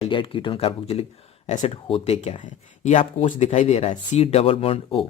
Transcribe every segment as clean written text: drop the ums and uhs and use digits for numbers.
Aldehyde ketone carboxylic acid होते क्या हैं। ये आपको कुछ दिखाई दे रहा है, सी डबल बॉन्ड ओ।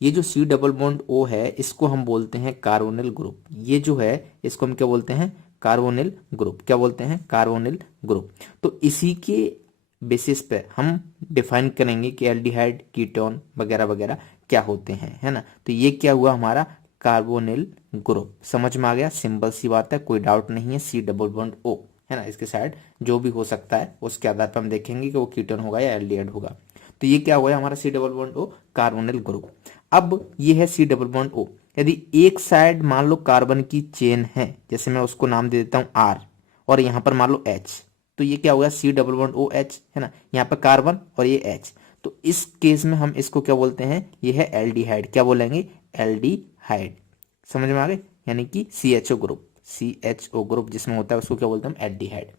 ये जो सी डबल बॉन्ड ओ है इसको हम बोलते हैं कार्बोनिल ग्रुप। ये जो है इसको हम क्या बोलते हैं, कार्बोनिल ग्रुप। क्या बोलते हैं, कार्बोनिल ग्रुप। तो इसी के बेसिस पे हम डिफाइन करेंगे कि एल्डिहाइड कीटोन वगैरह वगैरह क्या होते हैं, है ना। तो ये क्या हुआ हमारा कार्बोनिल ग्रुप। समझ में आ गया, सिंपल सी बात है, कोई डाउट नहीं है। सी डबल बॉन्ड ओ, है ना, इसके साइड जो भी हो सकता है उसके आधार पर हम देखेंगे कि वो कीटोन होगा या एल्डिहाइड होगा। तो ये क्या हुआ हमारा C double bond O, carbonyl group. अब ये है सी डबल बॉन्ड ओ। यदि एक साइड मान लो कार्बन की चेन है, जैसे मैं उसको नाम दे देता हूं आर, और यहां पर मान लो एच, तो ये क्या होगा, C double bond O H, है ना। यहाँ पर कार्बन और ये एच, तो इस केस में हम इसको क्या बोलते हैं, ये है एल्डिहाइड। क्या बोलेंगे, एल्डिहाइड। समझ में आ गए, यानी कि C H O group. C H O group जिसमें होता है उसको क्या बोलते हैं, हम एल्डिहाइड।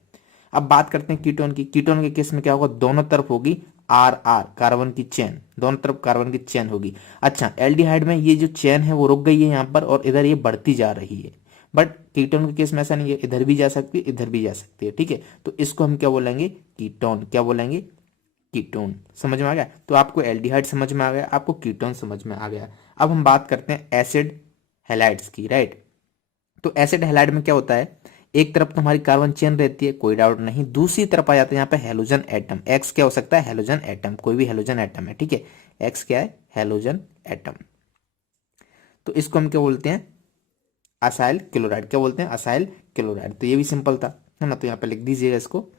अब बात करते हैं कीटोन की। कीटोन के केस में क्या होगा, दोनों तरफ होगी आर आर, कार्बन की चेन, दोनों तरफ कार्बन की चेन होगी। अच्छा, एल्डिहाइड में ये जो चेन है वो रुक गई है यहाँ पर, और इधर ये बढ़ती जा रही है। बट कीटोन के केस में ऐसा नहीं है, इधर भी जा सकती है, इधर भी जा सकती है, ठीक है। तो इसको हम क्या बोलेंगे, कीटोन। क्या बोलेंगे, कीटोन। समझ में आ गया। तो आपको एल्डिहाइड समझ में आ गया, आपको कीटोन समझ में आ गया। अब हम बात करते हैं एसिड हैलाइड्स की, राइट। तो एसिड हैलाइड में क्या होता है, एक तरफ तो हमारी कार्बन चेन रहती है, कोई डाउट नहीं, दूसरी तरफ आ जाता है यहाँ पे हेलोजन एटम। एक्स क्या हो सकता है, हेलोजन एटम, कोई भी हेलोजन एटम है, ठीक है। एक्स क्या है, हेलोजन एटम। तो इसको हम क्या बोलते हैं, असाइल क्लोराइड। क्या बोलते हैं, असाइल क्लोराइड। तो ये भी सिंपल था, है ना। तो यहाँ पे लिख दीजिएगा इसको,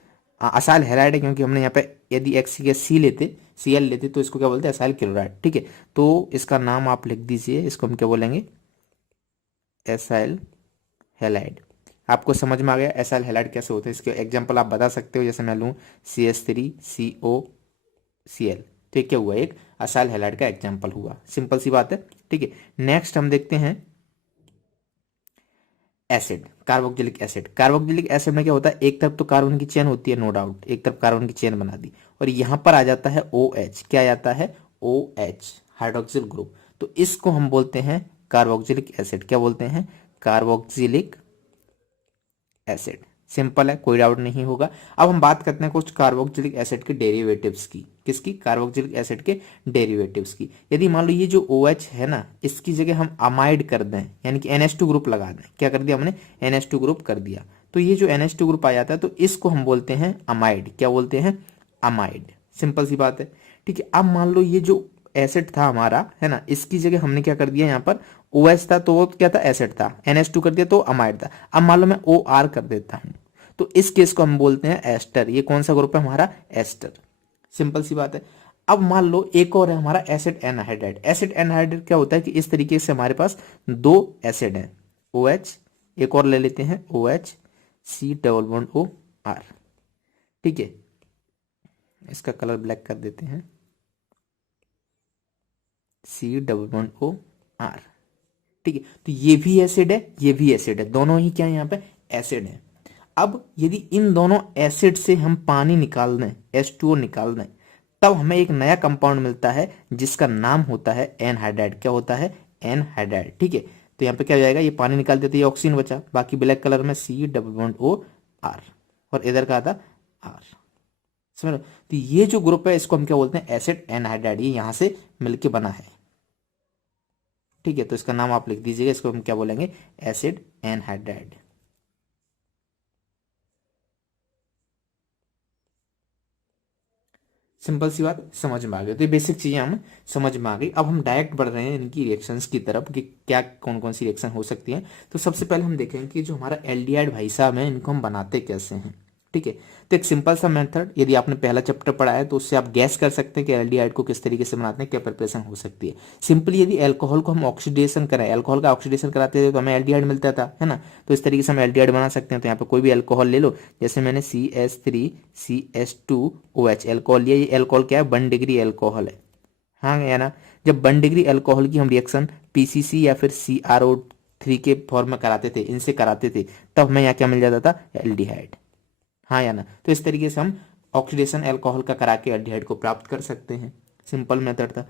असाइल हैलाइड है, क्योंकि हमने यहाँ पे यदि एक्स की सी लेते, सी एल लेते, तो इसको क्या बोलते हैं, असाइल क्लोराइड, ठीक है। तो इसका नाम आप लिख दीजिए, इसको हम क्या बोलेंगे, एसाइल हैलाइड। आपको समझ में आ गया एसाइल हैलाइड कैसे होते हैं। इसके एग्जांपल आप बता सकते हो, जैसे मैं लूँ CH3COCl, तो क्या हुआ, एक असाइल हैलाइड का एग्जांपल हुआ। सिंपल सी बात है, ठीक है। नेक्स्ट हम देखते हैं acid, carboxylic acid. Carboxylic acid में क्या होता है, एक तरफ तो कार्बन की चेन होती है, नो डाउट, एक तरफ कार्बन की चेन बना दी, और यहां पर आ जाता है OH। क्या आ जाता है, OH, हाइड्रोक्सिल ग्रुप। तो इसको हम बोलते हैं कार्बोक्सिलिक एसिड। क्या बोलते हैं, कार्बोक्सिलिक एसिड। सिंपल है, कोई डाउट नहीं होगा। अब हम बात करते हैं कुछ कार्बोक्सिलिक एसिड के डेरिवेटिव्स की। किसकी, कार्बोक्सिलिक एसिड के डेरिवेटिव्स की। यदि मान लो ये जो OH है ना, इसकी जगह हम अमाइड कर दें, यानी कि NH2 ग्रुप लगा दें। क्या कर दिया हमने, NH2 ग्रुप कर दिया, तो ये जो NH2 ग्रुप आ जाता है, तो इसको हम बोलते हैं अमाइड। क्या बोलते हैं, अमाइड। सिंपल सी बात है, ठीक है। अब मान लो ये जो एसिड था हमारा, है ना, इसकी जगह हमने क्या कर दिया, यहाँ पर OH था तो वो क्या था, एसिड था, NH2 कर दिया तो अमाइड था। अब मान लो मैं OR कर देता हूं, तो इस केस को हम बोलते हैं एस्टर। ये कौन सा ग्रुप है हमारा, एस्टर। सिंपल सी बात है। अब मान लो एक और है हमारा एसिड एनहाइड्राइड। एसिड एनहाइड्राइड क्या होता है कि इस तरीके से हमारे पास दो एसिड हैं, OH, एक और ले लेते हैं OH, C double bond OR, ठीक है। इसका कलर ब्लैक कर देते हैं, C डबल बॉन्ड OR, ठीक है। तो ये भी एसिड है, ये भी एसिड है, दोनों ही क्या है यहाँ पे, एसिड है। अब यदि इन दोनों एसिड से हम पानी निकाल दें, H2O निकाल दें, तब हमें एक नया कंपाउंड मिलता है जिसका नाम होता है एनहाइड्राइड। क्या होता है, एनहाइड्राइड, ठीक है। तो यहाँ पे क्या हो जाएगा, ये पानी निकाल देते, ये ऑक्सीजन बचा, बाकी ब्लैक कलर में C डबल बॉन्ड OR, और इधर का था R। समझ लो। तो ये जो ग्रुप है इसको हम क्या बोलते हैं, एसिड एनहाइड्राइड। ये यहां से मिलके बना है, ठीक है। तो इसका नाम आप लिख दीजिएगा, इसको हम क्या बोलेंगे, एसिड एनहाइड्राइड। सिंपल सी बात समझ में आ गई। तो ये बेसिक चीजें हम समझ में आ गई। अब हम डायरेक्ट बढ़ रहे हैं इनकी रिएक्शंस की तरफ कि क्या कौन कौन सी रिएक्शन हो सकती है। तो सबसे पहले हम देखेंगे कि जो हमारा एल्डिहाइड भाई साहब है, इनको हम बनाते कैसे हैं, ठीक है। तो एक सिंपल सा मेथड, यदि आपने पहला चैप्टर पढ़ा है तो उससे आप गैस कर सकते हैं कि एल्डिहाइड को किस तरीके से बनाते हैं, क्या प्रिपरेशन हो सकती है। सिंपली यदि अल्कोहल को हम ऑक्सीडेशन करें, अल्कोहल का ऑक्सीडेशन कराते थे तो हमें एल्डिहाइड मिलता था, है ना। तो इस तरीके से हम एल्डिहाइड बना सकते हैं। तो यहाँ पे कोई भी अल्कोहल ले लो, जैसे मैंने CH3CH2OH अल्कोहल लिया। ये अल्कोहल क्या है, 1 डिग्री अल्कोहल है, हाँ या ना। जब 1 डिग्री अल्कोहल की हम रिएक्शन PCC या फिर CrO3 के फॉर्म में कराते थे, इनसे कराते थे, तब हमें यहाँ क्या मिल जाता था, एल्डिहाइड, हाँ या ना। तो इस तरीके से हम ऑक्सीडेशन अल्कोहल का करा के एल्डिहाइड को प्राप्त कर सकते हैं। सिंपल मेथड था।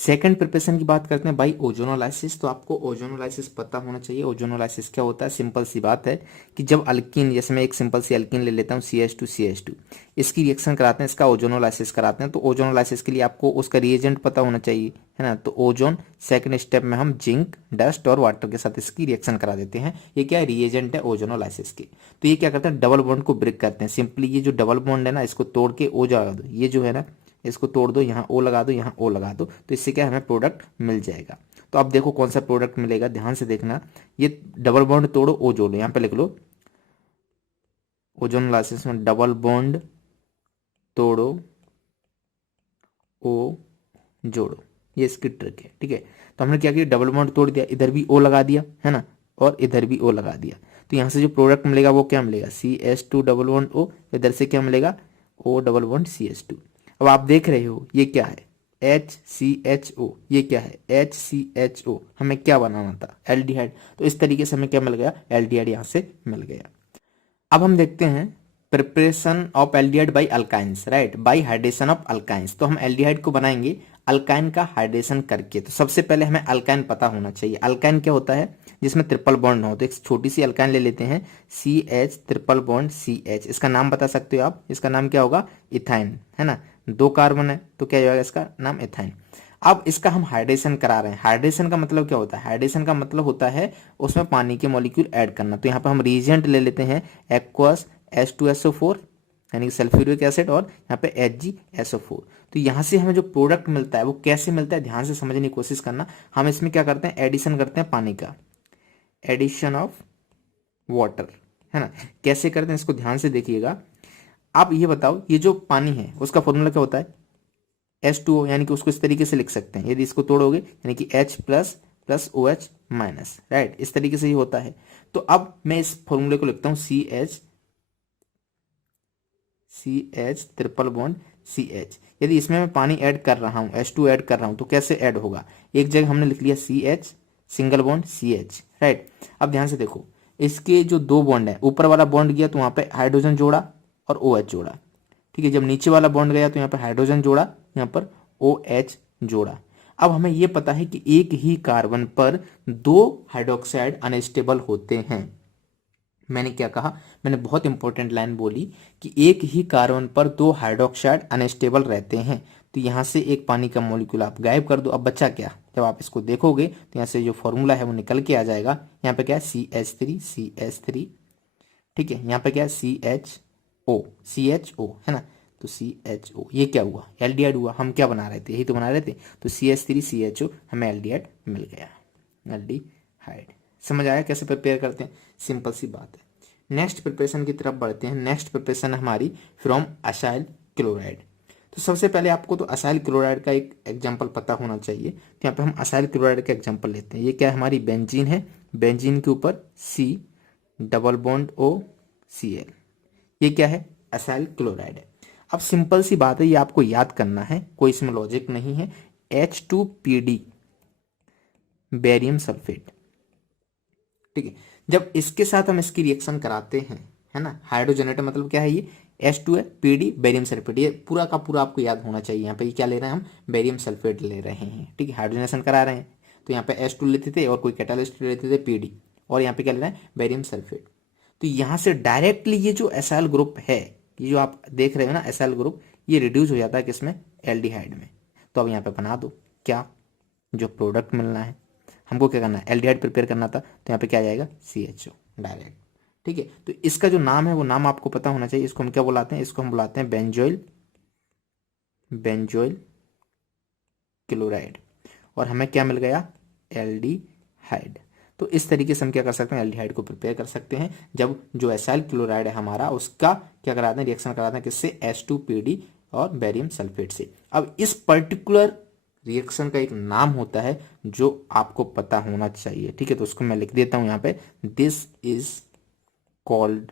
सेकंड प्रिपरेशन की बात करते हैं बाई ओजोनोलाइसिस। तो आपको ओजोनोलाइसिस पता होना चाहिए। ओजोनोलाइसिस क्या होता है? सिंपल सी बात है कि जब अल्कीन, जैसे मैं एक सिंपल सी अल्कीन ले लेता हूँ CH2 इसकी रिएक्शन कराते हैं, इसका ओजोनोलाइसिस कराते हैं। तो ओजोनोलाइसिस के लिए आपको उसका रिएजेंट पता होना चाहिए, है ना। तो ओजोन, सेकंड स्टेप में हम जिंक, डस्ट और वाटर के साथ इसकी रिएक्शन करा देते हैं। ये क्या है? रिएजेंट है ओजोनोलाइसिस के। तो ये क्या करते हैं? डबल बॉन्ड को ब्रेक करते हैं। सिंपली ये जो डबल बॉन्ड है ना, इसको तोड़ के ओ जगा दो। ये जो है ना, इसको तोड़ दो, यहाँ ओ लगा दो, यहाँ ओ लगा दो, तो इससे क्या हमें प्रोडक्ट मिल जाएगा। तो अब देखो कौन सा प्रोडक्ट मिलेगा, ध्यान से देखना। ये डबल बॉन्ड तोड़ो, ओ जोड़ो, यहाँ पे लिख लो ओजोनोलाइसिस में डबल बॉन्ड तोड़ो, ओ जोड़ो, ये इसकी ट्रिक है, ठीक है। तो हमने क्या किया? डबल बॉन्ड तोड़ दिया, इधर भी ओ लगा दिया, है ना, और इधर भी ओ लगा दिया। तो यहाँ से जो प्रोडक्ट मिलेगा वो क्या मिलेगा? CH2 डबल बॉन्ड ओ। इधर से क्या मिलेगा? O double bond CH2। अब आप देख रहे हो ये क्या है? HCHO। ये क्या है? HCHO। हमें क्या बनाना था? एल्डिहाइड। तो इस तरीके से हमें क्या मिल गया? एल्डिहाइड यहाँ से मिल गया। अब हम देखते हैं preparation of aldehyde by alkynes, right, by hydration of alkynes. तो हम एल्डिहाइड को बनाएंगे अल्काइन का हाइड्रेशन करके। तो सबसे पहले हमें अल्काइन पता होना चाहिए। अल्काइन क्या होता है? जिसमें ट्रिपल बॉन्ड हो। तो एक छोटी सी अल्काइन ले लेते हैं, CH ट्रिपल बॉन्ड CH। इसका नाम बता सकते हो आप, इसका नाम क्या होगा? इथाइन, है ना। 2 कार्बन है तो क्या होगा? इसका नाम इथाइन। अब इसका हम हाइड्रेशन करा रहे हैं। हाइड्रेशन का मतलब क्या होता है? हाइड्रेशन का मतलब होता है उसमें पानी के मॉलिक्यूल ऐड करना। तो यहाँ पर हम रिएजेंट ले लेते हैं एक्वस H2SO4 यानी कि सल्फ्यूरिक एसिड, और यहाँ पे HgSO4। तो यहाँ से हमें जो प्रोडक्ट मिलता है वो कैसे मिलता है, ध्यान से समझने की कोशिश करना। हम इसमें क्या करते हैं? एडिशन करते हैं पानी का, एडिशन ऑफ वाटर, है ना। कैसे करते हैं इसको ध्यान से देखिएगा। आप ये बताओ, ये जो पानी है उसका फॉर्मूला क्या होता है? H2O, यानी कि उसको इस तरीके से लिख सकते हैं, यदि इसको तोड़ोगे यानी कि H plus plus OH minus, right, इस तरीके से ही होता है। तो अब मैं इस फॉर्मूले को लिखता हूं CH ट्रिपल बॉन्ड CH। यदि इसमें मैं पानी ऐड कर रहा हूं, H2 ऐड कर रहा हूं, तो कैसे ऐड होगा? एक जगह हमने लिख लिया CH single bond CH, right. अब ध्यान से देखो, इसके जो 2 बॉन्ड है, ऊपर वाला बॉन्ड गया तो वहां पे हाइड्रोजन जोड़ा और OH जोड़ा, ठीक है। जब नीचे वाला बॉन्ड गया तो यहाँ पर हाइड्रोजन जोड़ा, यहाँ पर OH जोड़ा। अब हमें यह पता है कि एक ही कार्बन पर 2 हाइड्रोक्साइड अनस्टेबल होते हैं। मैंने क्या कहा? मैंने बहुत इंपॉर्टेंट लाइन बोली कि एक ही कार्बन पर 2 हाइड्रोक्साइड अनस्टेबल रहते हैं। तो यहां से एक पानी का मॉलिक्यूल आप गायब कर दो। अब बचा क्या? जब आप इसको देखोगे तो यहाँ से जो फॉर्मूला है वो निकल के आ जाएगा। यहाँ पे क्या है? CH3, ठीक है। यहाँ पे क्या है? CHO, है ना। तो CHO, ये क्या हुआ? एल्डिहाइड हुआ। हम क्या बना रहे थे? यही तो बना रहे थे। तो CH3CHO, हमें एल्डिहाइड मिल गया, एल्डिहाइड। समझ आया कैसे प्रिपेयर करते हैं? सिंपल सी बात है। नेक्स्ट प्रिपरेशन की तरफ बढ़ते हैं। नेक्स्ट प्रिपरेशन है हमारी फ्रॉम असाइल क्लोराइड। तो सबसे पहले आपको तो असाइल क्लोराइड का एक एग्जांपल पता होना चाहिए। तो यहाँ पे हम असाइल क्लोराइड का एग्जांपल लेते हैं। ये क्या है? हमारी बेंजीन है। बेंजीन के ऊपर C डबल बॉन्ड OCl। ये क्या है? असाइल क्लोराइड है। अब सिंपल सी बात है, ये आपको याद करना है, कोई इसमें लॉजिक नहीं है। H2PD बेरियम सल्फेट, ठीक है। जब इसके साथ हम इसकी रिएक्शन कराते हैं, है ना, हाइड्रोजनेट मतलब क्या है? ये H2 है, PD बेरियम सल्फेट। ये पूरा का पूरा आपको याद होना चाहिए। यहाँ पे ये क्या ले रहे हैं? हम बेरियम सल्फेट ले रहे हैं, ठीक है। हाइड्रोजनेशन करा रहे हैं तो यहाँ पे H2 लेते थे और कोई कैटालिस्ट लेते थे PD, और यहाँ पे क्या ले रहे हैं? Barium sulphate. तो यहाँ से डायरेक्टली ये जो एसाइल ग्रुप है, ये जो आप देख रहे हो ना एसाइल ग्रुप, ये रिड्यूस हो जाता है किसमें? एल्डिहाइड में। तो अब यहाँ पे बना दो क्या? जो प्रोडक्ट मिलना है हमको, क्या करना है? एल्डिहाइड प्रिपेयर करना था। तो यहाँ पे क्या आ जाएगा? CHO डायरेक्ट, ठीक है। तो इसका जो नाम है वो नाम आपको पता होना चाहिए। इसको हम क्या बुलाते हैं? इसको हम बुलाते हैं बेंजोइल क्लोराइड। और हमें क्या मिल गया? एल्डिहाइड। तो इस तरीके से हम क्या कर सकते हैं? एल्डिहाइड को प्रिपेयर कर सकते हैं। जब जो एसाइल क्लोराइड है हमारा, उसका क्या कराते हैं? रिएक्शन कराते हैं किससे? H2PD और बेरियम सल्फेट से। अब इस पर्टिकुलर रिएक्शन का एक नाम होता है जो आपको पता होना चाहिए, ठीक है। तो उसको मैं लिख देता हूं यहाँ पे, दिस इज कॉल्ड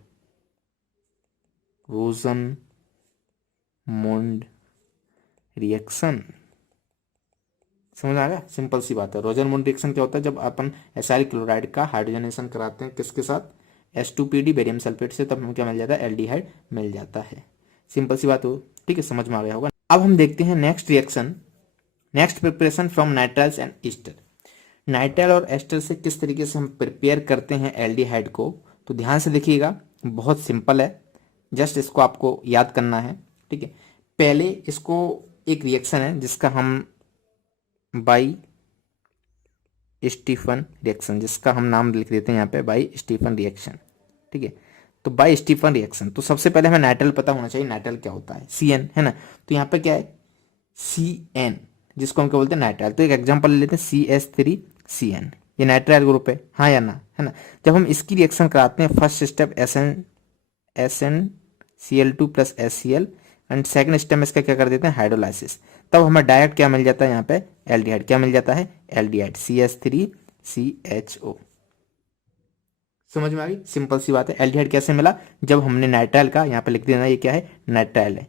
रोजनमुंड रिएक्शन। समझ आ गया? सिंपल सी बात है। रोजनमुंड रिएक्शन क्या होता है? जब अपन एसाइल क्लोराइड का हाइड्रोजनेशन कराते हैं किसके साथ? H2PD बेरियम सल्फेट से, तब हमें क्या मिल जाता है? एल्डिहाइड मिल जाता है। सिंपल सी बात हो, ठीक है, समझ में आ गया होगा। अब हम देखते हैं next reaction next preparation from nitriles and Easter. Nitrile और एस्टर से किस तरीके से हम प्रिपेयर करते हैं एल्डिहाइड को, तो ध्यान से देखिएगा, बहुत सिंपल है, जस्ट इसको आपको याद करना है। ठीक है, पहले इसको एक रिएक्शन है जिसका हम बाई स्टीफन रिएक्शन, जिसका हम नाम लिख देते हैं यहाँ पे बाई स्टीफन रिएक्शन। ठीक है, तो बाई स्टीफन रिएक्शन, तो सबसे पहले हमें नाइट्राइल पता होना चाहिए, नाइट्राइल क्या होता है, CN है ना। तो यहाँ पे क्या है, CN, जिसको हम क्या बोलते हैं नाइट्राइल। तो एक एग्जांपल ले लेते हैं, CH3CN, ये नाइट्राइल ग्रुप है, हाँ या ना, है ना। जब हम इसकी रिएक्शन कराते हैं, first step SnCl2 plus HCl, and second step में इसका क्या कर देते हैं, हाइड्रोलाइसिस, तब हमें डायरेक्ट क्या मिल जाता है यहाँ पे, एल्डिहाइड। क्या मिल जाता है, एल्डिहाइड, CH3CHO। समझ में आ गई, सिंपल सी बात है। एल्डिहाइड कैसे मिला, जब हमने नाइट्राइल का, यहाँ पे लिख देना, ये क्या है, नाइट्राइल है,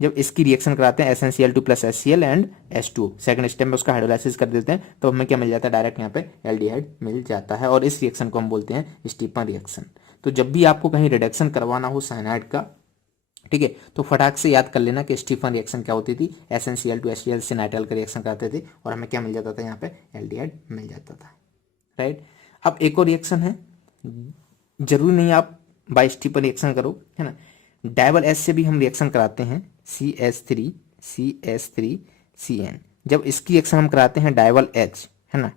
जब इसकी रिएक्शन कराते हैं SnCl2 plus HCl and H2, second step में उसका हाइड्रोलाइसिस कर देते हैं, तो हमें क्या मिल जाता है, डायरेक्ट यहाँ पे एल्डिहाइड मिल जाता है। और इस रिएक्शन को हम बोलते हैं स्टीफन रिएक्शन। तो जब भी आपको कहीं रिडक्शन करवाना हो साइनाइड का, ठीक है, तो फटाक से याद कर लेना कि स्टीफन रिएक्शन क्या होती थी, SnCl2 HCl से नाइट्राइल का रिएक्शन कराते थे और हमें क्या मिल जाता था, यहाँ पे एल्डिहाइड मिल जाता था। राइट, अब एक और रिएक्शन है, जरूरी नहीं आप बाय स्टीफन रिएक्शन करो, है ना, डाइवल एच से भी हम रिएक्शन कराते हैं, CH3CN। जब इसकी रिएक्शन हम कराते हैं डाइवल एच, है ना,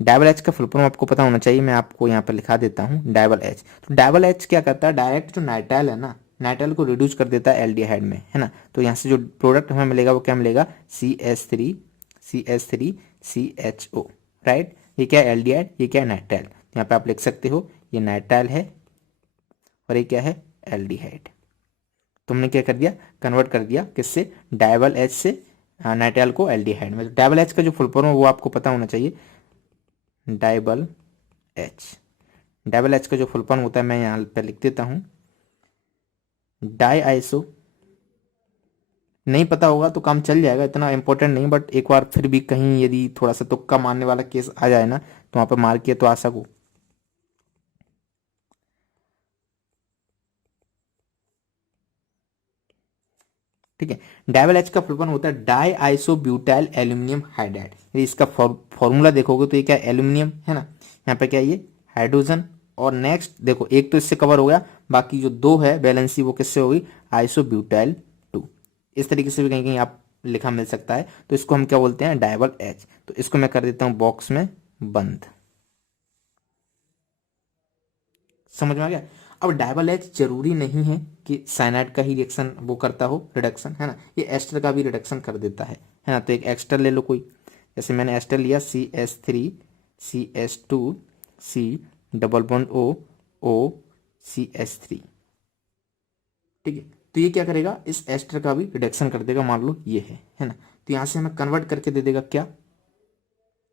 डाइवल एच का फुल फॉर्म आपको पता होना चाहिए, मैं आपको यहाँ पे लिखा देता हूँ, डाइवल एच। तो डाइवल एच क्या करता है, डायरेक्ट जो नाइट्राइल है ना, नाइट्राइल को रिड्यूस कर देता है एल्डिहाइड में, है ना। तो यहाँ से जो प्रोडक्ट हमें मिलेगा वो क्या मिलेगा, CH3CHO। राइट, ये क्या है, एल्डिहाइड, ये क्या है, नाइट्राइल। यहाँ पे आप लिख सकते हो ये नाइट्राइल है और ये क्या है, एल्डिहाइड। तुमने क्या कर दिया, कन्वर्ट कर दिया किससे, डाइवल एच से नाइट्राइल को एल्डिहाइड में। डाइवल एच का जो फुल फॉर्म है वो आपको पता होना चाहिए, डाइवल एच। डाइवल एच का जो फुल फॉर्म होता है मैं यहाँ पे लिख देता हूँ, डाई आइसो। नहीं पता होगा तो काम चल जाएगा, इतना इंपॉर्टेंट नहीं, बट एक बार फिर भी कहीं यदि थोड़ा सा तुक्का मारने वाला केस आ जाए ना, तो वहां पे मार के तो आ सकूँ। ठीक है, डाइवल एच का फुल फॉर्म होता है di iso butyl aluminium hydride. यदि इसका फॉर्मूला देखोगे तो ये क्या, एल्यूमिनियम, है ना, यहाँ पे क्या है, ये हाइड्रोजन, और नेक्स्ट देखो एक तो इससे कवर हो गया, बाकी जो दो है बैलेंसी वो किससे होगी, आइसो ब्यूटाइल 2। इस तरीके से भी कहीं कहीं आप लिखा मिल सकता है। तो इसको हम क्या बोलते हैं, डाइवल एच। तो इसको मैं कर देता हूँ बॉक्स में बंद। समझ में आ गया। अब डाइवल एच जरूरी नहीं है कि साइनाइड का ही रिएक्शन वो करता हो रिडक्शन, है ना, ये एस्टर का भी रिडक्शन कर देता है ना। तो एक एस्टर ले लो कोई, जैसे मैंने एस्टर लिया, CH3CH2C डबल बॉन्ड OCH3। ठीक है, तो ये क्या करेगा, इस एस्टर का भी रिडक्शन कर देगा, मान लो ये है ना। तो यहाँ से हमें कन्वर्ट करके दे देगा क्या,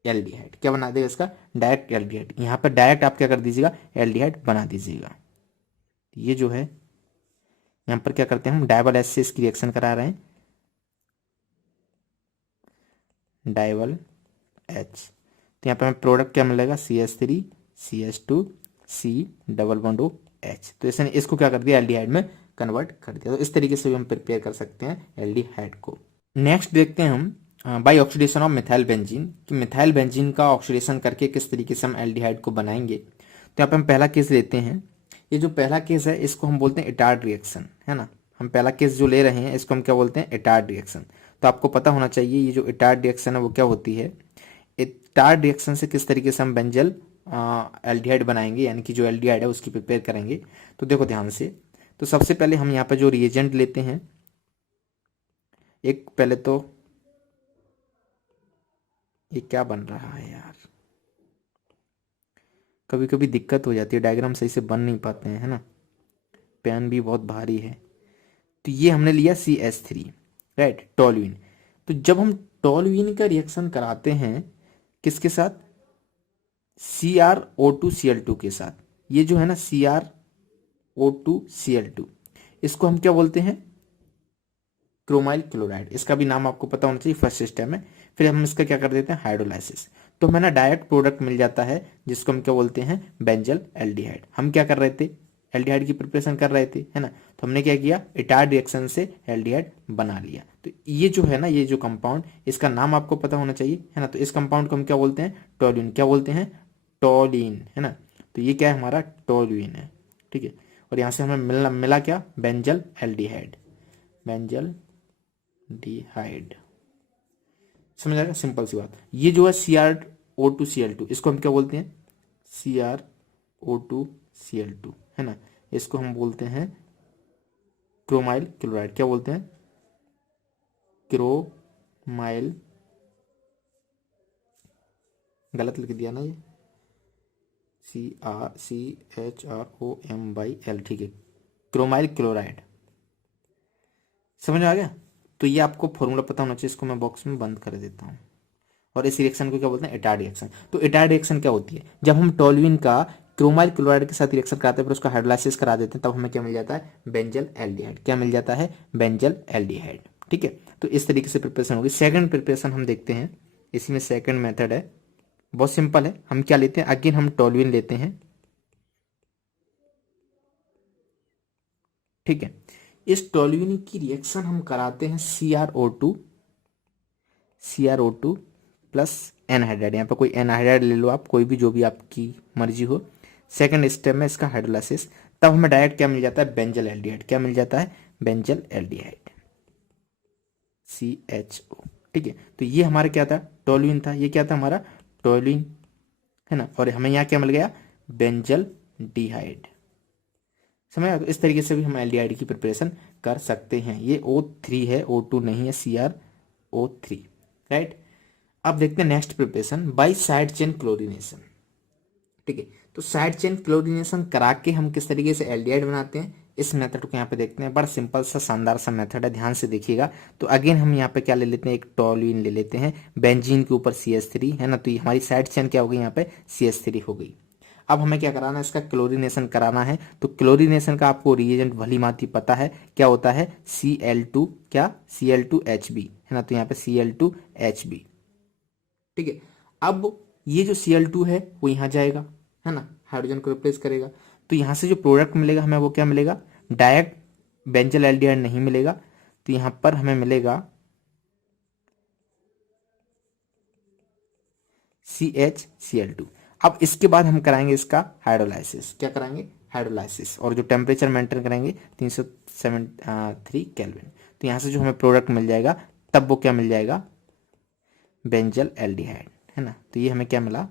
एल्डिहाइड। क्या बना देगा इसका, डायरेक्ट एल्डिहाइड। यहाँ पर डायरेक्ट आप क्या कर दीजिएगा, एल्डिहाइड बना दीजिएगा। ये जो है यहाँ पर क्या करते हैं, हम डाइवल एच से इसकी रिएक्शन करा रहे हैं, डाइवल एच। तो यहाँ पे हमें प्रोडक्ट क्या मिलेगा, CH3CH2C डबल बॉन्ड OH। तो इसने इसको क्या कर दिया, एल्डिहाइड में कन्वर्ट कर दिया। तो इस तरीके से भी हम प्रिपेयर कर सकते हैं एल्डिहाइड को। नेक्स्ट देखते हैं हम by oxidation of methyl benzene, कि मिथाइल बेंजीन का ऑक्सीडेशन करके किस तरीके से हम एल्डिहाइड को बनाएंगे। तो यहाँ पे हम पहला केस लेते हैं, ये जो पहला केस है इसको हम बोलते हैं इटार्ड रिएक्शन, है ना। हम पहला केस जो ले रहे हैं इसको हम क्या बोलते हैं, इटार्ड रिएक्शन। तो आपको पता होना चाहिए ये जो इटार्ड रिएक्शन है वो क्या होती है। इटार्ड रिएक्शन से किस तरीके से हम बेंजल एल्डिहाइड बनाएंगे, यानी कि जो एल्डिहाइड है उसकी प्रिपेयर करेंगे। तो देखो ध्यान से, तो सबसे पहले हम यहाँ पे जो रिएजेंट लेते हैं, एक पहले तो ये क्या बन रहा है यार, कभी कभी दिक्कत हो जाती है, डायग्राम सही से बन नहीं पाते हैं, है ना, पेन भी बहुत भारी है। तो ये हमने लिया CH3, राइट, टोल्यूइन। तो जब हम टोल्यूइन का रिएक्शन कराते हैं किसके साथ, CrO2Cl2 के साथ, ये जो है ना CrO2Cl2, इसको हम क्या बोलते हैं, क्रोमाइल क्लोराइड। इसका भी नाम आपको पता होना चाहिए फर्स्ट स्टेप में। फिर हम इसका क्या कर देते हैं, हाइड्रोलाइसिस। तो हमें ना डायरेक्ट प्रोडक्ट मिल जाता है जिसको हम क्या बोलते हैं, बेंजल एल्डिहाइड। हम क्या कर रहे थे, एल्डिहाइड की प्रिपरेशन कर रहे थे, है ना। तो हमने क्या किया, इटार्ड रिएक्शन से एल्डिहाइड बना लिया। तो ये जो है ना, ये जो कंपाउंड, इसका नाम आपको पता होना चाहिए, है ना। तो इस कंपाउंड को हम क्या बोलते हैं, टोल्यूइन। क्या बोलते हैं, टोलीन, है ना। तो ये क्या है हमारा, टोल्यूइन है, ठीक है। और यहाँ से हमें मिला मिला क्या, बेंजल एल्डिहाइड, बेंजल डिहाइड। समझ आएगा, सिंपल सी बात। ये जो है CrO2Cl2, इसको हम क्या बोलते हैं, CrO2Cl2, है ना। इसको हम बोलते हैं क्रोमाइल क्लोराइड। क्या बोलते हैं, क्रोमाइल, गलत लिख दिया ना ये, CrCHROMYL, ठीक है, क्रोमाइल क्लोराइड। समझ आ गया। तो ये आपको फॉर्मूला पता होना चाहिए। इसको मैं बॉक्स में बंद कर देता हूँ। और इस रिएक्शन को क्या बोलते हैं, एटायड रिएक्शन। तो एटायड रिएक्शन क्या होती है, जब हम टोल्यूइन का क्रोमाइल क्लोराइड के साथ रिएक्शन कराते हैं, फिर उसका हाइड्रोलाइसिस करा देते हैं, तब हमें क्या मिल जाता है, बेंजल एल्डिहाइड। क्या मिल जाता है, बेंजल एल्डिहाइड, ठीक है। तो इस तरीके से प्रिपरेशन होगी। सेकंड प्रिपरेशन हम देखते हैं, इसमें सेकंड मेथड है, बहुत सिंपल है। हम क्या लेते हैं, अगेन हम टोल्यूइन लेते हैं, ठीक है। इस टोल्यूइन की रिएक्शन हम कराते हैं CrO2 प्लस एनहाइड्राइड। यहाँ पे कोई एनहाइड्राइड ले लो आप, कोई भी, जो भी आपकी मर्जी हो। सेकंड स्टेप में इसका हाइड्रोलाइसिस, तब हमें डायरेक्ट क्या मिल जाता है, बेंजल एल्डिहाइड। क्या मिल जाता है, बेंजल एल्डिहाइड, CHO, ठीक है। तो ये हमारा क्या था, टोल्यूइन था। ये क्या था हमारा, टोल्यूइन, है ना। और हमें यहाँ क्या मिल गया, बेंजल डिहाइड। समझ आया। तो इस तरीके से भी हम एल्डिहाइड की प्रिपरेशन कर सकते हैं। ये O3 है, O2 नहीं है, CrO3, राइट। अब देखते हैं next preparation, by side chain chlorination, ठीक है। तो साइड चेन क्लोरीनेशन करा के हम किस तरीके से एल्डिहाइड बनाते हैं, इस मेथड को यहाँ पे देखते हैं। बड़ा सिंपल सा शानदार सा मेथड है, ध्यान से देखिएगा। तो अगेन हम यहाँ पे क्या ले लेते हैं, एक टोल्यूइन ले लेते हैं, बेंजीन के ऊपर CH3, है ना। तो ये हमारी साइड चेन क्या हो गई, यहाँ पे CH3 हो गई। अब हमें क्या कराना है, इसका क्लोरीनेशन कराना है। तो क्लोरीनेशन का आपको रिएजेंट भली भांति पता है, क्या होता है, Cl2, क्या, Cl2Hb, है ना। तो यहाँ पे Cl2Hb, ठीक है। अब ये जो Cl2 है वो यहाँ जाएगा, है ना, हाइड्रोजन को रिप्लेस करेगा। तो यहाँ से जो प्रोडक्ट मिलेगा हमें, वो क्या मिलेगा, डायरेक्ट बेंजल एल्डिहाइड नहीं मिलेगा। तो यहाँ पर हमें मिलेगा CHCl2। अब इसके बाद हम कराएंगे इसका हाइड्रोलाइसिस। क्या कराएंगे, हाइड्रोलाइसिस। और जो टेम्परेचर मेंटेन करेंगे 373 केल्विन। तो यहाँ से जो हमें प्रोडक्ट मिल जाएगा, तब वो क्या मिल जाएगा, बेंजल एल्डिहाइड, है ना। तो ये हमें क्या मिला,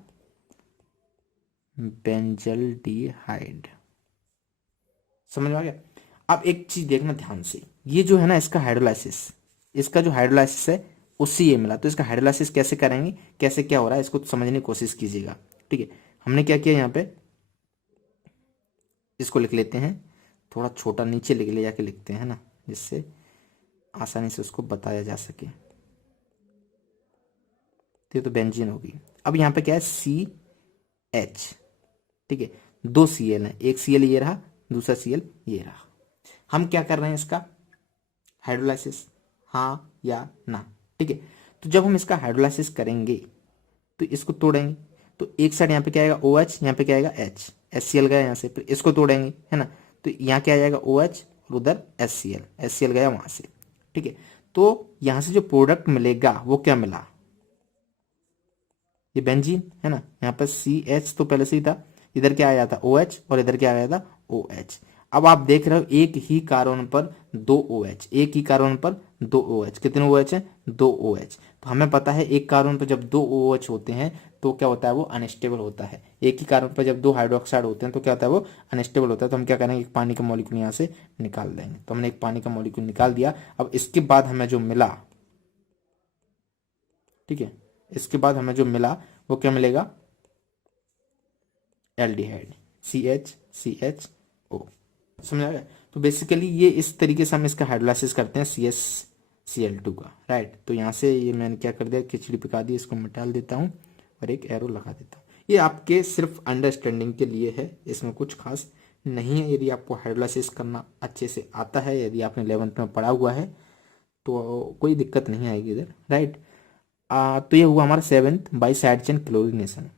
बेंजल डिहाइड। समझ में आ गया। अब एक चीज देखना ध्यान से, ये जो है ना इसका हाइड्रोलाइसिस, इसका जो हाइड्रोलाइसिस है उससे ये मिला। तो इसका हाइड्रोलाइसिस कैसे करेंगे, कैसे क्या हो रहा है, इसको समझने की कोशिश कीजिएगा, ठीक है। हमने क्या किया यहाँ पे, इसको लिख लेते हैं, थोड़ा छोटा नीचे लिख ले जाके लिखते हैं, ना, जिससे आसानी से उसको बताया जा सके। तो ये तो बेंजीन होगी। अब यहाँ पे क्या है, CH, ठीक है। 2 Cl है, एक Cl ये रहा, दूसरा Cl ये रहा। हम क्या कर रहे हैं, इसका हाइड्रोलाइसिस, हाँ या ना, ठीक है। तो जब हम इसका हाइड्रोलाइसिस करेंगे तो इसको तोड़ेंगे। तो एक साइड यहाँ पे क्या आएगा, OH, यहाँ पे क्या आएगा, H, HCl गया यहाँ से, फिर इसको तोड़ेंगे, है ना। तो यहाँ क्या आ जाएगा, OH, और उधर HCl गया वहां से, ठीक है। तो यहाँ से जो प्रोडक्ट मिलेगा वो क्या मिला, ये बेंजीन, है ना। यहाँ पर CH तो पहले से ही था, इधर क्या आया था, OH, और इधर क्या आया था, OH। अब आप देख रहे हो एक ही कार्बन पर 2 OH, एक ही कार्बन पर 2 OH, कितने OH हैं, 2 OH। तो हमें पता है एक कार्बन पर जब 2 OH होते हैं तो क्या होता है, वो अनस्टेबल होता है। एक ही कार्बन पर जब 2 हाइड्रोक्साइड होते हैं तो क्या होता है, वो अनस्टेबल होता है। तो हम क्या करेंगे, एक पानी का मॉलिक्यूल यहाँ से निकाल देंगे। तो हमने एक पानी का मॉलिक्यूल निकाल दिया। अब इसके बाद हमें जो मिला, ठीक है, इसके बाद हमें जो मिला वो क्या मिलेगा, एल्डिहाइड, CH समझ आ गया। तो बेसिकली ये इस तरीके से हम इसका हाइड्रोलाइसिस करते हैं CH Cl2 का, राइट। तो यहाँ से ये मैंने क्या कर दिया, खिचड़ी पका दी, इसको मिटा देता हूँ और एक एरो लगा देता हूँ। ये आपके सिर्फ अंडरस्टैंडिंग के लिए है, इसमें कुछ खास नहीं है। यदि आपको हाइड्रोलाइसिस करना अच्छे से आता है, यदि आपने 11th में पढ़ा हुआ है, तो कोई दिक्कत नहीं आएगी इधर, राइट। तो ये हुआ हमारा 7th by side chain chlorination.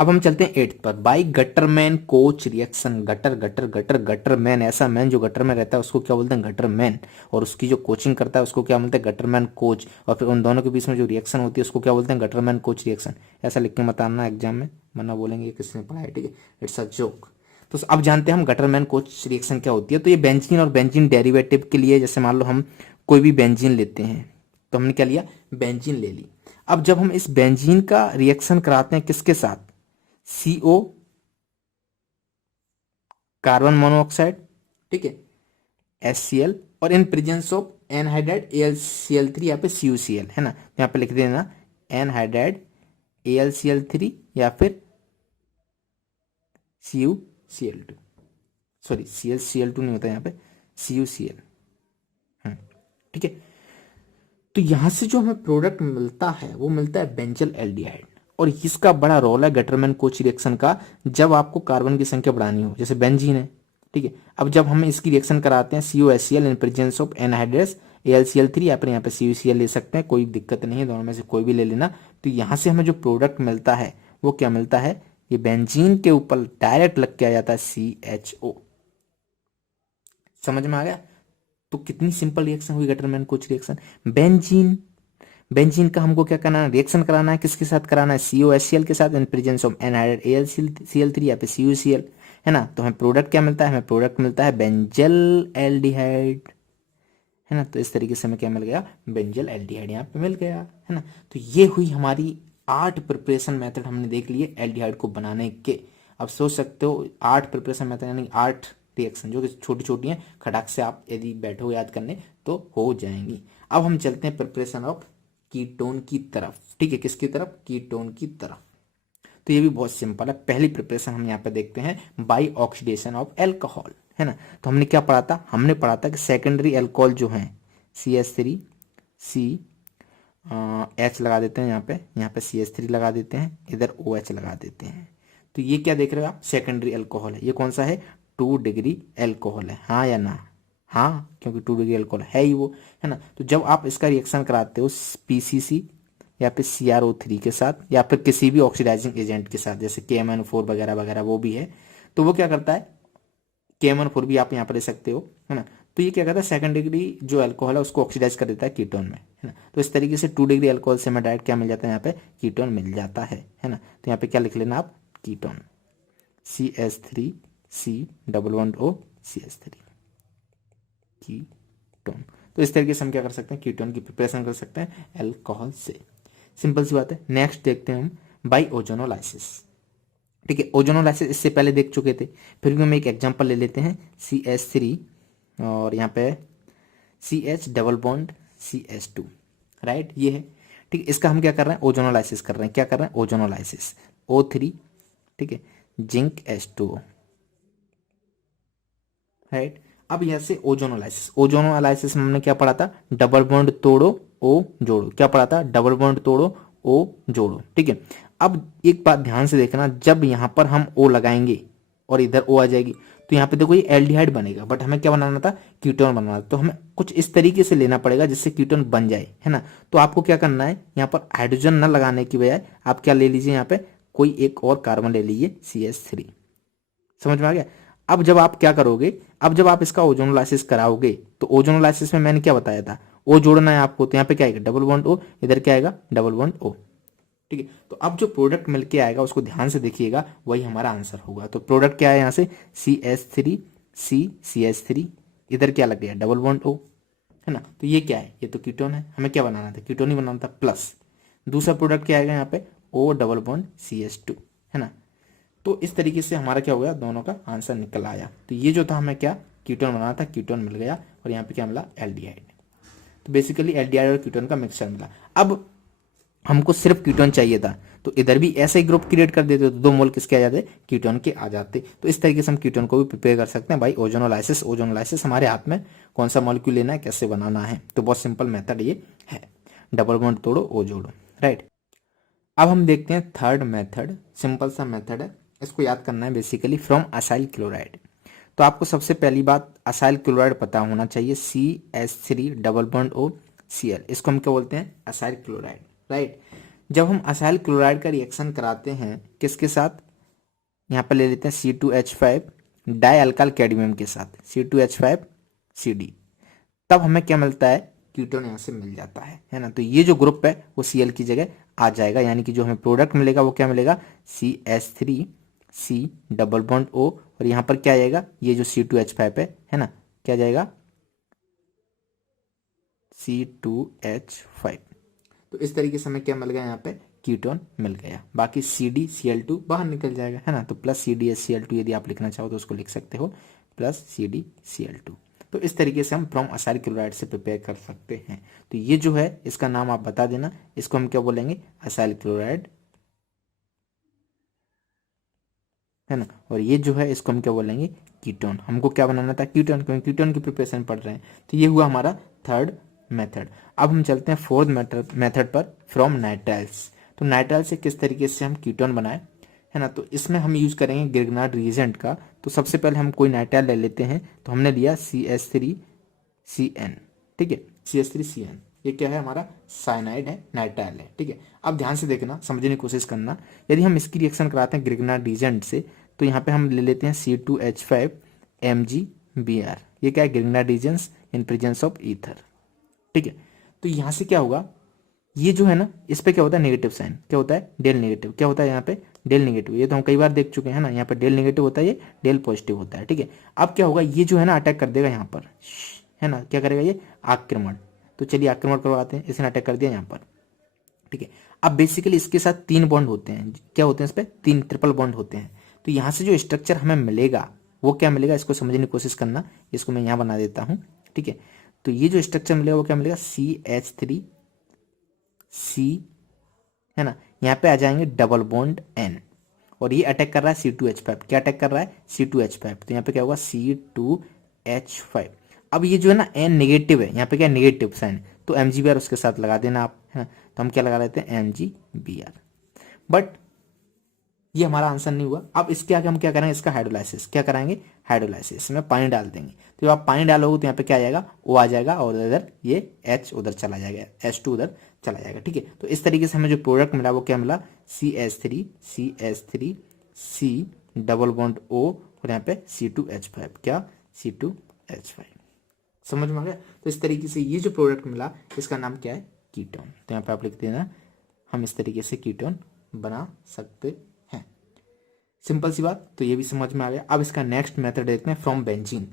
अब हम चलते हैं 8th पर, by Gattermann coach reaction. Gutter gutter gutter Gattermann, ऐसा मैन जो गटर में रहता है उसको क्या बोलते हैं, गटरमैन, और उसकी जो कोचिंग करता है उसको क्या बोलते हैं, गटरमैन कोच, और फिर उन दोनों के बीच में जो रिएक्शन होती है उसको क्या बोलते हैं, गटरमैन कोच रिएक्शन। ऐसा लिख के मत आना एग्जाम में, वरना बोलेंगे किसने पढ़ा है, ठीक है, इट्स अ जोक। तो अब जानते हैं हम गटरमैन कोच रिएक्शन क्या होती है। तो ये बेंजीन और बेंजीन डेरिवेटिव के लिए, जैसे मान लो हम कोई भी बेंजीन लेते हैं, तो हमने क्या लिया, बेंजीन ले ली। अब जब हम इस बेंजीन का रिएक्शन कराते हैं किसके साथ, CO कार्बन मोनोऑक्साइड, ठीक है, HCl, और in presence of anhydride AlCl3 या फिर CuCl, है ना, यहाँ पे लिख देना एनहाइड्राइड AlCl3 या फिर CuCl2, सॉरी ClCl2 नहीं होता यहाँ पे, CuCl, ठीक है। तो यहां से जो हमें प्रोडक्ट मिलता है वो मिलता है बेंजल एल्डिहाइड, और इसका बड़ा रोल है गटरमैन कोच रिएक्शन का। जब आपको कार्बन की संख्या बढ़ानी हो, जैसे बेंजीन है, ठीक है, अब जब हम इसकी रिएक्शन कराते हैं COHCl in presence of anhydrous AlCl3 या फिर यहाँ पे CuCl ले सकते हैं, कोई दिक्कत नहीं है, दोनों में से कोई भी ले लेना। तो यहाँ से हमें जो प्रोडक्ट मिलता है वो क्या मिलता है, ये बेंजीन के ऊपर डायरेक्ट लग के आ जाता है CHO। समझ में आ गया। तो कितनी सिंपल रिएक्शन हुई Gattermann coach reaction. Benzene, benzene का हमको क्या करना है, रिएक्शन कराना है, किसके साथ कराना है, COHCl के साथ in presence of anhydride AlCl3 या फिर CuCl, है ना। तो हमें प्रोडक्ट क्या मिलता है, हमें प्रोडक्ट मिलता है बेंजल एल्डिहाइड, है ना। तो इस तरीके से हमें क्या मिल गया, बेंजल एल्डिहाइड यहाँ पे मिल गया, है ना। तो ये हुई हमारी 8 प्रिपरेशन मेथड हमने देख लिए एल्डिहाइड को बनाने के। अब सोच सकते हो 8 प्रिपरेशन मेथड यानी 8 रिएक्शन जो कि छोटी छोटी हैं, खटाक से आप यदि बैठो याद करने तो हो जाएंगी। अब हम चलते हैं प्रिपरेशन ऑफ कीटोन की तरफ, ठीक है, किसकी तरफ, कीटोन की तरफ। तो ये भी बहुत सिंपल है। पहली प्रिपरेशन हम यहाँ पे देखते हैं बाई ऑक्सीडेशन ऑफ एल्कोहल, है ना। तो हमने क्या पढ़ा था, हमने पढ़ा था कि सेकेंडरी एल्कोहल जो है CH3 C H लगा देते हैं, यहाँ पे CH3 लगा देते हैं, इधर OH लगा देते हैं। तो ये क्या देख रहे हो आप, सेकेंडरी एल्कोहल है। ये कौन सा है, 2 डिग्री एल्कोहल है, हाँ या ना, हाँ, क्योंकि 2 डिग्री एल्कोहल है ही वो, है ना। तो जब आप इसका रिएक्शन कराते हो PCC या फिर CrO3 के साथ या फिर किसी भी ऑक्सीडाइजिंग एजेंट के साथ, जैसे KMnO4 वगैरह वगैरह वो भी है, तो वो क्या करता है, KMnO4 भी आप यहाँ पर ले सकते हो, है ना। तो ये क्या करता है, सेकंड डिग्री जो अल्कोहल है उसको ऑक्सीडाइज कर देता है कीटोन में, है ना। तो इस तरीके से 2 डिग्री अल्कोहल से हमें डायरेक्ट क्या मिल जाता है, यहाँ पे कीटोन मिल जाता है ना। तो यहाँ पे क्या लिख लेना आप, कीटोन CH3C11O CH3 कीटोन। तो इस तरीके से हम क्या कर सकते हैं, कीटोन की प्रिपरेशन कर सकते हैं अल्कोहल से। सिंपल सी बात है। नेक्स्ट देखते हैं हम बाई ओजोनोलाइसिस, ठीक है। ओजोनोलाइसिस इससे पहले देख चुके थे, फिर भी हम एक एग्जांपल ले लेते हैं, CH3 और यहाँ पे CH double bond CH2, right, ये है, ठीक है। इसका हम क्या कर रहे हैं, ओजोनोलाइसिस कर रहे हैं, क्या कर रहे हैं, ओजोनोलाइसिस O3, ठीक है, जिंक H2O, राइट। अब यहाँ से ओजोनोलाइसिस, ओजोनोलाइसिस में हमने क्या पढ़ा था, डबल बॉन्ड तोड़ो O जोड़ो, क्या पढ़ा था, डबल बॉन्ड तोड़ो O जोड़ो, ठीक है। अब एक बात ध्यान से देखना, जब यहाँ पर हम O लगाएंगे और इधर O आ जाएगी, तो यहाँ पे देखो ये एल्डिहाइड बनेगा, बट हमें क्या बनाना था, कीटोन बनाना था। तो हमें कुछ इस तरीके से लेना पड़ेगा जिससे कीटोन बन जाए, है ना। तो आपको क्या करना है, यहाँ पर हाइड्रोजन न लगाने की बजाय आप क्या ले लीजिए, यहाँ पे कोई एक और कार्बन ले लीजिए CH3। समझ में आ गया। अब जब आप क्या करोगे, अब जब आप इसका ओजोनोलाइसिस कराओगे, तो ओजोनोलाइसिस में मैंने क्या बताया था, O जोड़ना है आपको, तो यहाँ पे क्या आएगा, डबल बॉन्ड O, इधर क्या आएगा, डबल बॉन्ड O, ठीक है। तो अब जो प्रोडक्ट मिलके आएगा उसको ध्यान से देखिएगा, वही हमारा आंसर होगा। तो प्रोडक्ट क्या है, यहाँ से CH3 इधर क्या लग गया, डबल बॉन्ड O, है ना। तो ये क्या है, ये तो कीटोन है, हमें क्या बनाना था, कीटोन ही बनाना था, प्लस दूसरा प्रोडक्ट क्या आएगा यहाँ पे, O डबल बॉन्ड CH2, है ना। तो इस तरीके से हमारा क्या हो गया, दोनों का आंसर निकल आया। तो ये जो था हमें क्या, कीटोन बनाना था, कीटोन मिल गया, और यहाँ पे क्या मिला, एल्डिहाइड। तो बेसिकली एल्डिहाइड और कीटोन का मिक्सचर मिला। अब हमको सिर्फ कीटोन चाहिए था, तो इधर भी ऐसा ही ग्रुप क्रिएट कर देते, तो 2 मोल किसके आ जाते, कीटोन के आ जाते। तो इस तरीके से हम कीटोन को भी प्रिपेयर कर सकते हैं भाई। ओजोनोलाइसिस, ओजोनोलाइसिस हमारे हाथ में, कौन सा मॉलिक्यूल लेना है, कैसे बनाना है, तो बहुत सिंपल मेथड ये है, डबल बॉन्ड तोड़ो O जोड़ो, राइट। अब हम देखते हैं थर्ड मेथड, सिंपल सा मेथड है, इसको याद करना है बेसिकली, फ्रॉम असाइल क्लोराइड। तो आपको सबसे पहली बात असाइल क्लोराइड पता होना चाहिए, CH3 double bond O Cl, इसको हम क्या बोलते हैं, असाइल क्लोराइड, राइट। जब हम असाइल क्लोराइड का रिएक्शन कराते हैं किसके साथ, यहाँ पर ले लेते हैं C2H5 डाई अल्काइल कैडमियम के साथ C2H5CD, तब हमें क्या मिलता है, कीटोन यहाँ से मिल जाता है ना। तो ये जो ग्रुप है वो Cl की जगह आ जाएगा, यानी कि जो हमें प्रोडक्ट मिलेगा वो क्या मिलेगा, CH3C डबल बॉन्ड O, और यहाँ पर क्या आएगा, ये जो C2H5 है ना, क्या जाएगा C2H5। तो इस तरीके से हमें क्या मिल गया, यहाँ पे कीटोन मिल गया। बाकी CdCl2 बाहर निकल जाएगा, है ना। तो प्लस CdHCl2 यदि आप लिखना चाहो तो उसको लिख सकते हो, प्लस CdCl2। तो इस तरीके से हम फ्रॉम असाइल क्लोराइड से प्रिपेयर कर सकते हैं। तो ये जो है इसका नाम आप बता देना, इसको हम क्या बोलेंगे, असाइल क्लोराइड, है ना। और ये जो है इसको हम क्या बोलेंगे, कीटोन। हमको क्या बनाना था, कीटोन, क्योंकि कीटोन की प्रिपरेशन पढ़ रहे हैं। तो ये हुआ हमारा थर्ड मेथड। अब हम चलते हैं फोर्थ मेथड पर, फ्रॉम नाइट्राइल्स। तो नाइट्राइल से किस तरीके से हम कीटोन बनाए, है ना। तो इसमें हम यूज करेंगे गिरगनार्ड रिएजेंट का। तो सबसे पहले हम कोई नाइट्राइल ले लेते हैं। तो हमने लिया CH3CN, ठीक है, CH3CN, ये क्या है, हमारा साइनाइड है, नाइट्राइल है, ठीक है। अब ध्यान से देखना, समझने की कोशिश करना। यदि हम इसकी रिएक्शन कराते हैं ग्रिग्नार्ड रिएजेंट से, तो यहाँ पे हम ले लेते हैं C2H5MgBr, ये क्या है, Grignard reagents in presence of ether, ठीक है। तो यहाँ से क्या होगा, ये जो है ना, इस पे क्या होता है, नेगेटिव साइन, क्या होता है, डेल नेगेटिव, क्या होता है यहाँ पे, डेल नेगेटिव। ये तो हम कई बार देख चुके हैं ना, यहाँ पे डेल नेगेटिव होता है, ये डेल पॉजिटिव होता है, ठीक है। अब क्या होगा, ये जो है ना अटैक कर देगा यहाँ पर, है ना, क्या करेगा ये, आक्रमण। तो चलिए आक्रमण करवाते हैं, इसने अटैक कर दिया यहाँ पर, ठीक है। अब बेसिकली इसके साथ 3 बॉन्ड होते हैं, क्या होते हैं इस पे, 3 ट्रिपल बॉन्ड होते हैं। तो यहाँ से जो स्ट्रक्चर हमें मिलेगा वो क्या मिलेगा, इसको समझने की कोशिश करना। इसको मैं यहाँ बना देता हूँ, ठीक है। तो ये जो स्ट्रक्चर मिलेगा वो क्या मिलेगा, CH3C, है ना। यहाँ पे आ जाएंगे डबल बॉन्ड N, और ये अटैक कर रहा है C2H5, क्या अटैक कर रहा है, C2H5। तो यहाँ पे क्या होगा, C2H5। अब ये जो है ना N नेगेटिव है, यहाँ पे क्या नेगेटिव साइन, तो MgBr उसके साथ लगा देना आप, है ना। तो हम क्या लगा लेते हैं, MgBr। बट ये हमारा आंसर नहीं हुआ। अब इसके आगे हम क्या करेंगे, इसका हाइड्रोलाइसिस, क्या कराएंगे, हाइड्रोलाइसिस में पानी डाल देंगे। तो जब आप पानी डालोगे तो यहाँ पे क्या आ जाएगा, O आ जाएगा, और इधर ये H उधर चला जाएगा, H2 उधर चला जाएगा, ठीक है। तो इस तरीके से हमें जो प्रोडक्ट मिला वो क्या मिला, CH3C डबल बॉन्ड O, और यहाँ पे C2H5, क्या, C2H5। समझ में आ गया। तो इस तरीके से ये जो प्रोडक्ट मिला इसका नाम क्या है, कीटोन। तो यहाँ पे आप लिख देना, हम इस तरीके से कीटोन बना सकते हैं। सिंपल सी बात, तो ये भी समझ में आ गया। अब इसका नेक्स्ट मेथड देखते हैं, फ्रॉम बेंजीन।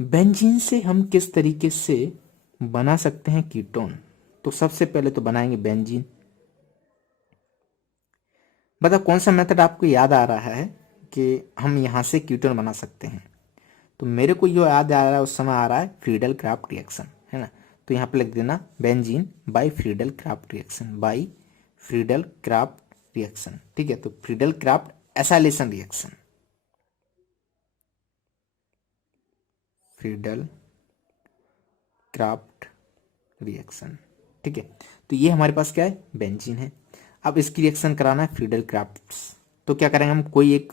बेंजीन से हम किस तरीके से बना सकते हैं कीटोन। तो सबसे पहले तो बनाएंगे बेंजीन। बताओ कौन सा मेथड आपको याद आ रहा है कि हम यहां से कीटोन बना सकते हैं। तो मेरे को जो याद आ रहा है उस समय आ रहा है फ्रीडल क्राफ्ट रिएक्शन, है ना। तो यहाँ पे लिख देना benzene by Friedel Crafts reaction, by Friedel Crafts reaction, ठीक है। तो Friedel Crafts acylation reaction, Friedel Crafts reaction, ठीक है। तो ये हमारे पास क्या है, बेंजीन है। अब इसकी रिएक्शन कराना है फ्रीडल क्राफ्ट। तो क्या करेंगे, हम कोई एक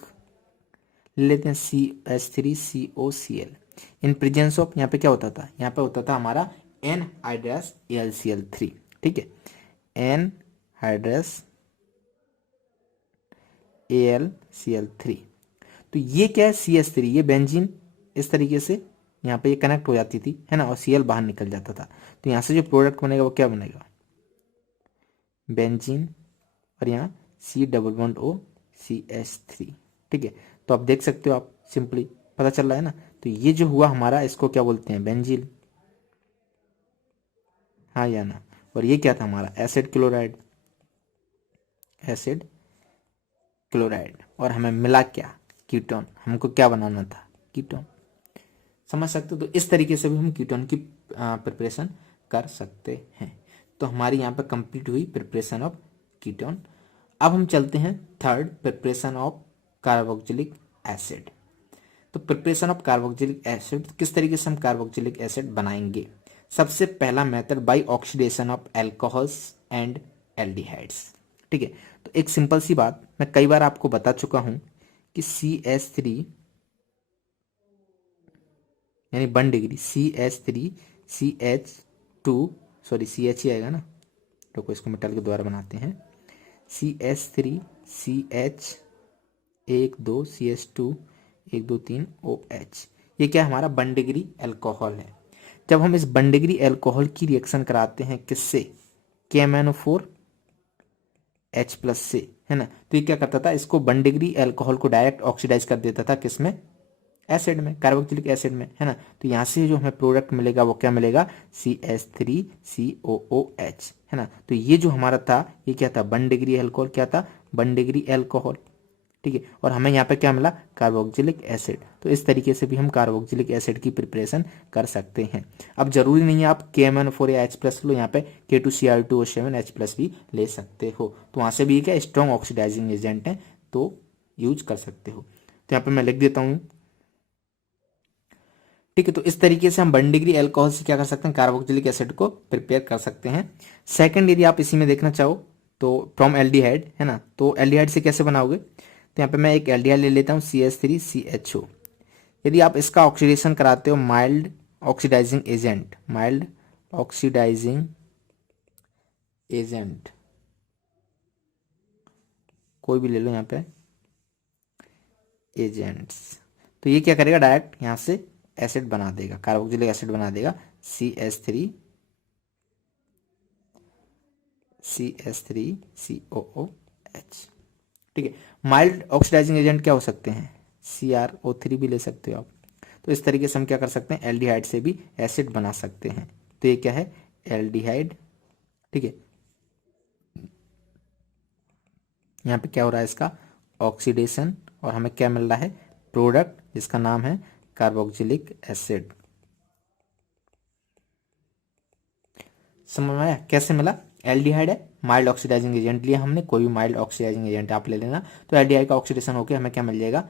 ले लेते हैं CH3COCl इन प्रेजेंस ऑफ, यहाँ पे क्या होता था, यहाँ पे होता था हमारा N हाइड्रस AlCl3, ठीक है, N हाइड्रस AlCl3। तो ये क्या है, CH3, ये बेंजीन इस तरीके से यहाँ पे ये कनेक्ट हो जाती थी, है ना, और Cl बाहर निकल जाता था। तो यहाँ से जो प्रोडक्ट बनेगा वो क्या बनेगा, बेंजीन, और यहाँ C double bond O CH3, ठीक है। तो आप देख सकते हो, आप सिंपली पता चल रहा है ना। तो ये जो हुआ हमारा, इसको क्या बोलते हैं, बेंजीन, हाँ या ना। और ये क्या था हमारा, एसिड क्लोराइड, एसिड क्लोराइड, और हमें मिला क्या, कीटोन। हमको क्या बनाना था, कीटोन। समझ सकते हो। तो इस तरीके से भी हम कीटोन की प्रिपरेशन कर सकते हैं। तो हमारी यहाँ पे कंप्लीट हुई प्रिपरेशन ऑफ कीटोन। अब हम चलते हैं third, preparation of carboxylic acid. तो प्रिपरेशन ऑफ कार्बोक्सिलिक एसिड, किस तरीके से हम कार्बोक्सिलिक एसिड बनाएंगे। सबसे पहला method by oxidation of alcohols and aldehydes, ठीक है। तो एक सिंपल सी बात मैं कई बार आपको बता चुका हूं कि CH3 यानी 1 degree, CH3 CH2, sorry CH ही आएगा ना, देखो इसको मेटल के द्वारा बनाते हैं, CH3CH 1 2 CH2 1 2 3 OH। ये क्या है, हमारा 1 डिग्री एल्कोहल है। जब हम इस 1 डिग्री एल्कोहल की रिएक्शन कराते हैं किससे, KMnO4 H प्लस से, है ना, तो ये क्या करता था, इसको 1 डिग्री एल्कोहल को डायरेक्ट ऑक्सीडाइज कर देता था, किसमें, एसिड में, कार्बोक्सिलिक एसिड में, है ना। तो यहाँ से जो हमें प्रोडक्ट मिलेगा वो क्या मिलेगा, CH3COOH, है ना। तो ये जो हमारा था ये क्या था, 1 डिग्री एल्कोहल, क्या था, 1 डिग्री एल्कोहल, ठीक है। और हमें यहाँ पे क्या मिला, कार्बोक्सिलिक एसिड। तो इस तरीके से भी हम कार्बोक्सिलिक एसिड की प्रिपरेशन कर सकते हैं। अब जरूरी नहीं है आप KMnO4 या H प्लस लो, यहाँ पे K2Cr2O7 H प्लस भी ले सकते हो। तो वहाँ से भी क्या स्ट्रॉन्ग ऑक्सीडाइजिंग एजेंट है, तो यूज कर सकते हो। तो यहाँ पे मैं लिख देता हूँ, ठीक है। तो इस तरीके से हम 1 डिग्री एल्कोहल से क्या कर सकते हैं, कार्बोक्सिलिक एसिड को प्रिपेयर कर सकते हैं। सेकंड, यदि आप इसी में देखना चाहो तो फ्रॉम एल्डिहाइड, है ना, तो एल्डिहाइड से कैसे बनाओगे, तो यहाँ पे मैं एक एल्डिहाइड ले लेता हूँ CH3CHO। यदि आप इसका ऑक्सीडेशन कराते हो mild oxidising agent, mild oxidising agent कोई भी ले लो यहाँ पे एजेंट्स, तो ये क्या करेगा, डायरेक्ट यहाँ से एसिड बना देगा, कार्बोक्सिलिक एसिड बना देगा, CH3COOH, ठीक है। माइल्ड ऑक्सीडाइजिंग एजेंट क्या हो सकते हैं, CrO3 भी ले सकते हो आप। तो इस तरीके से हम क्या कर सकते हैं, एल्डिहाइड से भी एसिड बना सकते हैं। तो ये क्या है, एल्डिहाइड, ठीक है। यहाँ पे क्या हो रहा है, इसका ऑक्सीडेशन, और हमें क्या मिल रहा है, प्रोडक्ट जिसका नाम है कार्बोक्सिलिक एसिड। समझ में आया कैसे मिला, एल्डिहाइड है, माइल्ड ऑक्सीडाइजिंग एजेंट लिया हमने, कोई भी माइल्ड ऑक्सीडाइजिंग एजेंट आप ले लेना, तो एल्डिहाइड का ऑक्सीडेशन होकर हमें क्या मिल जाएगा,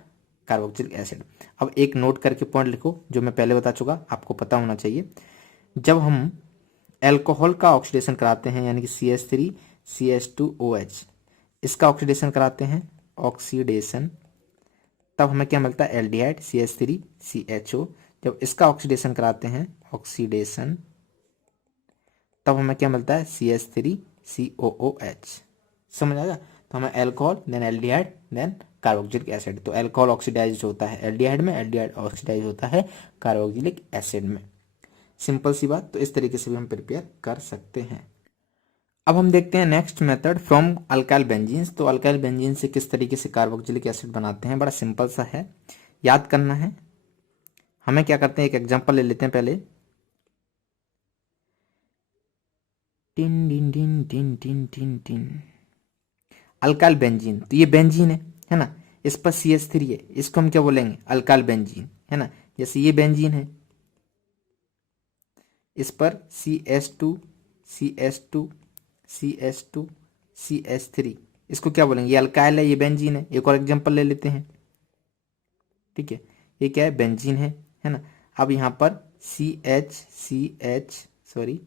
कार्बोक्सिलिक एसिड। अब एक नोट करके पॉइंट लिखो, जो मैं पहले बता चुका, आपको पता होना चाहिए। जब हम एल्कोहल का ऑक्सीडेशन कराते हैं, यानी कि CH3CH2OH, इसका ऑक्सीडेशन कराते हैं, ऑक्सीडेशन, तब हमें क्या मिलता है, एल्डिहाइड CH3CHO। जब इसका ऑक्सीडेशन कराते हैं, ऑक्सीडेशन, तब हमें क्या मिलता है, CH3COOH। समझ आएगा। तो हमें alcohol, then aldehyde, then carboxylic acid. तो एल्कोहल ऑक्सीडाइज होता है एल्डिहाइड में, एल्डिहाइड ऑक्सीडाइज होता है कार्बोक्सिलिक एसिड में। सिंपल सी बात। तो इस तरीके से भी हम प्रिपेयर कर सकते हैं। अब हम देखते हैं next method from alkyl benzenes. तो अल्काइल बेंजीन से किस तरीके से कार्बोक्सिलिक एसिड बनाते हैं, बड़ा सिंपल सा है, याद करना है। हमें क्या करते हैं, एक एग्जांपल ले लेते हैं पहले। Tin tin tin tin tin tin tin alkyl benzene, तो ये बेंजीन है ना, इस पर CH3 है, इसको हम क्या बोलेंगे, अल्काइल बेंजीन, है ना। जैसे ये बेंजीन है, इस पर CH2 CH2 CH2 CH3, इसको क्या बोलेंगे, ये अल्काइल है, ये बेंजीन है। एक और एग्जांपल ले लेते हैं, ठीक है। ये क्या है, बेंजीन है ना। अब यहाँ पर सॉरी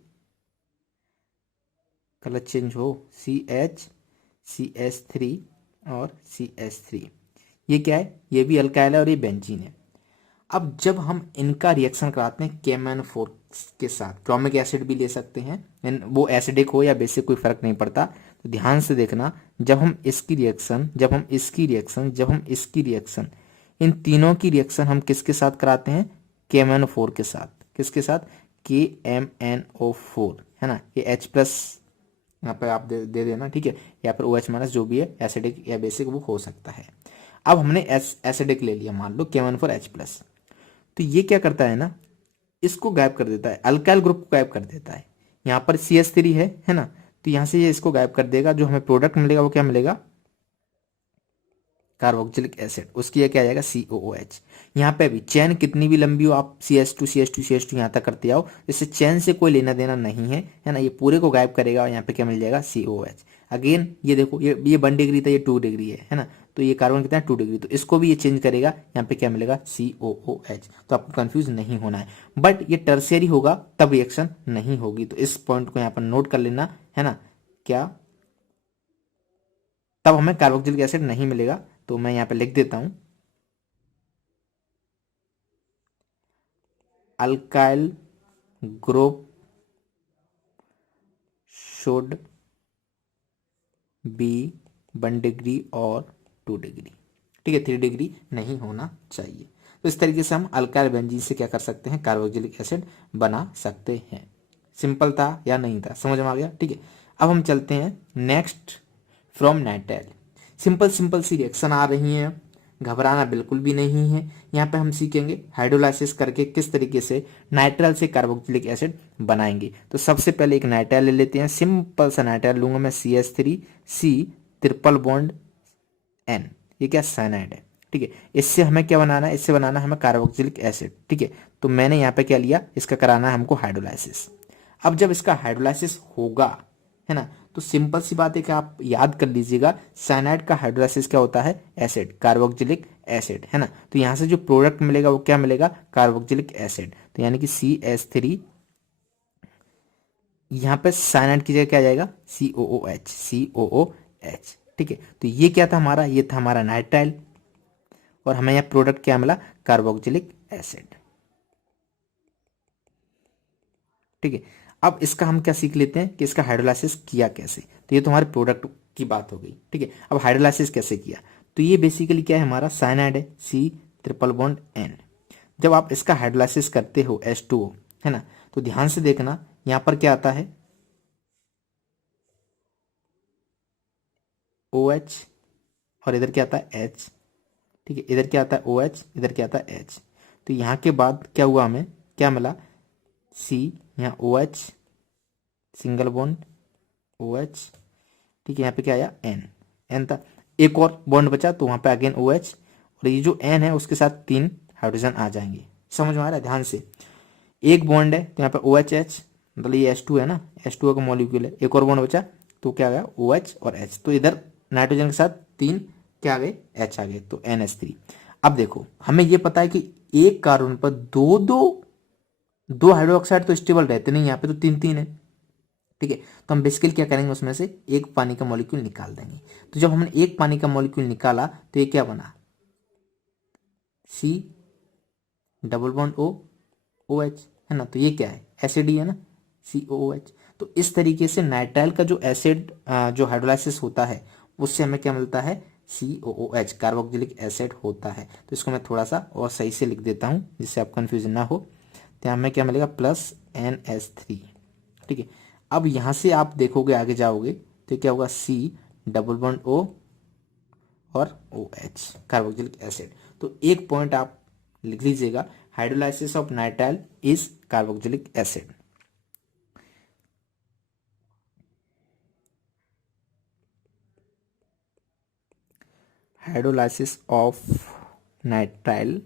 कलर चेंज हो, CH3 और CH3, ये क्या है, ये भी अल्काइल है और ये बेंजीन है। अब जब हम इनका रिएक्शन कराते हैं KMnO4 के साथ, क्रोमिक एसिड भी ले सकते हैं, वो एसिडिक हो या बेसिक कोई फर्क नहीं पड़ता। तो ध्यान से देखना, जब हम इसकी रिएक्शन, जब हम इसकी रिएक्शन, जब हम इसकी रिएक्शन, इन तीनों की रिएक्शन हम किसके साथ कराते हैं, KMnO4 के साथ। किसके साथ, KMnO4, है ना। ये H प्लस यहाँ पर आप दे देना, ठीक है। या फिर OH माइनस, जो भी है एसिडिक या बेसिक वो हो सकता है। अब हमने एसिडिक ले लिया, मान लो K14H प्लस, तो ये क्या करता है ना, इसको गायब कर देता है, अल्काइल ग्रुप को गायब कर देता है। यहाँ पर CH3 है ना, तो यहाँ से ये इसको गायब कर देगा, जो हमें प्रोडक्ट मिलेगा वो क्या मिलेगा, कार्बोक्सिलिक एसिड। उसकी ये क्या आ जाएगा, COOH। यहाँ पे भी चेन कितनी भी लंबी हो, आप CH2 यहाँ तक करते आओ, इससे चेन से कोई लेना देना नहीं है ना। ये पूरे को गायब करेगा और यहाँ पे क्या मिल जाएगा, COOH। अगेन ये देखो, ये 1 डिग्री था, ये 2 डिग्री है ना। तो ये कार्बन कितना है, 2 डिग्री, तो इसको भी ये चेंज करेगा, यहाँ पे क्या मिलेगा, COOH। तो आपको कंफ्यूज नहीं होना है, बट ये टर्शियरी होगा तब रिएक्शन नहीं होगी। तो इस पॉइंट को यहाँ पर नोट कर लेना, है ना। क्या, तब हमें कार्बोक्सिलिक एसिड नहीं मिलेगा। तो मैं यहाँ पे लिख देता हूं, alkyl group should be 1 degree और 2 डिग्री, ठीक है, 3 डिग्री नहीं होना चाहिए। तो इस तरीके से हम अल्काइल बेंजीन से क्या कर सकते हैं, कार्बोक्सिलिक एसिड बना सकते हैं। सिंपल था या नहीं था, समझ में आ गया, ठीक है। अब हम चलते हैं next, from nitrile. Simple simple सी रिएक्शन आ रही हैं, घबराना बिल्कुल भी नहीं है। यहाँ पे हम सीखेंगे हाइड्रोलाइसिस करके किस तरीके से नाइट्राइल से कार्बोक्सिलिक एसिड बनाएंगे। तो सबसे पहले एक नाइट्राइल ले लेते हैं, सिंपल सा नाइट्राइल लूंगा मैं, CH3C ट्रिपल बॉन्ड N, ये क्या साइनाइड है, ठीक है। इससे हमें क्या बनाना है, इससे बनाना है हमें कार्बोक्सिलिक एसिड, ठीक है। तो मैंने यहाँ पे क्या लिया, इसका कराना है हमको हाइड्रोलाइसिस। अब जब इसका हाइड्रोलाइसिस होगा, है ना, तो सिंपल सी बात है कि आप याद कर लीजिएगा, साइनाइड का हाइड्रोलाइसिस क्या होता है, एसिड, कार्बोक्सिलिक एसिड, है ना। तो यहाँ से जो प्रोडक्ट मिलेगा वो क्या मिलेगा, कार्बोक्सिलिक एसिड। तो यानी कि CH3, यहाँ पे साइनाइड की जगह क्या आ जाएगा, COOH, ठीक है। तो ये क्या था हमारा, ये था हमारा नाइट्राइल, और हमें यहाँ प्रोडक्ट क्या मिला, कार्बोक्सिलिक एसिड, ठीक है। अब इसका हम क्या सीख लेते हैं कि इसका हाइड्रोलाइसिस किया कैसे। तो ये तो हमारे प्रोडक्ट की बात हो गई, ठीक है। अब हाइड्रोलाइसिस कैसे किया, तो ये बेसिकली क्या है, हमारा साइनाइड है, C ट्रिपल बॉन्ड N। जब आप इसका हाइड्रोलाइसिस करते हो H2O, है ना, तो ध्यान से देखना, यहां पर क्या आता है, OH, और इधर क्या आता है H, ठीक है। इधर क्या आता है OH, इधर क्या आता है H। तो यहाँ के बाद क्या हुआ, हमें क्या मिला, C, यहाँ OH सिंगल बॉन्ड OH, ठीक है। यहाँ पे क्या आया, N था, एक और बॉन्ड बचा तो वहां पे अगेन OH, और ये जो N है उसके साथ 3 हाइड्रोजन आ जाएंगे। समझ में आ रहा है, ध्यान से, एक बॉन्ड है तो यहाँ पे OHH, मतलब ये H2 है ना, H2O का मॉलिक्यूल है, एक और बॉन्ड बचा तो क्या आ गया, OH और H। तो इधर नाइट्रोजन के साथ 3 क्या आ गए, H आ गए, तो NH3। अब देखो, हमें ये पता है कि एक कार्बन पर दो हाइड्रोक्साइड तो स्टेबल रहते नहीं, यहाँ पे तो 3 3 है, ठीक है। तो हम बेसिकली क्या करेंगे, उसमें से एक पानी का मॉलिक्यूल निकाल देंगे। तो जब हमने एक पानी का मॉलिक्यूल निकाला तो ये क्या बना, C डबल बॉन्ड OH, है ना। तो ये क्या है, एसिड ही है ना, COOH। तो इस तरीके से नाइट्राइल का जो एसिड जो हाइड्रोलाइसिस होता है उससे हमें क्या मिलता है, COOH, कार्बोक्सिलिक एसिड होता है। तो इसको मैं थोड़ा सा और सही से लिख देता हूँ जिससे आप कंफ्यूजन ना हो। तो हमें क्या मिलेगा, प्लस NH3, ठीक है। अब यहाँ से आप देखोगे, आगे जाओगे तो क्या होगा, C डबल बॉन्ड O और OH, कार्बोक्सिलिक एसिड। तो एक पॉइंट आप लिख लीजिएगा, hydrolysis of nitrile is carboxylic acid. Hydrolysis of nitrile,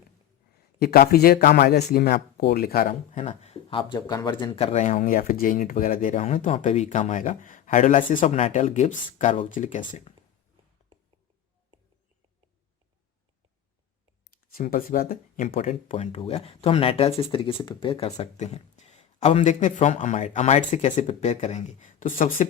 ये काफ़ी जगह काम आएगा इसलिए मैं आपको लिखा रहा हूँ, है ना। आप जब कन्वर्जन कर रहे होंगे या फिर JEE नीट वगैरह दे रहे होंगे तो वहाँ पे भी काम आएगा। Hydrolysis of nitrile gives carboxylic acid, simple सी बात है, इंपॉर्टेंट पॉइंट हो गया। तो हम नाइट्राइल से इस तरीके से प्रिपेयर कर सकते हैं। अब हम देखते हैं फ्रॉम अमाइड, अमाइड से कैसे प्रिपेयर करेंगे। तो सबसे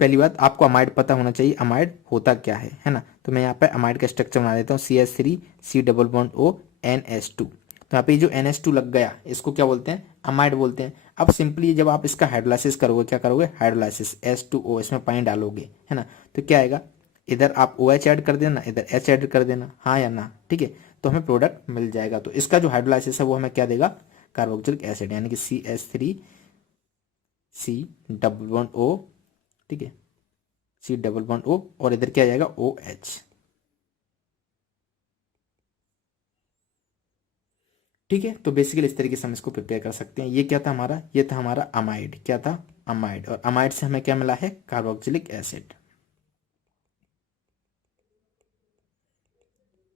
पहली बात, आपको अमाइड पता होना चाहिए, अमाइड होता क्या है ना। तो मैं यहाँ पे अमाइड का स्ट्रक्चर बना देता हूँ, CH3C double bond O NH2। तो यहाँ पे जो NH2 लग गया इसको क्या बोलते हैं, अमाइड बोलते हैं। अब सिंपली जब आप इसका हाइड्रोलाइसिस करोगे, क्या करोगे, हाइड्रोलाइसिस H2O, इसमें पानी डालोगे, है ना। तो क्या आएगा, इधर आप OH ऐड कर देना, इधर H ऐड कर देना, हाँ या ना, ठीक है। तो हमें प्रोडक्ट मिल जाएगा। तो इसका जो हाइड्रोलाइसिस है वो हमें क्या देगा, कार्बोक्सिलिक एसिड, यानी कि CH3C डबल बॉन्ड O, ठीक है, C डबल बॉन्ड O, और इधर क्या आ जाएगा, OH, ठीक है। तो बेसिकली इस तरीके से हम इसको प्रिपेयर कर सकते हैं। ये क्या था हमारा, ये था हमारा अमाइड, क्या था, अमाइड, और अमाइड से हमें क्या मिला है, कार्बोक्सिलिक एसिड।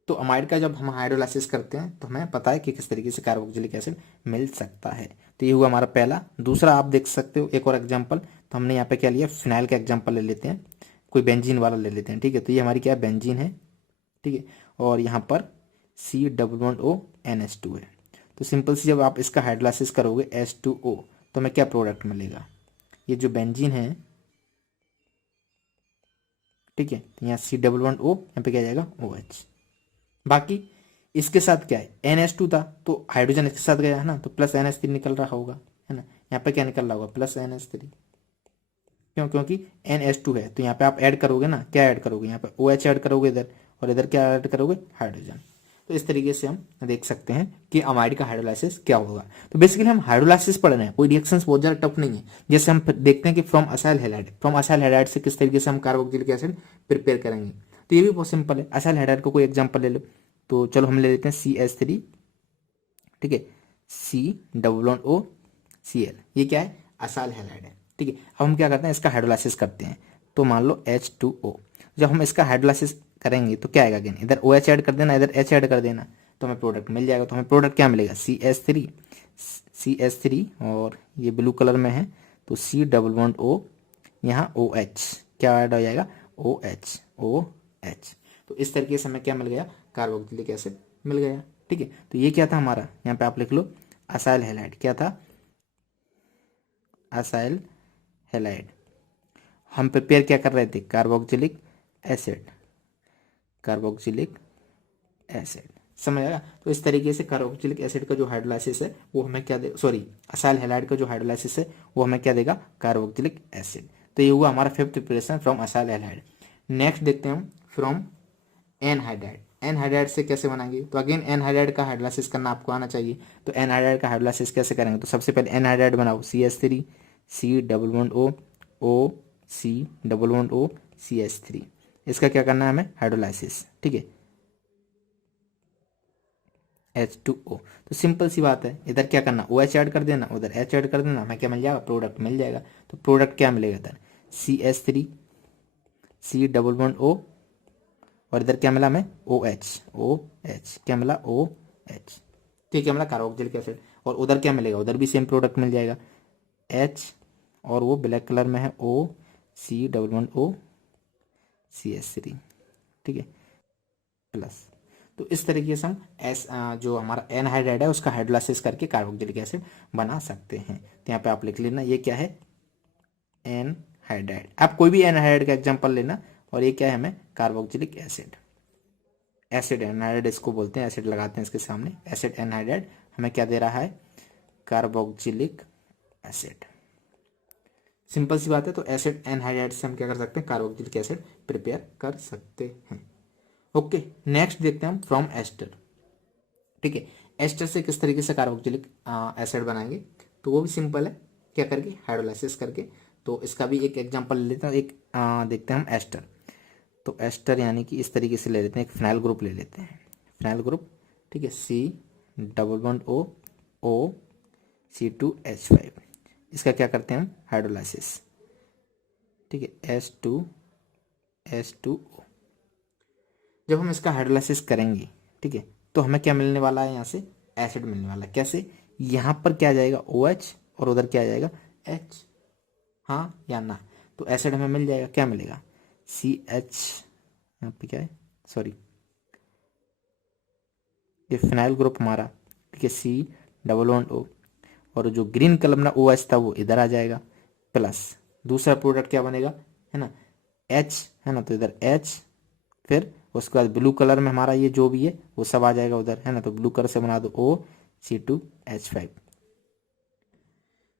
तो अमाइड का जब हम हाइड्रोलाइसिस करते हैं तो हमें पता है कि किस तरीके से कार्बोक्सिलिक एसिड मिल सकता है। तो ये हुआ हमारा पहला। दूसरा आप देख सकते हो एक और एग्जांपल, तो हमने यहाँ पे क्या लिया, फिनाइल का एग्जांपल ले लेते हैं, कोई बेंजीन वाला ले लेते हैं, ठीक है। तो ये हमारी क्या है, बेंजीन है, ठीक है, और यहाँ पर C double bond O NH2 है। तो सिंपल सी जब आप इसका हाइड्रोलाइसिस करोगे H2O तो हमें क्या प्रोडक्ट मिलेगा, ये जो बेंजीन है, ठीक है, तो यहाँ C डबल बॉन्ड O, यहाँ पे क्या जाएगा, OH। बाकी इसके साथ क्या है, NH2 था तो हाइड्रोजन इसके साथ गया है ना, तो प्लस NH3 निकल रहा होगा, है ना। यहाँ पे क्या निकल रहा होगा, प्लस NH3, क्यों? क्योंकि NH2 है, तो यहाँ पे आप ऐड करोगे ना, क्या ऐड करोगे? यहाँ पे OH ऐड करोगे इधर, और इधर क्या ऐड करोगे? हाइड्रोजन। तो इस तरीके से हम देख सकते हैं कि अमाइड का हाइड्रोलाइसिस क्या होगा। तो बेसिकली हम हाइड्रोलाइसिस पढ़ रहे हैं, कोई रिएक्शंस बहुत ज्यादा टफ नहीं है। जैसे हम देखते हैं कि from acyl halide, from acyl halide से किस तरीके से हम कार्बोक्सिलिक एसिड प्रिपेयर करेंगे, तो ये भी बहुत सिंपल है। असाइल हैलाइड को कोई एग्जाम्पल ले लो, तो चलो हम ले लेते हैं CH3, ठीक है, C_O_Cl, ये क्या है? असाइल हैलाइड है, ठीक है। अब हम क्या करते हैं, इसका हाइड्रोलाइसिस करते हैं। तो मान लो H2O, जब हम इसका हाइड्रोलाइसिस करेंगे तो क्या आएगा? अगेन इधर OH ऐड कर देना, इधर H ऐड कर देना, तो हमें प्रोडक्ट मिल जाएगा। तो हमें प्रोडक्ट क्या मिलेगा? CH3 और ये ब्लू कलर में है तो C_O, यहाँ OH, क्या ऐड हो जाएगा? OH। तो इस तरीके से हमें क्या मिल गया? कार्बोक्सिलिक एसिड मिल गया, ठीक है। तो ये क्या था हमारा? यहाँ पे आप लिख लो असाइल हैलाइड। क्या था? Acyl halide. हम प्रिपेयर क्या कर रहे थे? कार्बोक्सिलिक एसिड, कार्बोक्सिलिक एसिड, समझ आया? तो इस तरीके से कार्बोक्सिलिक एसिड का जो हाइड्रोलाइसिस है वो हमें क्या दे, सॉरी, असाइल हैलाइड का जो हाइड्रोलाइसिस है वो हमें क्या देगा? Carboxylic acid. तो ये हुआ हमारा fifth preparation from acyl halide. Next देखते हैं हम फ्रॉम एनहाइड्राइड। एनहाइड्राइड से कैसे बनाएंगे? तो अगेन एनहाइड्राइड का हाइड्रोलाइसिस करना आपको आना चाहिए। तो एनहाइड्राइड का हाइड्रोलाइसिस कैसे करेंगे? तो सबसे पहले एनहाइड्राइड बनाओ, CH3 C_O O C_O CH3, इसका क्या करना है हमें? हाइड्रोलाइसिस, ठीक है, H2O। तो सिंपल सी बात है, इधर क्या करना? OH ऐड कर देना, उधर H ऐड कर देना, हमें क्या मिल जाएगा? प्रोडक्ट मिल जाएगा। तो प्रोडक्ट क्या मिलेगा इधर? CH3 C_O, और इधर क्या मिला हमें? OH क्या मिला? OH, तो क्या मिला? Carboxylic acid. और उधर क्या मिलेगा? उधर भी सेम प्रोडक्ट मिल जाएगा, H, और वो ब्लैक कलर में है O CH3, ठीक है, प्लस। तो इस तरीके से हम जो हमारा एनहाइड्राइड है उसका हाइड्रोलाइसिस करके कार्बोक्सिलिक एसिड बना सकते हैं। तो यहाँ पे आप लिख लेना, ये क्या है? एनहाइड्राइड। आप कोई भी एनहाइड्राइड का एग्जांपल लेना, और ये क्या है? हमें कार्बोक्सिलिक एसिड, एसिड एनहाइड्राइड इसको बोलते हैं, एसिड लगाते हैं इसके सामने, एसिड एनहाइड्राइड हमें क्या दे रहा है? Carboxylic acid. सिंपल सी बात है। तो एसिड एनहाइड्राइड से हम क्या कर सकते हैं? कार्बोक्सिलिक एसिड प्रिपेयर कर सकते हैं। ओके, नेक्स्ट देखते हैं हम फ्रॉम एस्टर, ठीक है। एस्टर से किस तरीके से कार्बोक्सिलिक एसिड बनाएंगे? तो वो भी सिंपल है, क्या करके? हाइड्रोलाइसिस करके। तो इसका भी एक एग्जांपल ले लेते हैं, एक देखते हैं हम एस्टर। तो एस्टर यानी कि इस तरीके से ले लेते हैं, एक फिनाइल ग्रुप ले लेते हैं, फिनाइल ग्रुप, ठीक है, C_O_O C2H5, इसका क्या करते हैं हम? हाइड्रोलाइसिस, ठीक है, H2O। जब हम इसका हाइड्रोलाइसिस करेंगे, ठीक है, तो हमें क्या मिलने वाला है? यहाँ से एसिड मिलने वाला है। कैसे? यहाँ पर क्या आ जाएगा? OH, और उधर क्या आ जाएगा? H, हाँ या ना? तो एसिड हमें मिल जाएगा, क्या मिलेगा? CH, यहाँ पे क्या है? सॉरी, ये फिनाइल ग्रुप हमारा, ठीक है, C_O, और जो ग्रीन कलर में OH था वो इधर आ जाएगा, प्लस दूसरा प्रोडक्ट क्या बनेगा? है ना, H, है ना, तो इधर H, फिर उसके बाद ब्लू कलर में हमारा ये जो भी है वो सब आ जाएगा उधर, है ना, तो ब्लू कलर से बना दो OC2H5।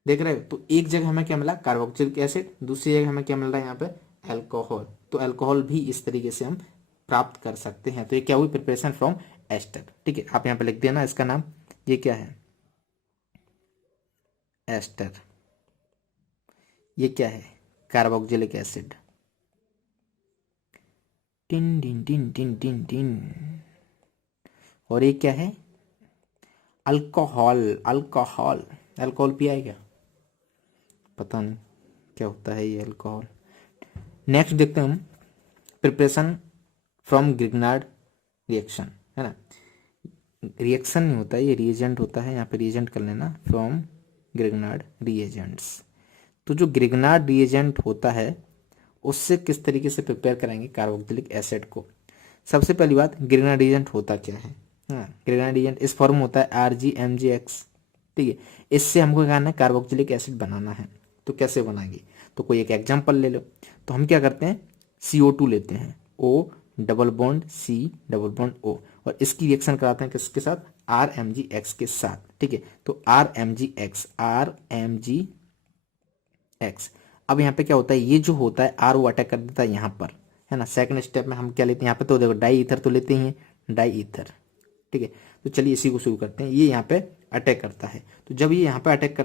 देख रहे हो? तो एक जगह हमें क्या मिला? कार्बोक्सिलिक एसिड, दूसरी जगह हमें क्या मिल रहा है? यहाँ पे अल्कोहल। तो अल्कोहल भी इस तरीके से हम प्राप्त कर सकते हैं। तो ये क्या हुई? प्रिपरेशन फ्रॉम एस्टर, ठीक है। आप यहाँ पे लिख देना इसका नाम, ये क्या है? एस्टर। ये क्या है? Carboxylic acid. Tin tin tin tin tin tin. और ये क्या है? अल्कोहल। अल्कोहल, अल्कोहल पिया है क्या? पता नहीं क्या होता है ये अल्कोहल। नेक्स्ट देखते हैं हम प्रिपरेशन फ्रॉम ग्रिग्नार्ड रिएक्शन, है ना, रिएक्शन नहीं होता है ये, रिएजेंट होता है। यहाँ पे रिएजेंट कर लेना, फ्रॉम ग्रिग्नार्ड रिएजेंट्स। तो जो ग्रिग्नार्ड रिएजेंट होता है उससे किस तरीके से प्रिपेयर करेंगे कार्बोक्सिलिक एसिड को? सबसे पहली बात, ग्रिग्नार्ड रिएजेंट होता क्या है? हाँ, ग्रिग्नार्ड रिएजेंट इस फॉर्म होता है RgMgX, ठीक है। इससे हमको क्या करना है? कार्बोक्सिलिक एसिड बनाना है। तो कैसे बनाएंगे? तो कोई एक एग्जांपल ले लो। तो हम क्या करते हैं? CO2 लेते हैं, O_C_O, और इसकी रिएक्शन कराते हैं किसके साथ? RMgX के साथ, ठीक है। तो RMgX अब यहाँ पे क्या होता है, ये जो होता है R वो अटैक कर देता है यहाँ पर, है ना। सेकंड स्टेप में हम क्या लेते हैं यहाँ पे, तो देखो डाई ईथर तो लेते ही हैं, डाई ईथर, ठीक है। तो चलिए इसी को शुरू करते हैं। ये यहाँ पे अटैक करता है, तो जब ये यहाँ पे अटैक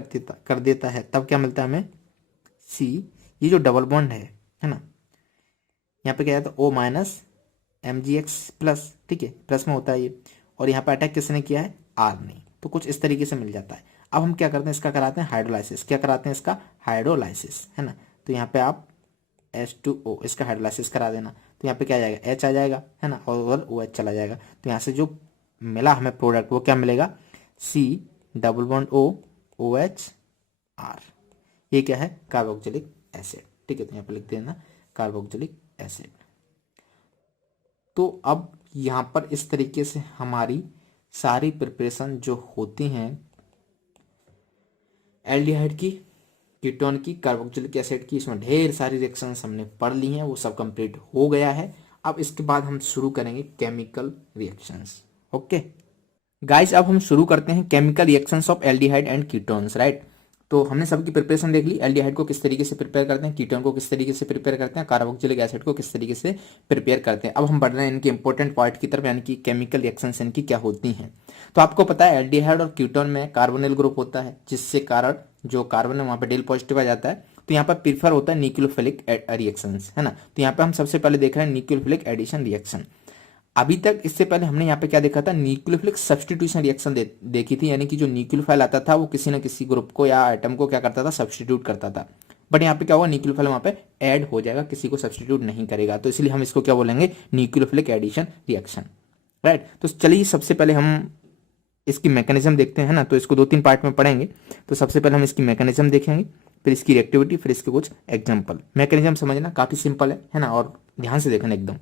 कर देता है तब क्या मिलता है हमें, C। ये जो डबल बॉन्ड है ना, यहाँ पे क्या है, तो O माइनस MgX प्लस, ठीक है, प्लस में होता है ये। और यहाँ पे अटैक किसने किया है, R ने। तो कुछ इस तरीके से मिल जाता है। अब हम क्या करते हैं, इसका कराते हैं हाइड्रोलाइसिस। क्या कराते हैं, इसका हाइड्रोलाइसिस, है ना। तो यहाँ पे आप H2O इसका हाइड्रोलाइसिस करा देना, तो यहाँ पे क्या आ जाएगा, H आ जाएगा, है ना, और OH चला जाएगा। तो यहाँ से जो मिला हमें प्रोडक्ट वो क्या मिलेगा, C double bond O OH R। ये क्या है, कार्बोक्सिलिक एसिड, ठीक है। तो यहाँ पे लिख देना कार्बोक्सिलिक एसिड। तो अब यहाँ पर इस तरीके से हमारी सारी प्रिपरेशन जो होती हैं एल्डिहाइड की, कीटोन की, कार्बोक्सिलिक एसिड की, इसमें ढेर सारी रिएक्शंस हमने पढ़ ली हैं, वो सब कंप्लीट हो गया है। अब इसके बाद हम शुरू करेंगे केमिकल रिएक्शंस। ओके गाइस, अब हम शुरू करते हैं chemical reactions of aldehyde and ketones, right. तो हमने सबकी प्रिपरेशन देख ली, एल्डिहाइड को किस तरीके से प्रिपेयर करते हैं, कीटोन को किस तरीके से प्रिपेयर करते हैं, कार्बोक्सिलिक एसिड को किस तरीके से प्रिपेयर करते हैं। अब हम बढ़ रहे हैं इनके इंपॉर्टेंट पार्ट की तरफ, यानी कि केमिकल रिएक्शंस इनकी क्या होती हैं। तो आपको पता है एल्डिहाइड और कीटोन में कार्बोनिल ग्रुप होता है, जिससे कारण जो कार्बन है वहां पर डेल पॉजिटिव आ जाता है। तो यहाँ पर प्रीफर होता है न्यूक्लियोफिलिक रिएक्शंस, है ना। तो यहाँ पे हम सबसे पहले देख रहे हैं न्यूक्लियोफिलिक एडिशन रिएक्शन। अभी तक इससे पहले हमने यहाँ पे क्या देखा था, न्यूक्लियोफिलिक सब्स्टिट्यूशन रिएक्शन देखी थी, यानी कि जो न्यूक्लियोफाइल आता था वो किसी न किसी ग्रुप को या आइटम को क्या करता था, सब्स्टिट्यूट करता था। बट यहाँ पे क्या होगा, न्यूक्लियोफाइल वहाँ पे ऐड हो जाएगा, किसी को सब्स्टिट्यूट नहीं करेगा। तो इसलिए हम इसको क्या बोलेंगे, न्यूक्लियोफिलिक एडिशन रिएक्शन, राइट। तो चलिए सबसे पहले हम इसकी मैकेनिज्म देखते हैं ना। तो इसको 2-3 पार्ट में पढ़ेंगे। तो सबसे पहले हम इसकी मैकेनिज्म देखेंगे, फिर इसकी रिएक्टिविटी, फिर इसके कुछ एग्जाम्पल। मैकेनिज्म समझना काफी सिंपल है ना, और ध्यान से देखना एकदम।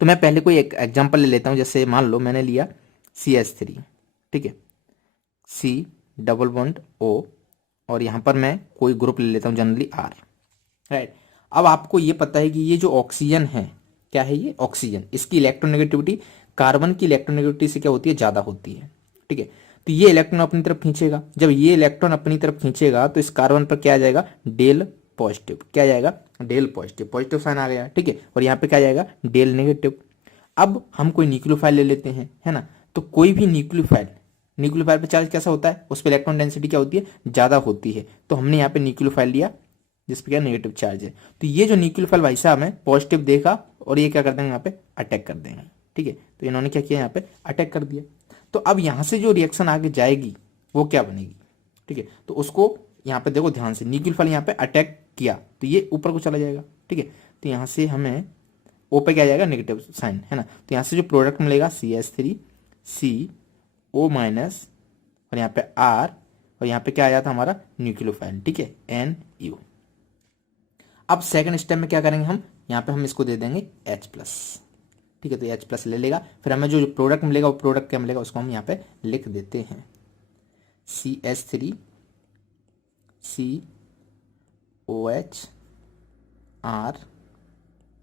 तो मैं पहले कोई एक एग्जांपल ले लेता हूं, जैसे मान लो मैंने लिया CH3, ठीक है, C डबल बॉन्ड O, और यहां पर मैं कोई ग्रुप ले लेता हूं जनरली R, राइट। अब आपको ये पता है कि ये जो ऑक्सीजन है, क्या है ये ऑक्सीजन, इसकी इलेक्ट्रोनेगेटिविटी कार्बन की इलेक्ट्रोनेगेटिविटी से क्या होती है, ज्यादा होती है, ठीक है। तो ये इलेक्ट्रॉन अपनी तरफ खींचेगा, जब ये इलेक्ट्रॉन अपनी तरफ खींचेगा तो इस कार्बन पर क्या आ जाएगा, डेल पॉजिटिव, क्या जाएगा, डेल पॉजिटिव, पॉजिटिव साइन आ गया, ठीक है। और यहाँ पे क्या जाएगा, डेल नेगेटिव। अब हम कोई न्यूक्लियोफाइल ले लेते हैं, है ना। तो कोई भी न्यूक्लियोफाइल पे चार्ज कैसा होता है, उस पर इलेक्ट्रॉन डेंसिटी क्या होती है, ज्यादा होती है। तो हमने यहाँ पे न्यूक्लियोफाइल लिया जिसपे क्या नेगेटिव चार्ज है। तो ये जो न्यूक्लियोफाइल भाई साहब है पॉजिटिव देखा, और ये क्या कर देंगे, यहाँ पे अटैक कर देंगे, ठीक है। तो इन्होंने क्या किया, यहाँ पे अटैक कर दिया। तो अब यहाँ से जो रिएक्शन आगे जाएगी वो क्या बनेगी, ठीक है। तो उसको यहाँ पे देखो ध्यान से, न्यूक्लियोफाइल यहाँ पे अटैक किया तो ये ऊपर को चला जाएगा, ठीक है। तो यहाँ से हमें O पे क्या जाएगा, नेगेटिव साइन, है ना। तो यहाँ से जो प्रोडक्ट मिलेगा CH3 CO माइनस, और यहाँ पे R, और यहाँ पे क्या आया था हमारा न्यूक्लियोफाइल, ठीक है, NU। अब सेकंड स्टेप में क्या करेंगे हम, यहाँ पे हम इसको दे देंगे H प्लस, ठीक है। तो H प्लस ले लेगा, फिर हमें जो प्रोडक्ट मिलेगा वो प्रोडक्ट क्या मिलेगा उसको हम यहाँ पे लिख देते हैं, CH3 COH R,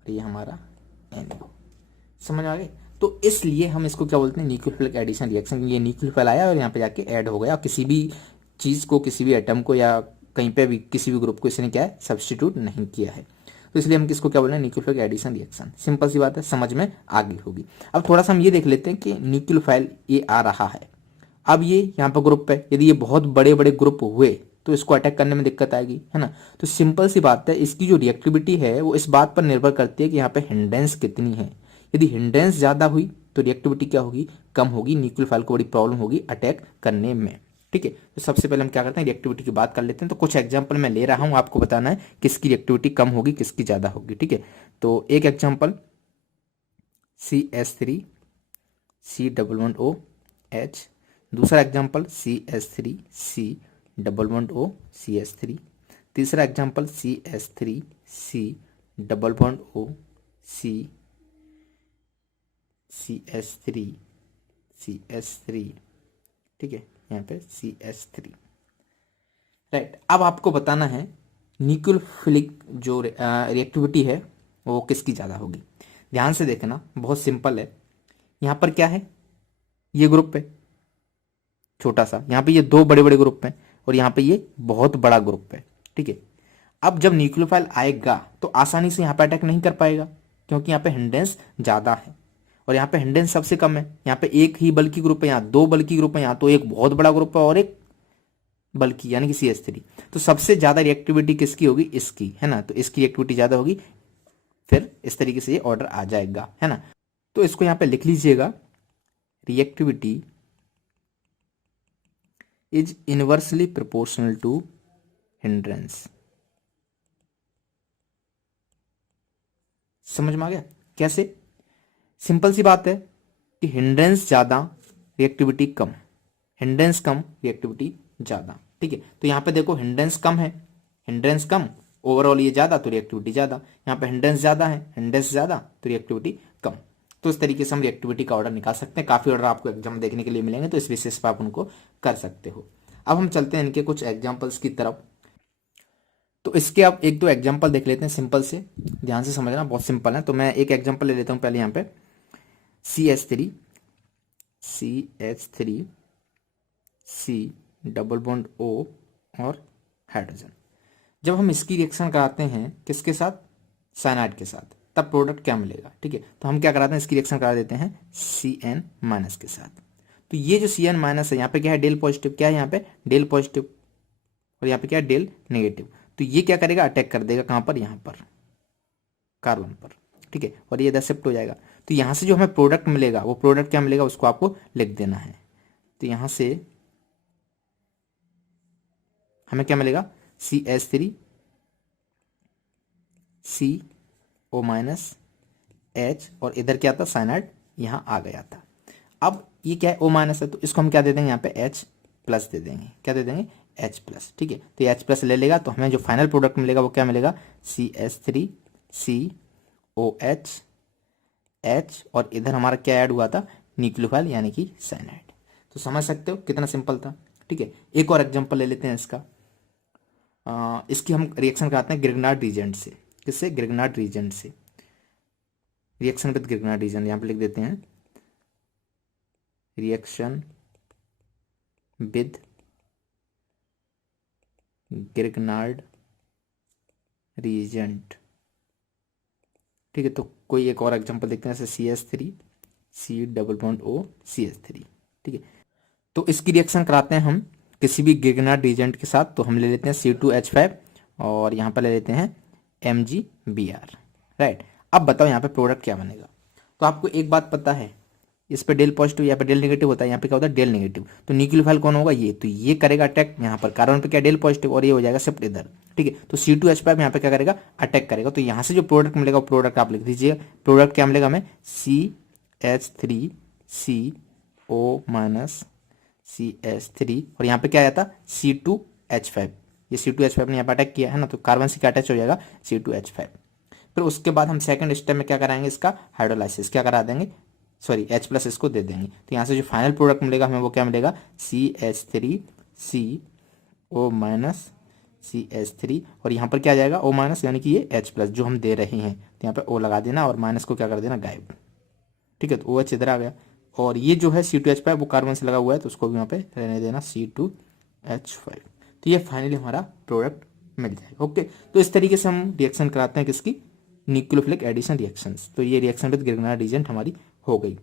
ये हमारा NO। समझ आ गए। तो इसलिए हम इसको क्या बोलते हैं, न्यूक्लियोफिलिक एडिशन रिएक्शन। ये न्यूक्लियोफाइल आया और यहाँ पे जाके ऐड हो गया, और किसी भी चीज को, किसी भी एटम को, या कहीं पे भी किसी भी ग्रुप को इसने क्या है, सब्स्टिट्यूट नहीं किया है। तो इसलिए हम किसको क्या बोल रहे हैं, न्यूक्लियोफिलिक एडिशन रिएक्शन। सिंपल सी बात है, समझ में आ गई होगी। अब थोड़ा सा हम ये देख लेते हैं कि न्यूक्लियोफाइल ये आ रहा है, अब ये यहाँ पर ग्रुप है, यदि ये बहुत बड़े बड़े ग्रुप हुए तो इसको अटैक करने में दिक्कत आएगी, है ना। तो सिंपल सी बात है, इसकी जो रिएक्टिविटी है वो इस बात पर निर्भर करती है कि यहाँ पे हिंडेंस कितनी है। यदि हिंडेंस ज्यादा हुई तो रिएक्टिविटी क्या होगी, कम होगी, न्यूक्लियोफाइल को बड़ी प्रॉब्लम होगी अटैक करने में, ठीक है। तो सबसे पहले हम क्या करते हैं, रिएक्टिविटी की बात कर लेते हैं। तो कुछ एग्जाम्पल मैं ले रहा हूं, आपको बताना है किसकी रिएक्टिविटी कम होगी, किसकी ज्यादा होगी, ठीक है। तो एक example CH3 C double bond O H, दूसरा example CH3 C double bond O CH3, तीसरा example CH3 C double bond O C CH3 CH3, ठीक है, यहाँ पे CH3, राइट। अब आपको बताना है न्यूक्लियोफिलिक जो रिएक्टिविटी है वो किसकी ज़्यादा होगी। ध्यान से देखना, बहुत सिंपल है। यहाँ पर क्या है, ये ग्रुप है छोटा सा, यहाँ पे ये दो बड़े बड़े ग्रुप हैं, और यहाँ पे ये बहुत बड़ा ग्रुप है, ठीक है। अब जब न्यूक्लियोफाइल आएगा तो आसानी से यहाँ पे अटैक नहीं कर पाएगा, क्योंकि यहाँ पे हिंड्रेंस ज्यादा है और यहाँ पे हिंड्रेंस सबसे कम है। यहाँ पे एक ही बल्कि ग्रुप है, यहाँ दो बल्कि ग्रुप है, यहाँ तो एक बहुत बड़ा ग्रुप है और एक बल्कि यानी कि CH3। तो सबसे ज्यादा रिएक्टिविटी किसकी होगी? इसकी, है ना। तो इसकी रिएक्टिविटी ज्यादा होगी, फिर इस तरीके से ये ऑर्डर आ जाएगा, है ना। तो इसको यहाँ पे लिख लीजिएगा, reactivity is inversely proportional to hindrance. समझ में आ गया कैसे? सिंपल सी बात है कि हिंड्रेंस ज्यादा रिएक्टिविटी कम, हिंड्रेंस कम रिएक्टिविटी ज्यादा, ठीक है। तो यहाँ पे देखो हिंड्रेंस कम है, हिंड्रेंस कम, ओवरऑल ये ज्यादा तो रिएक्टिविटी ज्यादा। यहाँ पे हिंड्रेंस ज्यादा है, हिंड्रेंस ज्यादा तो रिएक्टिविटी कम। तो इस तरीके से हम रिएक्टिविटी का ऑर्डर निकाल सकते हैं। काफी ऑर्डर आपको एग्जाम देखने के लिए मिलेंगे, तो इस बेसिस पर आप उनको कर सकते हो। अब हम चलते हैं इनके कुछ एग्जाम्पल्स की तरफ। तो इसके आप एक दो एग्जाम्पल देख लेते हैं सिंपल से, ध्यान से समझना, बहुत सिंपल है। तो मैं एक एग्जाम्पल ले लेता हूँ पहले। यहाँ पे CH3 C double bond O और हाइड्रोजन। जब हम इसकी रिएक्शन कराते हैं किसके साथ? साइनाइड के साथ, तब प्रोडक्ट क्या मिलेगा? ठीक है, तो हम क्या कराते हैं, इसकी रिएक्शन करा देते हैं CN- के साथ। तो ये जो CN- है, यहाँ पे क्या है? Del positive. क्या है यहाँ पे? Del positive. और यहाँ पे क्या है? Del negative. तो ये क्या करेगा? अटैक कर देगा कहाँ पर? यहाँ पर, कार्बन पर, ठीक है। और ये इधर शिफ्ट हो जाएगा। तो यहाँ से जो हमें प्रोडक्ट मिलेगा, वो प्रोडक्ट क्या मिलेगा उसको आपको लिख देना है। तो यहाँ से हमें क्या मिलेगा? CH3 CO- H, और इधर क्या था? साइनाइड यहाँ आ गया था। अब ये क्या है? O- है, तो इसको हम क्या दे देंगे? यहाँ पे H+ दे देंगे। क्या दे देंगे? H+, ठीक है। तो ये H+ ले लेगा, तो हमें जो फाइनल प्रोडक्ट मिलेगा वो क्या मिलेगा? CH3 COH H, और इधर हमारा क्या ऐड हुआ था? न्यूक्लियोफाइल यानी कि साइनाइड। तो समझ सकते हो कितना सिंपल था, ठीक है। एक और एग्जांपल ले लेते हैं इसका। इसकी हम रिएक्शन कराते हैं ग्रिग्नार्ड रीजेंट से। किससे? ग्रिग्नार्ड रीजेंट से। रिएक्शन विद ग्रिग्नार्ड रीजेंट, यहाँ पे लिख देते हैं रिएक्शन विद ग्रिग्नार्ड रीजेंट, ठीक है। तो कोई एक और एग्जांपल देखते हैं, जैसे CH3 C double bond O CH3, ठीक है। तो इसकी रिएक्शन कराते हैं हम किसी भी ग्रिग्नार्ड रीजेंट के साथ। तो हम ले लेते हैं C2H5 और यहाँ पर ले लेते हैं MgBr, राइट। अब बताओ यहाँ पे प्रोडक्ट क्या बनेगा? तो आपको एक बात पता है, इस पे डेल पॉजिटिव, यहाँ पे डेल नेगेटिव होता है, यहाँ पे क्या होता है? Del negative. तो न्यूक्लियोफाइल कौन होगा? ये। तो ये करेगा अटैक यहाँ पर, कार्बन पे क्या? डेल पॉजिटिव, और ये हो जाएगा शिफ्ट इधर, ठीक है। तो C2H5 यहाँ पे क्या करेगा? अटैक करेगा। तो यहाँ से जो प्रोडक्ट मिलेगा वो प्रोडक्ट आप लिख दीजिए। प्रोडक्ट क्या मिलेगा हमें? CH3 CO- CH3, और यहाँ पे क्या आया था? C2H5। ये C2H5 ने यहाँ पे अटैक किया है ना, तो कार्बन से क्या अटैच हो जाएगा? C2H5। फिर उसके बाद हम सेकंड स्टेप में क्या कराएंगे? इसका हाइड्रोलाइसिस क्या करा देंगे? सॉरी, H+ इसको दे देंगे। तो यहाँ से जो फाइनल प्रोडक्ट मिलेगा हमें वो क्या मिलेगा? CH3 CO- CH3, और यहाँ पर क्या आ जाएगा? O- यानी कि ये H+ जो हम दे रहे हैं। तो यहाँ पे O लगा देना और माइनस को क्या कर देना? गायब, ठीक है। तो OH इधर आ गया, और ये जो है C2H5 वो कार्बन से लगा हुआ है, तो उसको भी यहाँ पे रहने देना C2H5। तो ये फाइनली हमारा प्रोडक्ट मिल जाएगा, ओके। तो इस तरीके से हम रिएक्शन कराते हैं किसकी? Nucleophilic addition reactions. तो ये रिएक्शन विद ग्रिग्नार्ड रीजेंट हमारी हो गई।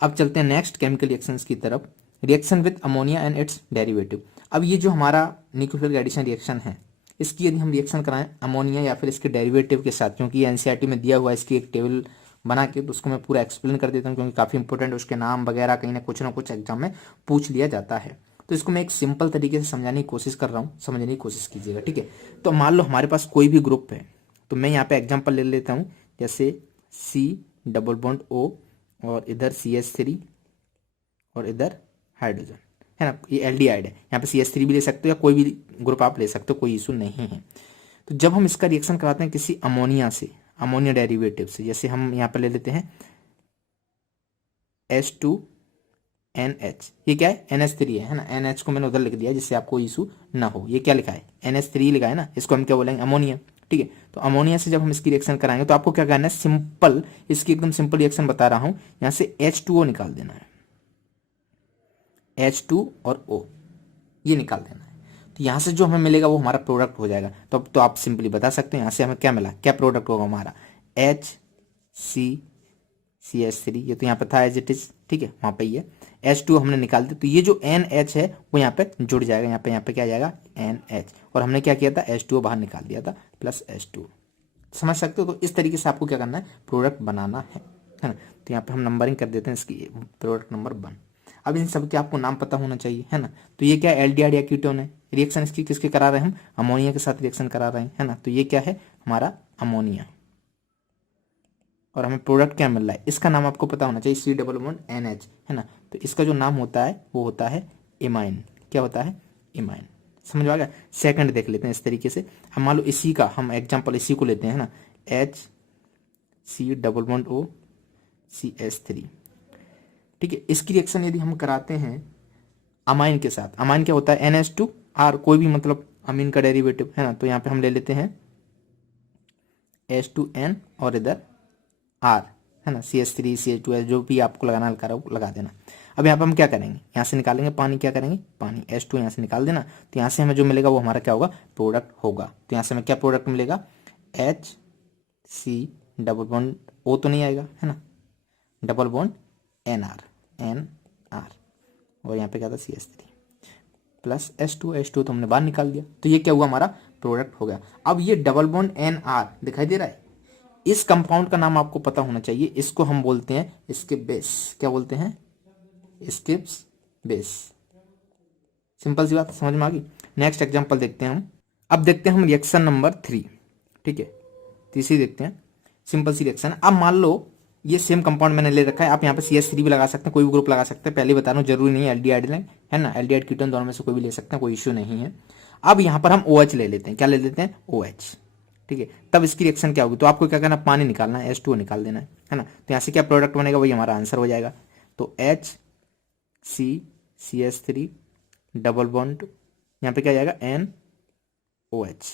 अब चलते हैं नेक्स्ट केमिकल रिएक्शंस की तरफ। Reaction with ammonia and it's derivative. अब ये जो हमारा न्यूक्लियोफिलिक एडिशन रिएक्शन है, इसकी यदि हम रिएक्शन कराएं अमोनिया या फिर इसके डेरिवेटिव के साथ, क्योंकि ये एनसीईआरटी में दिया हुआ है, इसकी एक टेबल बना के, तो उसको मैं पूरा एक्सप्लेन कर देता हूँ, क्योंकि काफ़ी इंपॉर्टेंट है। उसके नाम वगैरह कहीं ना कुछ एग्जाम में पूछ लिया जाता है। तो इसको मैं एक सिंपल तरीके से समझाने की कोशिश कर रहा हूँ, समझने की कोशिश कीजिएगा, ठीक है। तो मान लो हमारे पास कोई भी ग्रुप है, तो मैं यहाँ पे एग्जाम्पल ले लेता हूँ, जैसे C डबल बॉन्ड O, और इधर CH3, और इधर हाइड्रोजन, है ना। ये एल्डिहाइड है, यहाँ पे CH3 भी ले सकते हो या कोई भी ग्रुप आप ले सकते हो, कोई इशू नहीं है। तो जब हम इसका रिएक्शन कराते हैं किसी अमोनिया से, अमोनिया डेरिवेटिव से, जैसे हम यहाँ पे ले लेते हैं H2NH, ये क्या है? NH3 है ना। NH को मैंने उधर लिख दिया जिससे आपको इशू ना हो। ये क्या लिखा है? NH3 लिखा है ना, इसको हम क्या बोलेंगे? अमोनिया, ठीक है। तो अमोनिया से जब हम इसकी रिएक्शन कराएंगे तो आपको क्या करना है? सिंपल, इसकी एकदम सिंपल रिएक्शन बता रहा हूं, यहाँ से H2O निकाल देना है, H2 और O ये निकाल देना है। तो यहाँ से जो हमें मिलेगा वो हमारा प्रोडक्ट हो जाएगा। तो अब तो आप सिंपली बता सकते हैं यहाँ से हमें क्या मिला, क्या प्रोडक्ट होगा हमारा, HCCH3, ये तो यहाँ पे था एज इट इज, ठीक है, वहाँ पे ही है। H2 हमने निकाल दिया, तो ये जो NH है वो यहाँ पे जुड़ जाएगा, यहाँ पे क्या आ जाएगा NH, और हमने क्या किया था H2 बाहर निकाल दिया था प्लस H2। समझ सकते हो। तो इस तरीके से आपको क्या करना है, प्रोडक्ट बनाना है ना। तो यहाँ पे हम नंबरिंग कर देते हैं इसकी, प्रोडक्ट नंबर 1। अब इन सब के आपको नाम पता होना चाहिए, है ना। तो ये क्या है, एल्डिहाइड या कीटोन है, रिएक्शन इसकी किसके करा रहे हैं हम, अमोनिया के साथ रिएक्शन करा रहे हैं, है ना। तो ये क्या है हमारा अमोनिया, और हमें प्रोडक्ट क्या मिल रहा है, इसका नाम आपको पता होना चाहिए, C≡NH, है ना। तो इसका जो नाम होता है वो होता है इमाइन। क्या होता है, इमाइन। समझ आ गया। सेकंड देख लेते हैं इस तरीके से। हम मान लो इसी का हम एग्जांपल इसी को लेते हैं ना, HCOCH3, ठीक है। इसकी रिएक्शन यदि हम कराते हैं अमाइन के साथ, अमाइन क्या होता है NH2R, कोई भी मतलब अमीन का डेरिवेटिव, है ना। तो यहाँ पे हम ले लेते हैं H2N और इधर R, है ना, CH3 CH2 जो भी आपको लगाना लगा देना। अब यहाँ पे हम क्या करेंगे, यहाँ से निकालेंगे पानी, क्या करेंगे पानी, H2 यहाँ से निकाल देना। तो यहाँ से हमें जो मिलेगा वो हमारा क्या होगा, प्रोडक्ट होगा। तो यहाँ से हमें क्या प्रोडक्ट मिलेगा, HC≡O तो नहीं आएगा, है ना, NR, और यहाँ पे क्या था CH3 प्लस H2 तो हमने बाहर निकाल दिया। तो ये क्या हुआ, हमारा प्रोडक्ट हो गया। अब ये NR दिखाई दे रहा है, इस कंपाउंड का नाम आपको पता होना चाहिए। इसको हम बोलते हैं स्किप बेस। क्या बोलते हैं, स्किप्स बेस। सिंपल सी बात, समझ में आ गई। नेक्स्ट एग्जांपल देखते हैं हम। अब देखते हैं हम रिएक्शन नंबर 3, ठीक है, तीसरी देखते हैं, सिंपल सी रिएक्शन। अब मान लो ये सेम कंपाउंड मैंने ले रखा है, आप यहाँ पे CH3 भी लगा सकते हैं, कोई भी ग्रुप लगा सकते हैं, पहले बता रहा हूँ जरूरी नहीं है एल्डिहाइड, है ना, एल्डिहाइड कीटोन दोनों में से कोई भी ले सकते हैं, कोई इश्यू नहीं है। अब यहाँ पर हम OH ले लेते हैं, क्या ले लेते हैं, OH, ठीक है। तब इसकी रिएक्शन क्या होगी, तो आपको क्या करना, पानी निकालना है, H2O निकाल देना है ना। तो यहाँ से क्या प्रोडक्ट बनेगा, वही हमारा आंसर हो जाएगा। तो HCCH3 डबल बॉन्ड, यहाँ पे क्या जाएगा NOH,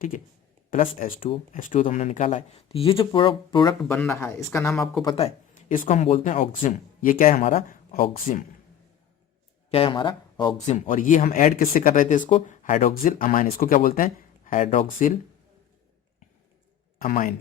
ठीक है, प्लस H2O तो हमने निकाला है। तो ये जो प्रोडक्ट बन रहा है इसका नाम आपको पता है, इसको हम बोलते हैं ऑक्सिम। ये क्या है हमारा ऑक्सिम, क्या है हमारा ऑक्सिम। और ये हम ऐड किससे कर रहे थे, इसको हाइड्रोक्सिल अमाइन, इसको क्या बोलते हैं हाइड्रोक्सिल अमाइन।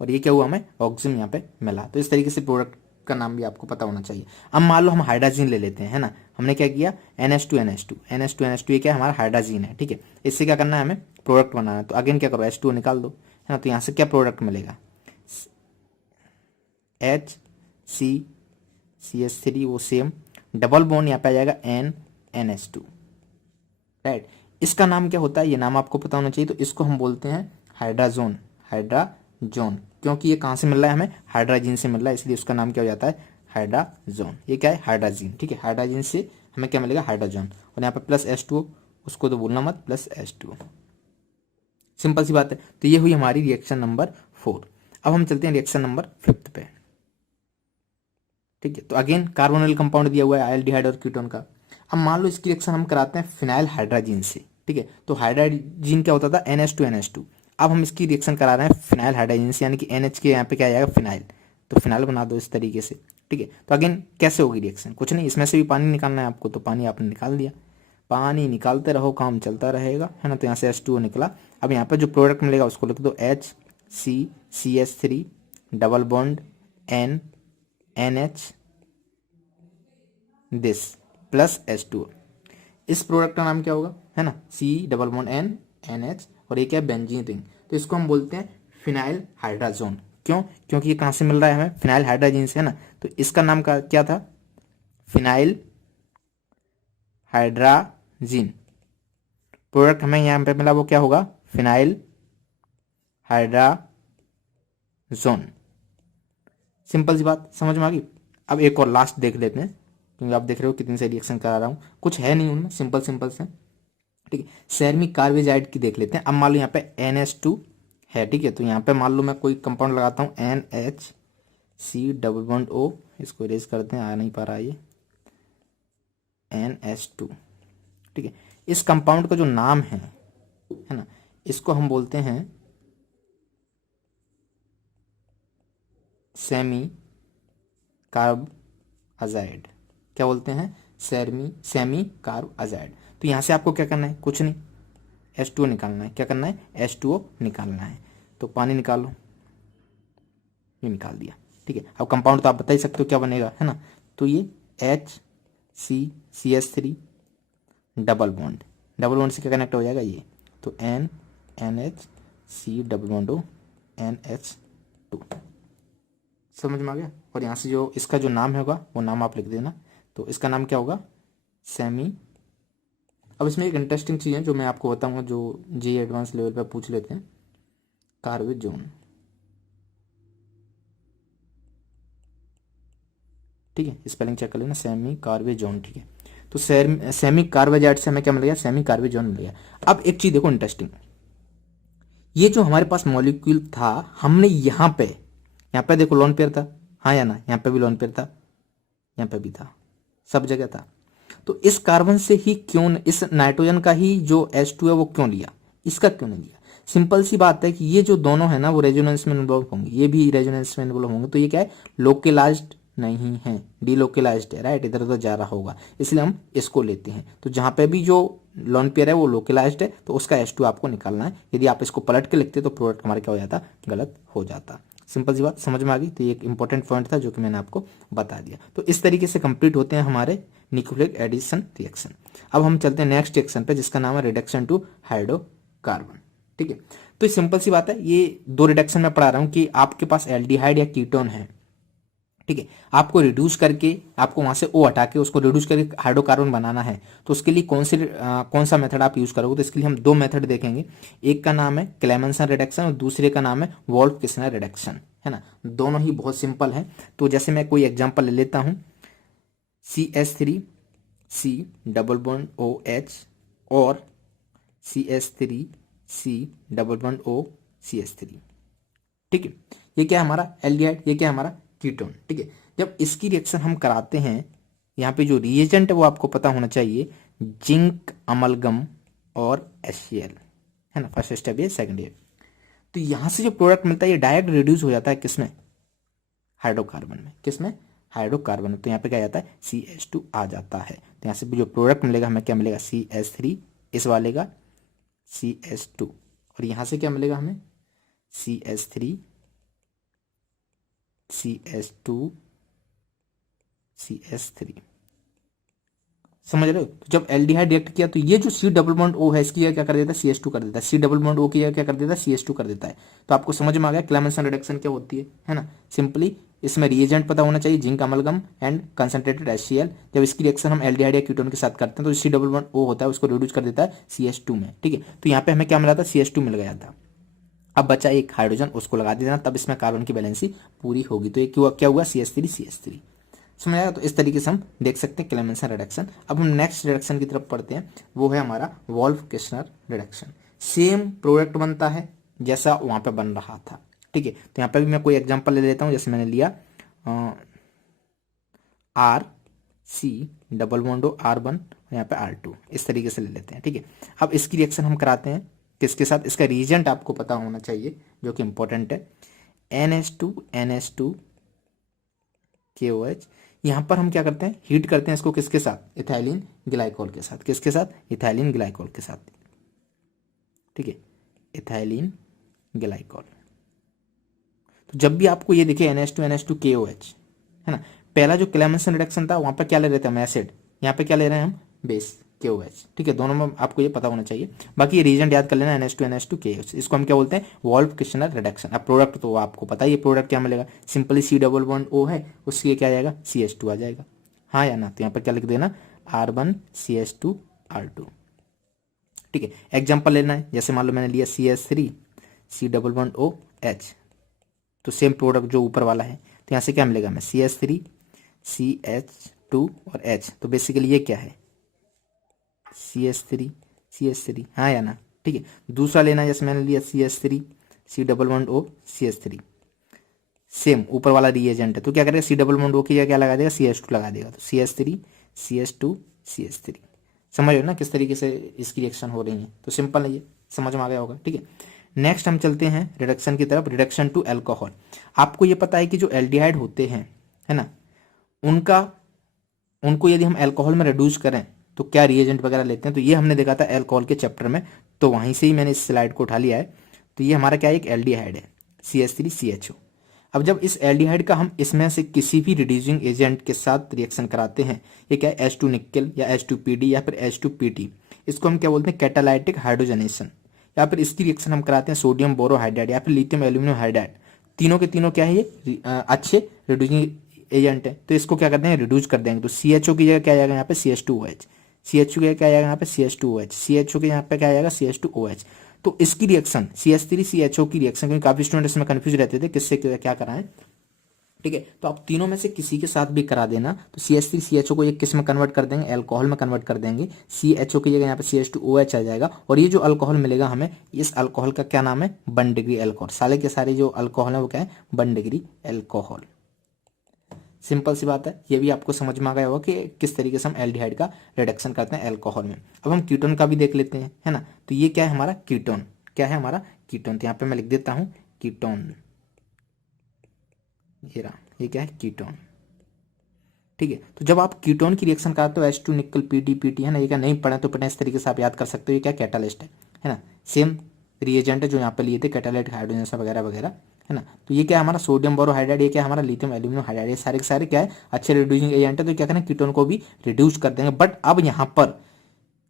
और ये क्या हुआ, हमें ऑक्सिम यहाँ पे मिला। तो इस तरीके से प्रोडक्ट का नाम भी आपको पता होना चाहिए। अब मान लो हम हाइड्रोजन ले लेते हैं, है ना, हमने क्या किया NH2 ये क्या है हमारा हाइड्रोजन है, ठीक है। इससे क्या करना है, हमें प्रोडक्ट बनाना है। तो अगेन क्या करो, H2O निकाल दो, है ना। तो यहाँ से क्या प्रोडक्ट मिलेगा, HCCH3 वो सेम, डबल बॉन्ड यहाँ पे आ जाएगा NH2, राइट। इसका नाम क्या होता है, ये नाम आपको पता होना चाहिए। तो इसको हम बोलते हैं हाइड्राजोन, क्योंकि ये कहाँ से मिल रहा है, हमें हाइड्रोजन से मिल रहा है, इसलिए उसका नाम क्या हो जाता है हाइड्राजोन। ये क्या है हाइड्रोजन, ठीक है, हाइड्रोजन से हमें क्या मिलेगा हाइड्रोजन, और यहाँ पे प्लस H2O, उसको तो बोलना मत, प्लस H2O। सिंपल सी बात है। तो ये हुई हमारी रिएक्शन नंबर 4। अब हम चलते हैं रिएक्शन नंबर 5 पे, ठीक है। तो अगेन कार्बोनिल कंपाउंड दिया हुआ है एल्डिहाइड और कीटोन का। अब मान लो इसकी रिएक्शन हम कराते हैं फिनाइल हाइड्रोजन से, ठीक है। तो हाइड्रोजन क्या होता था NH2NH2, अब हम इसकी रिएक्शन करा रहे हैं फिनाइल हाइड्रोजन से, यानी कि NH के यहाँ पे क्या आ जाएगा फिनाइल। तो फिनाइल बना दो इस तरीके से, ठीक है। तो अगेन कैसे होगी रिएक्शन, कुछ नहीं, इसमें से भी पानी निकालना है आपको। तो पानी आपने निकाल दिया, पानी निकालते रहो, काम चलता रहेगा, है ना। तो यहाँ से H2O निकला। अब यहाँ पे जो प्रोडक्ट मिलेगा उसको लिख दो HCCH3 double bond NH this plus H2O। इस प्रोडक्ट का नाम क्या होगा, है ना, C≡NH, और ये क्या है बेंजीन रिंग। तो इसको हम बोलते हैं फिनाइल हाइड्राजोन। क्यों, क्योंकि ये कहाँ से मिल रहा है हमें, फिनाइल हाइड्रोजन से, है ना। तो इसका नाम का क्या था, फिनाइल हाइड्राजिन। प्रोडक्ट हमें यहाँ पे मिला वो क्या होगा, फिनाइल हाइड्राजोन। सिंपल सी बात, समझ में आ गई। अब एक और लास्ट देख लेते हैं, क्योंकि आप देख रहे हो कितनी से रिएक्शन करा रहा हूँ, कुछ है नहीं उनमें, सिंपल से, ठीक है। सेरमिक कार्बेजाइड की देख लेते हैं। अब मान लो यहाँ पे NH2 है, ठीक है। तो यहाँ पे मान लो मैं कोई कंपाउंड लगाता हूँ NHC≡O, इसको इरेज करते हैं, आ नहीं पा रहा है ये NH2, ठीक है। इस कंपाउंड का जो नाम है ना, इसको हम बोलते हैं सेमी कार्ब अजाइड। क्या बोलते हैं, सेमी कार्ब अजाइड। तो यहाँ से आपको क्या करना है, कुछ नहीं, H2O निकालना है। क्या करना है, H2O निकालना है। तो पानी निकालो, ये निकाल दिया, ठीक है। अब कंपाउंड तो आप बता ही सकते हो क्या बनेगा, है ना। तो ये HCCH3 डबल बॉन्ड से क्या कनेक्ट हो जाएगा ये, तो NNH double bond O NH2। समझ में आ गया। और यहाँ से जो इसका जो नाम होगा वो नाम आप लिख देना। तो इसका नाम क्या होगा, सेमी। अब इसमें एक इंटरेस्टिंग चीज़ है जो मैं आपको बताऊंगा, जो जी एडवांस लेवल पे पूछ लेते हैं, कार्बेज जोन, ठीक है। स्पेलिंग चेक कर लेना, सेमी कार्बेज जोन, ठीक है। तो सेमी कार्बेजाइड से हमें क्या मिल गया, सेमी कार्बेज जोन मिल गया। अब एक चीज देखो इंटरेस्टिंग, ये जो हमारे पास मॉलिक्यूल था, हमने यहाँ पे देखो लोन पेयर था, हाँ या ना, यहाँ पे भी लोन पेयर था, यहाँ पे भी था, सब जगह था। तो इस कार्बन से ही क्यों, इस नाइट्रोजन का ही जो H2 है वो क्यों लिया, इसका क्यों नहीं लिया। सिंपल सी बात है कि ये जो दोनों है ना वो रेजोनेंस में इन्वॉल्व होंगे, ये भी रेजोनेंस में इन्वॉल्व होंगे। तो ये क्या है, लोकलाइज्ड नहीं है, डीलोकलाइज्ड है, राइट, इधर उधर जा रहा होगा, इसलिए हम इसको लेते हैं। तो जहां पे भी जो लोन पेयर है वो लोकलाइज्ड है, तो उसका H2 आपको निकालना है। यदि आप इसको पलट के लिखते तो प्रोडक्ट हमारा क्या हो जाता, गलत हो जाता। सिंपल सी बात समझ में आ गई। तो ये एक इंपॉर्टेंट पॉइंट था जो कि मैंने आपको बता दिया। तो इस तरीके से कंप्लीट होते हैं हमारे न्यूक्लियोफिलिक एडिशन रिएक्शन। अब हम चलते हैं नेक्स्ट रिएक्शन पे जिसका नाम है रिडक्शन टू हाइड्रोकार्बन, ठीक है। तो सिंपल सी बात है, ये दो रिडक्शन में पढ़ा रहा हूं कि आपके पास एल्डिहाइड या कीटोन है, ठीक है, आपको रिड्यूस करके, आपको वहां से O हटा के उसको रिड्यूस करके हाइड्रोकार्बन बनाना है। तो उसके लिए कौन सा मेथड आप यूज करोगे, तो इसके लिए हम दो मेथड देखेंगे। एक का नाम है क्लेमेंसन रिडक्शन और दूसरे का नाम है वोल्फ किस्नर रिडक्शन, है ना। दोनों ही बहुत सिंपल है। तो जैसे मैं कोई एग्जांपल ले लेता हूं, CH3C डबल बॉन्ड OH और CH3C double bond O CH3, ठीक है। ये क्या है हमारा एल्डिहाइड, ये क्या है हमारा कीटोन, ठीक है। जब इसकी रिएक्शन हम कराते हैं, यहाँ पे जो रिएजेंट है वो आपको पता होना चाहिए, जिंक अमलगम और HCl, है ना। फर्स्ट स्टेप ये, सेकंड ये। तो यहाँ से जो प्रोडक्ट मिलता है ये डायरेक्ट रिड्यूस हो जाता है किसमें, हाइड्रोकार्बन में। किसमें, हाइड्रोकार्बन में। तो यहाँ पे क्या जाता है, CH2 आ जाता है। तो यहाँ से जो प्रोडक्ट मिलेगा हमें क्या मिलेगा, CH3, इस वाले का CH2, और यहाँ से क्या मिलेगा हमें, CH3 CH2 CH3। समझ रहे हो। तो जब एल्डिहाइड रिएक्ट किया तो ये जो C डबल बॉन्ड O है इसकी क्या कर देता है, CH2 कर देता है। C डबल बॉन्ड O की क्या कर देता है, CH2 कर देता है। तो आपको समझ में आ गया क्लेमेंसन रिडक्शन क्या होती है ना। सिंपली इसमें रिएजेंट पता होना चाहिए, zinc amalgam and concentrated HCl। जब इसकी रिएक्शन हम एल्डिहाइड या कीटोन के साथ करते हैं तो C डबल बॉन्ड O होता है उसको रिड्यूस कर देता है CH2 में, ठीक है। तो यहाँ पे हमें क्या मिला था, CH2 मिल गया था। अब बचा एक हाइड्रोजन, उसको लगा देना, तब इसमें कार्बन की बैलेंसी पूरी होगी। तो ये क्या हुआ, CH3 समझ आया। तो इस तरीके से हम देख सकते हैं क्लेमेंसन रिडक्शन। अब हम नेक्स्ट रिडक्शन की तरफ पढ़ते हैं, वो है हमारा Wolff Kishner reduction. Same product बनता है जैसा वहां पे बन रहा था, ठीक है। तो यहाँ पे भी मैं कोई एग्जांपल ले लेता हूँ, जैसे मैंने लिया RC double bond O R1, यहाँ पे R2, इस तरीके से ले लेते हैं, ठीक है। अब इसकी रिएक्शन हम कराते हैं किसके साथ, इसका रीजेंट आपको पता होना चाहिए जो कि इंपॉर्टेंट है, NH2 KOH। यहां पर हम क्या करते हैं, हीट करते हैं इसको किसके साथ, इथाइलिन ग्लाइकोल के साथ। किसके साथ, इथाइलिन ग्लाइकोल के साथ, ठीक है, इथाइलिन ग्लाइकोल। तो जब भी आपको ये दिखे NH2 KOH, है ना, पहला जो क्लेमेंसन रिडक्शन था वहां पर क्या ले रहे थे हम, एसिड, यहाँ पे क्या ले रहे हैं हम, बेस KOH, ठीक है। दोनों में आपको ये पता होना चाहिए। बाकी ये रीजेंट याद कर लेना, NH2 KOH, इसको हम क्या बोलते हैं, वोल्फ किस्नर रिडक्शन। अब प्रोडक्ट तो आपको पता ही है, प्रोडक्ट क्या मिलेगा, simply C double bond O है, उसके क्या आ जाएगा, CH2 आ जाएगा, हाँ या ना। तो यहाँ पर क्या लिख देना, R1 CH2 R2, ठीक है। एग्जाम्पल लेना है, जैसे मान लो मैंने लिया CH3 C double bond OH, तो सेम प्रोडक्ट जो ऊपर वाला है, तो यहाँ से क्या मिलेगा हमें, CH3 CH2 और H। तो बेसिकली ये क्या है, CH3 हाँ या ना, ठीक है। दूसरा लेना है, जैसे मैंने लिया CH3 C double bond O CH3, same ऊपर वाला रिएजेंट है, तो क्या करेगा, C डबल बॉन्ड O की क्या लगा देगा, CH2 लगा देगा। तो CH3 CH2 CH3, समझ रहे हो ना किस तरीके से इसकी रिएक्शन हो रही है। तो सिंपल है, ये समझ में आ गया होगा, ठीक है। नेक्स्ट हम चलते हैं रिडक्शन की तरफ, रिडक्शन टू एल्कोहल। आपको ये पता है कि जो एल्डिहाइड होते हैं, है ना, उनका उनको यदि हम अल्कोहल में रिड्यूस करें तो क्या रिएजेंट वगैरह लेते हैं, तो ये हमने देखा था अल्कोहल के चैप्टर में, तो वहीं से ही मैंने इस स्लाइड को उठा लिया है। तो ये हमारा क्या है, एक एल्डिहाइड है, CH3CHO। अब जब इस एल्डिहाइड का हम इसमें से किसी भी रिड्यूसिंग एजेंट के साथ रिएक्शन कराते हैं, ये क्या है, H2 निकल या H2PD या फिर H2PT, इसको हम क्या बोलते हैं, कैटालाइटिक हाइड्रोजनेशन। या फिर इसकी रिएक्शन हम कराते हैं सोडियम बोरोहाइड्राइड या फिर लिथियम एल्यूमिनियम हाइड्राइड। तीनों के तीनों क्या है, ये अच्छे रिड्यूसिंग एजेंट है, तो इसको क्या करते हैं, रिड्यूस कर देंगे। तो CHO की जगह क्या आ जाएगा यहाँ पे, CH2OH। CHO की जगह क्या आ जाएगा यहाँ पे, CH2OH। CHO के यहाँ पे क्या आ जाएगा, CH2OH। तो इसकी रिएक्शन CH3CHO की रिएक्शन, क्योंकि काफी स्टूडेंट इसमें कंफ्यूज रहते थे किससे क्या कराएं, ठीक है। तो आप तीनों में से किसी के साथ भी करा देना। तो CH3CHO को एक किस में कन्वर्ट कर देंगे, अल्कोहल में कन्वर्ट कर देंगे। CHO की जगह यहाँ पे CH2OH आ जाएगा, और ये जो अल्कोहल मिलेगा हमें, इस अल्कोहल का क्या नाम है, 1 डिग्री अल्कोहल। सारे के सारे जो अल्कोहल है वो क्या है, 1 डिग्री अल्कोहल। सिंपल सी बात है, ये भी आपको समझ में आ गया होगा कि किस तरीके से हम एल्डिहाइड का रिडक्शन करते हैं अल्कोहल में। अब हम कीटोन का भी देख लेते हैं, है ना। तो ये क्या है हमारा कीटोन, क्या है हमारा कीटोन। तो यहाँ पे मैं लिख देता हूँ कीटोन, ये रहा, ये क्या है, कीटोन, ठीक है। तो जब आप कीटोन की रिएक्शन कराते हो, H2 निकल PDPT, है ना, ये क्या नहीं पढ़ा तो पढ़ा, इस तरीके से आप याद कर सकते हो, ये क्या कैटालिस्ट है ना। सेम रिएजेंट है जो यहाँ पे लिए थे, कैटालाइट हाइड्रोजन वगैरह वगैरह, है ना। तो ये क्या है हमारा सोडियम बोरोहाइड्राइड, ये क्या है हमारा लिथियम एल्यूमिनियम हाइड्राइड, ये सारे के सारे क्या है, अच्छे रिड्यूसिंग एजेंट है। तो क्या करें, कीटोन को भी रिड्यूस कर देंगे। बट अब यहाँ पर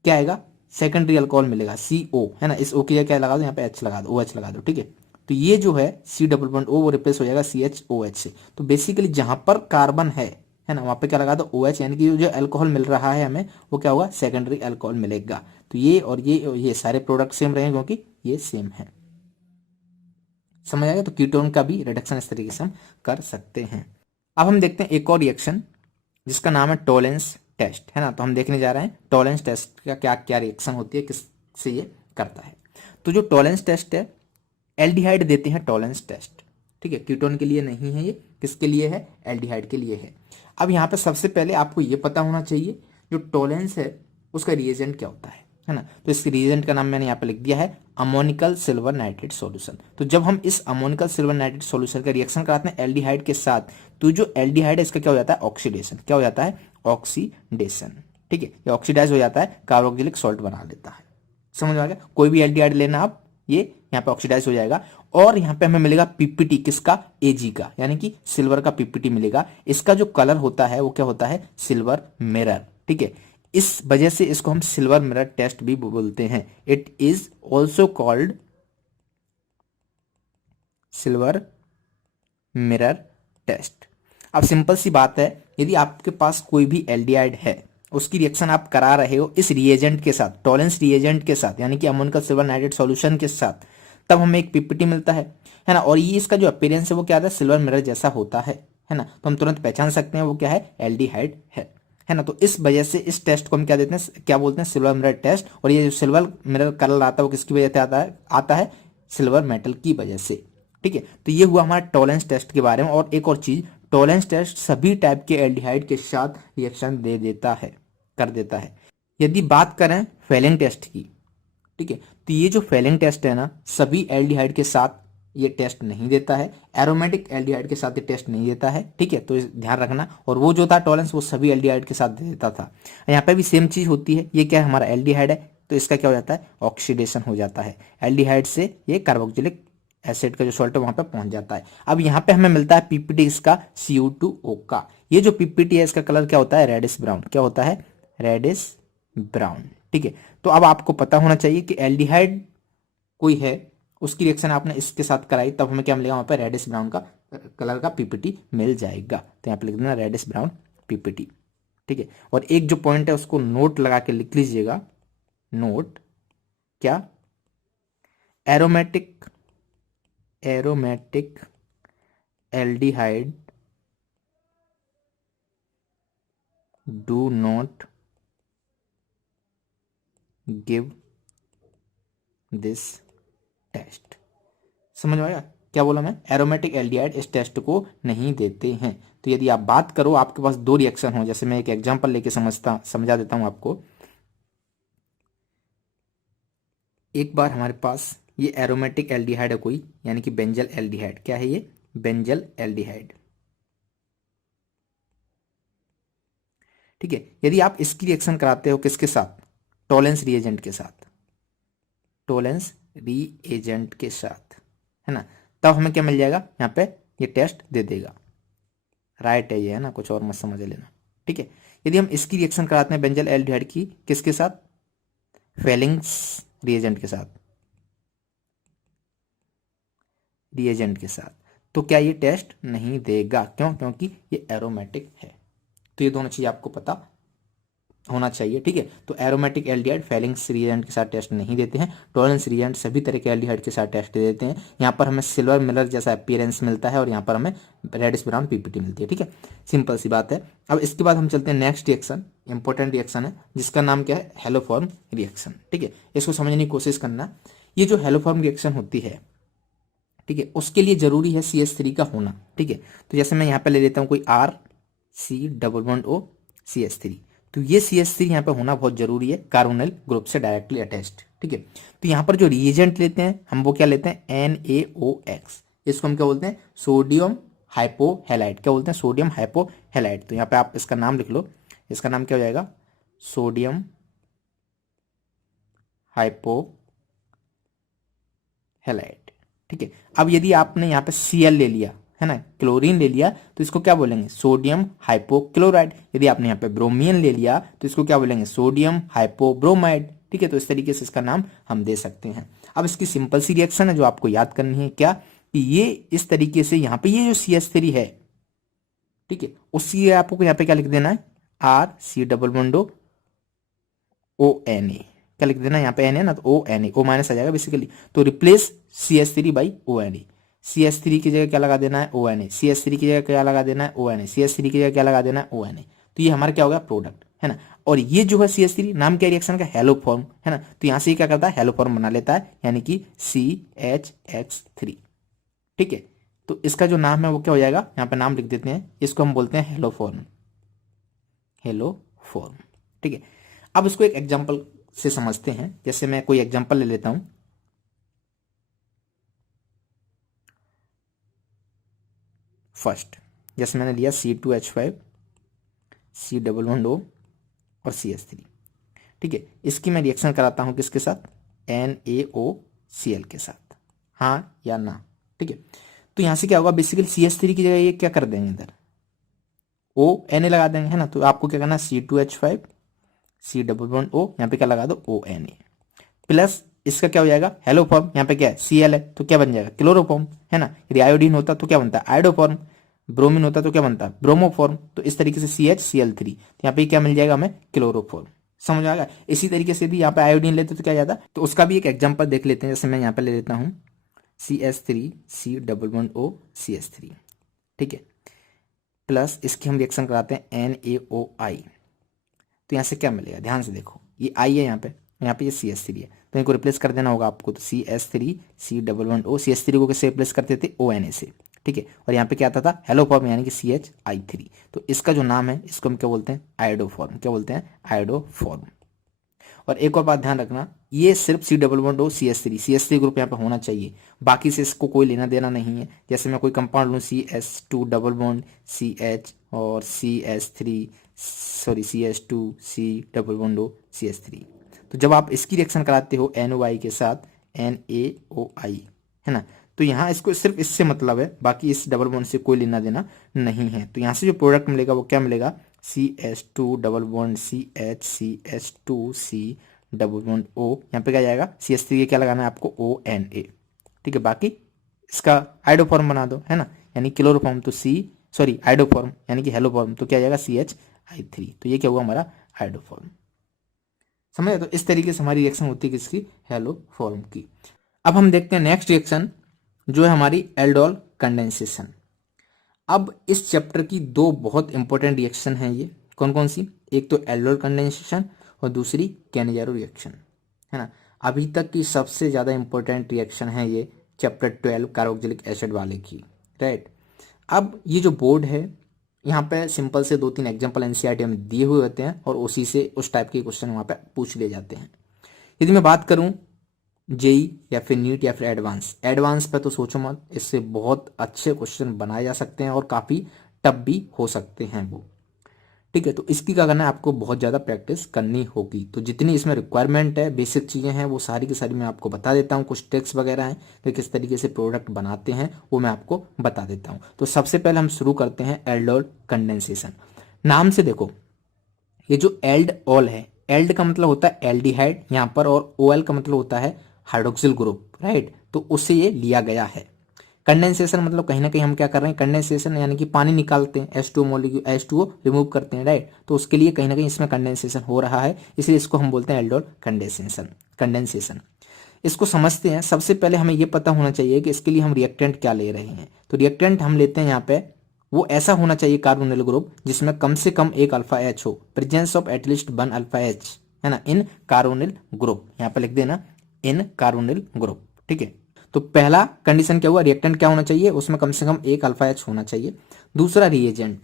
क्या आएगा, सेकेंडरी अल्कोहल मिलेगा, CO, है ना। इस O की जगह क्या लगा दो, यहाँ पे H लगा दो, OH लगा दो, ठीक है। तो ये जो है C++ वो रिप्लेस हो जाएगा CHOH से। तो बेसिकली जहां पर कार्बन है ना, वहां पे क्या लगा दो, OH, यानी कि जो अल्कोहल मिल रहा है हमें, वो क्या होगा, सेकेंडरी अल्कोहल मिलेगा। तो ये और ये सारे प्रोडक्ट सेम रहेंगे क्योंकि ये सेम है। समझ आएगा। तो कीटोन का भी रिडक्शन इस तरीके से हम कर सकते हैं। अब हम देखते हैं एक और रिएक्शन जिसका नाम है टोलेंस टेस्ट, है ना। तो हम देखने जा रहे हैं टोलेंस टेस्ट का क्या क्या रिएक्शन होती है, किससे ये करता है। तो जो टोलेंस टेस्ट है, एल्डिहाइड देते हैं टोलेंस टेस्ट, ठीक है। कीटोन के लिए नहीं है, ये किसके लिए है, एल्डिहाइड के लिए है। अब यहाँ पे सबसे पहले आपको ये पता होना चाहिए जो टोलेंस है उसका रिएजेंट क्या होता है ना। तो इस रिएजेंट का नाम मैंने यहाँ पे लिख दिया है, अमोनिकल सिल्वर नाइट्रेट सॉल्यूशन। तो जब हम इस अमोनिकल सिल्वर नाइट्रेट सॉल्यूशन का रिएक्शन कराते हैं एल्डिहाइड के साथ, तो जो एल्डिहाइड है इसका क्या हो जाता है, ऑक्सीडेशन, क्या हो जाता है, ऑक्सीडेशन, ठीक है। ये ऑक्सीडाइज हो जाता है, कार्बोक्सिलिक सॉल्ट बना लेता है। समझ आ गया। कोई भी एल्डिहाइड लेना आप, ये यहाँ पे ऑक्सीडाइज हो जाएगा। और यहाँ पे हमें मिलेगा पीपीटी, किसका, Ag का, यानी कि सिल्वर का पीपीटी मिलेगा। इसका जो कलर होता है वो क्या होता है, सिल्वर मिरर, ठीक है। इस वजह से इसको हम सिल्वर मिरर टेस्ट भी बोलते हैं। It is also called silver mirror test. अब सिंपल सी बात है, यदि आपके पास कोई भी एल्डिहाइड है, उसकी रिएक्शन आप करा रहे हो इस रिएजेंट के साथ, टोलेंस रिएजेंट के साथ, यानी कि अमोनिकल सिल्वर नाइट्रेट सॉल्यूशन के साथ, तब हमें एक पीपीटी मिलता है ना। और ये इसका जो अपीयरेंस है वो क्या आता है, सिल्वर मिरर जैसा होता है ना। तो हम तुरंत पहचान सकते हैं वो क्या है, एल्डिहाइड है ना। तो इस वजह से इस टेस्ट को हम क्या देते हैं, क्या बोलते हैं, सिल्वर मिरर टेस्ट। और ये जो सिल्वर मिरर कलर आता है वो किसकी वजह से आता है सिल्वर मेटल की वजह से, ठीक है। तो ये हुआ हमारा टोलेंस टेस्ट के बारे में। और एक और चीज, टोलेंस टेस्ट सभी टाइप के एल्डिहाइड के साथ रिएक्शन दे देता है, कर देता है। यदि बात करें फेलिंग टेस्ट की, ठीक है, तो ये जो फेलिंग टेस्ट है ना, सभी एल्डिहाइड के साथ ये टेस्ट नहीं देता है, एरोमेटिक एल्डिहाइड के साथ ये टेस्ट नहीं देता है, ठीक है। तो ध्यान रखना। और वो जो था टोलेंस, वो सभी एल्डिहाइड के साथ दे देता था। यहाँ पे भी सेम चीज होती है। ये क्या है, हमारा एल्डिहाइड है, तो इसका क्या हो जाता है, ऑक्सीडेशन हो जाता है। एल्डिहाइड से ये कार्बोक्सिलिक एसिड का जो सॉल्ट है वहां पे पहुंच जाता है। अब यहाँ पे हमें मिलता है पीपीटी इसका CO2O का। ये जो पीपीटी है इसका कलर क्या होता है, रेडिश ब्राउन, क्या होता है, रेडिश ब्राउन, ठीक है। तो अब आपको पता होना चाहिए कि एल्डिहाइड कोई है, उसकी रिएक्शन आपने इसके साथ कराई, तब हमें क्या मिलेगा, वहां पे रेडिश ब्राउन का कलर का पीपीटी मिल जाएगा। तो यहाँ पे लिख देना रेडिश ब्राउन पीपीटी, ठीक है। और एक जो पॉइंट है उसको नोट लगा के लिख लीजिएगा, नोट, क्या, aromatic aldehyde do not give this test. समझ में आया क्या बोला मैं, एरोमेटिक एल्डिहाइड इस टेस्ट को नहीं देते हैं। तो यदि आप बात करो, आपके पास दो रिएक्शन हो, जैसे मैं एक एग्जांपल लेके समझा देता हूं आपको। एक बार हमारे पास ये एरोमेटिक एल्डिहाइड है कोई, यानी कि बेंजल एल्डिहाइड, क्या है ये, बेंजल एल्डिहाइड, ठीक है। यदि आप इसकी रिएक्शन कराते हो किसके साथ, टोलेंस रिएजेंट के साथ, टोलेंस रिएजेंट के साथ, है ना, तब हमें क्या मिल जाएगा यहाँ पे, ये टेस्ट दे देगा। राइट है ये, है ना, कुछ और मत समझ लेना, ठीक है। यदि हम इसकी रिएक्शन कराते हैं बेंजल एल्डिहाइड की किसके साथ, फेलिंग्स रिएजेंट के साथ, रिएजेंट के साथ, तो क्या ये टेस्ट नहीं देगा, क्यों, क्योंकि ये एरोमेटिक है। तो ये दोनों चीज आपको पता होना चाहिए, ठीक है। तो एरोमेटिक एल्डिहाइड फेलिंग्स रिएजेंट के साथ टेस्ट नहीं देते हैं, टॉलेंस रिएजेंट सभी तरह के एल्डिहाइड के साथ टेस्ट दे देते हैं। यहाँ पर हमें सिल्वर मिलर जैसा अपीयरेंस मिलता है और यहाँ पर हमें रेडिश ब्राउन पीपीटी मिलती है, ठीक है। सिंपल सी बात है। अब इसके बाद हम चलते हैं नेक्स्ट रिएक्शन, इंपॉर्टेंट रिएक्शन है जिसका नाम क्या है, हेलोफॉर्म रिएक्शन, ठीक है। इसको समझने की कोशिश करना। ये जो हेलोफॉर्म रिएक्शन होती है, ठीक है, उसके लिए जरूरी है CH3 का होना, ठीक है। तो जैसे मैं यहाँ पे ले लेता हूँ कोई RC≡CH3, तो ये CH3 यहाँ पे होना बहुत जरूरी है, कार्बोनिल ग्रुप से डायरेक्टली अटैच्ड, ठीक है। तो यहाँ पर जो रिएजेंट लेते हैं हम वो क्या लेते हैं, NaOX, इसको हम क्या बोलते हैं, सोडियम हाइपोहेलाइड, क्या बोलते हैं, सोडियम हाइपोहेलाइड। तो यहाँ पे आप इसका नाम लिख लो, इसका नाम क्या हो जाएगा, सोडियम हाइपोहेलाइड, ठीक है। अब यदि आपने यहाँ पे Cl ले लिया, है ना, क्लोरीन ले लिया, तो इसको क्या बोलेंगे, सोडियम हाइपोक्लोराइड। यदि आपने यहाँ पे ब्रोमियन ले लिया तो इसको क्या बोलेंगे, सोडियम हाइपोब्रोमाइड, ठीक है। तो इस तरीके से इसका नाम हम दे सकते हैं। अब इसकी सिंपल सी रिएक्शन है जो आपको याद करनी है, क्या, कि ये इस तरीके से यहाँ पे ये जो CH3 है, ठीक है, उसी आपको यहाँ पे क्या लिख देना है, RC≡ONA, क्या लिख देना, यहाँ पे N है ना, तो ONA, O माइनस आ जाएगा बेसिकली। तो replace CH3 by ONA, CH3 की जगह क्या लगा देना है, ONA, CH3 की जगह क्या लगा देना है, ONA, CH3 की जगह क्या लगा देना है, ONA। तो ये हमारा क्या होगा, प्रोडक्ट, है ना। और ये जो है CH3 नाम क्या रिएक्शन का, हेलोफॉर्म, है ना। तो यहाँ से क्या करता है, हेलोफॉर्म बना लेता है, यानी कि CHX3, ठीक है। तो इसका जो नाम है वो क्या हो जाएगा, यहाँ पे नाम लिख देते हैं, इसको हम बोलते हैं हेलोफॉर्म, हेलोफॉर्म, ठीक है। अब इसको एक एग्जाम्पल से समझते हैं। जैसे मैं कोई एग्जांपल ले लेता हूं, फर्स्ट जैसे मैंने लिया C2H5 C≡O और CH3, ठीक है। इसकी मैं रिएक्शन कराता हूं किसके साथ, NaOCl के साथ, हाँ या ना, ठीक है। तो यहां से क्या होगा, बेसिकली CH3 की जगह ये क्या कर देंगे, इधर ONA लगा देंगे, है ना। तो आपको क्या करना है, C2H5 C≡O, यहाँ पे क्या लगा दो, ONA, प्लस इसका क्या हो जाएगा, हेलोफॉर्म, यहाँ पे क्या है, Cl है, तो क्या बन जाएगा, क्लोरोफॉर्म, है ना। यदि आयोडीन होता तो क्या बनता है, आयोडोफॉर्म, ब्रोमीन होता तो क्या बनता है, ब्रोमोफॉर्म। तो इस तरीके से CHCl3, तो यहाँ पे क्या मिल जाएगा हमें, क्लोरोफॉर्म, समझ आएगा। इसी तरीके से भी यहाँ पे आयोडीन लेते तो क्या जाता, तो उसका भी एक एग्जाम्पल देख लेते हैं। जैसे मैं यहाँ पे ले लेता हूँ CH3 C≡O CH3, ठीक है, प्लस इसकी हम रिएक्शन कराते हैं NaOI। तो यहाँ से क्या मिलेगा, ध्यान से देखो, ये I है यहाँ पे ये CH3 है, तो इनको रिप्लेस कर देना होगा आपको। तो CH3 C≡O, CH3 को किससे रिप्लेस करते थे, ONA से, ठीक है। और यहाँ पे क्या आता था, हेलोफॉर्म, यानी कि CHI3। तो इसका जो नाम है इसको हम क्या बोलते हैं, आयोडोफॉर्म, क्या बोलते हैं, आयोडोफॉर्म। और एक और बात ध्यान रखना, ये सिर्फ C≡O CH3 ग्रुप यहाँ पे होना चाहिए, बाकी से इसको कोई लेना देना नहीं है। जैसे मैं कोई कंपाउंड लूँ CH2 CH और CH2 C≡O CH3, तो जब आप इसकी रिएक्शन कराते हो NOI के साथ NaOI, है ना, तो यहाँ इसको सिर्फ इससे मतलब है, बाकी इस डबल बॉन्ड से कोई लेना देना नहीं है। तो यहाँ से जो प्रोडक्ट मिलेगा वो क्या मिलेगा, CH2 यहाँ पे क्या जाएगा, CH3 क्या लगाना है आपको, ONA, ठीक है। बाकी इसका आइडोफॉर्म बना दो, है ना, यानी क्लोरोफॉर्म, तो आइडोफॉर्म यानी कि हेलोफॉर्म, तो क्या जाएगा CHI3। तो ये क्या हुआ हमारा आइडोफॉर्म, समझे। तो इस तरीके से हमारी रिएक्शन होती है किसकी, हेलोफॉर्म की। अब हम देखते हैं नेक्स्ट रिएक्शन जो है हमारी एल्डोल कंडेंसेशन। अब इस चैप्टर की दो बहुत इंपॉर्टेंट रिएक्शन है, ये कौन कौन सी, एक तो एल्डोल कंडेंसेशन और दूसरी कैनेजारो रिएक्शन, है ना। अभी तक की सबसे ज़्यादा इंपॉर्टेंट रिएक्शन है ये चैप्टर 12 कार्बोक्सिलिक एसिड वाले की, राइट। अब ये जो बोर्ड है यहाँ पे सिंपल से 2-3 एग्जाम्पल NCERT में दिए हुए होते हैं और उसी से उस टाइप के क्वेश्चन वहाँ पे पूछ लिए जाते हैं। यदि मैं बात करूँ जेई या फिर नीट या फिर एडवांस पे तो सोचो मत, इससे बहुत अच्छे क्वेश्चन बनाए जा सकते हैं और काफ़ी टफ भी हो सकते हैं वो, ठीक ठीक है। तो इसकी क्या करना है, आपको बहुत ज़्यादा प्रैक्टिस करनी होगी। तो जितनी इसमें रिक्वायरमेंट है, बेसिक चीज़ें हैं, वो सारी की सारी मैं आपको बता देता हूँ। कुछ ट्रिक्स वगैरह हैं कि किस तरीके से प्रोडक्ट बनाते हैं वो मैं आपको बता देता हूँ। तो सबसे पहले हम शुरू करते हैं एल्डोल कंडेंसेशन। नाम से देखो, ये जो एल्ड ऑल है, एल्ड का मतलब होता है एल्डिहाइड यहाँ पर, और ओएल का मतलब होता है हाइड्रोक्सिल ग्रुप, राइट। तो उससे ये लिया गया है। कंडेंसेशन मतलब कहीं ना कहीं हम क्या कर रहे हैं, कंडेंसेशन यानी कि पानी निकालते हैं, H2O मॉलिक्यूल, H2O रिमूव करते हैं, राइट। तो उसके लिए कहीं ना कहीं इसमें कंडेंसेशन हो रहा है, इसलिए इसको हम बोलते हैं एल्डोल कंडेंसेशन। कंडेंसेशन इसको समझते हैं। सबसे पहले हमें यह पता होना चाहिए कि इसके लिए हम रिएक्टेंट क्या ले रहे हैं। तो रिएक्टेंट हम लेते हैं यहाँ पे, वो ऐसा होना चाहिए कार्बोनिल ग्रुप जिसमें कम से कम एक अल्फा एच हो, presence of at least 1 alpha H, है ना, इन कार्बोनिल ग्रुप। यहाँ पे लिख देना इन कार्बोनिल ग्रुप, ठीक है। तो पहला कंडीशन क्या हुआ, रिएक्टेंट क्या होना चाहिए, उसमें कम से कम एक अल्फा एच होना चाहिए। दूसरा रीएजेंट,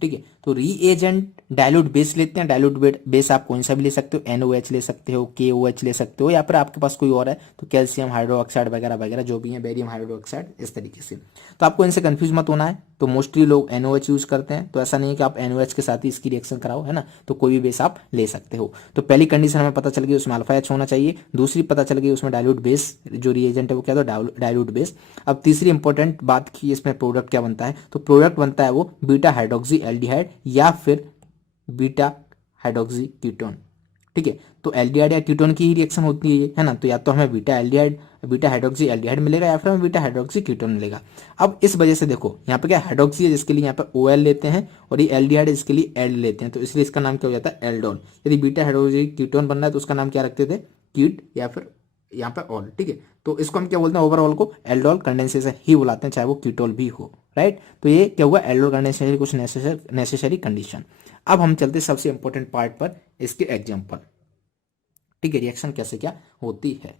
ठीक है। तो रीएजेंट डाइल्यूट बेस लेते हैं। डाइल्यूट बेस आप कौन सा भी ले सकते हो, NOH ले सकते हो, KOH ले सकते हो, या फिर आपके पास कोई और है तो कैल्शियम हाइड्रोक्साइड वगैरह वगैरह जो भी है, बेरियम हाइड्रोक्साइड, इस तरीके से। तो आपको इनसे कंफ्यूज मत होना है। तो मोस्टली लोग NOH यूज करते हैं, तो ऐसा नहीं है कि आप NOH के साथ ही इसकी रिएक्शन कराओ, है ना। तो कोई भी बेस आप ले सकते हो। तो पहली कंडीशन हमें पता चल गई, उसमें अल्फा एच होना चाहिए। दूसरी पता चल गई, उसमें डाइल्यूट बेस जो रिएजेंट है वो क्या था, डाइल्यूट बेस। अब तीसरी इंपॉर्टेंट बात की, इसमें प्रोडक्ट क्या बनता है, तो प्रोडक्ट बनता है वो बीटा हाइड्रोक्सी एल्डिहाइड या फिर बीटा हाइड्रोक्सी कीटोन, ठीक है। तो एल्डिहाइड या कीटोन की ही रिएक्शन होती है ना। तो या तो हमें beta aldehyde, beta hydroxy aldehyde मिलेगा, या फिर हमें बीटा हाइड्रोक्सी कीटोन मिलेगा। अब इस वजह से देखो, यहाँ पे क्या हाइड्रोक्सी है जिसके लिए यहाँ पे OL लेते हैं, और ये एल्डिहाइड है जिसके लिए एल्ड लेते हैं, तो इसलिए इसका नाम क्या हो जाता है, एल्डोल। यदि बीटा हाइड्रोक्सी कीटोन बनना है तो उसका नाम क्या रखते थे, कीट, या फिर यहाँ पे ऑल, ठीक है। तो इसको हम क्या बोलते हैं, ओवरऑल को एल्डोल कंडेंसेशन ही बुलाते हैं, चाहे वो कीटोल भी हो, राइट। तो ये क्या हुआ, एल्डोल कंडेंसेशन कुछ नेसेसरी कंडीशन। अब हम चलते सबसे इंपॉर्टेंट पार्ट पर, इसके एग्जाम्पल, ठीक है, रिएक्शन कैसे क्या होती है।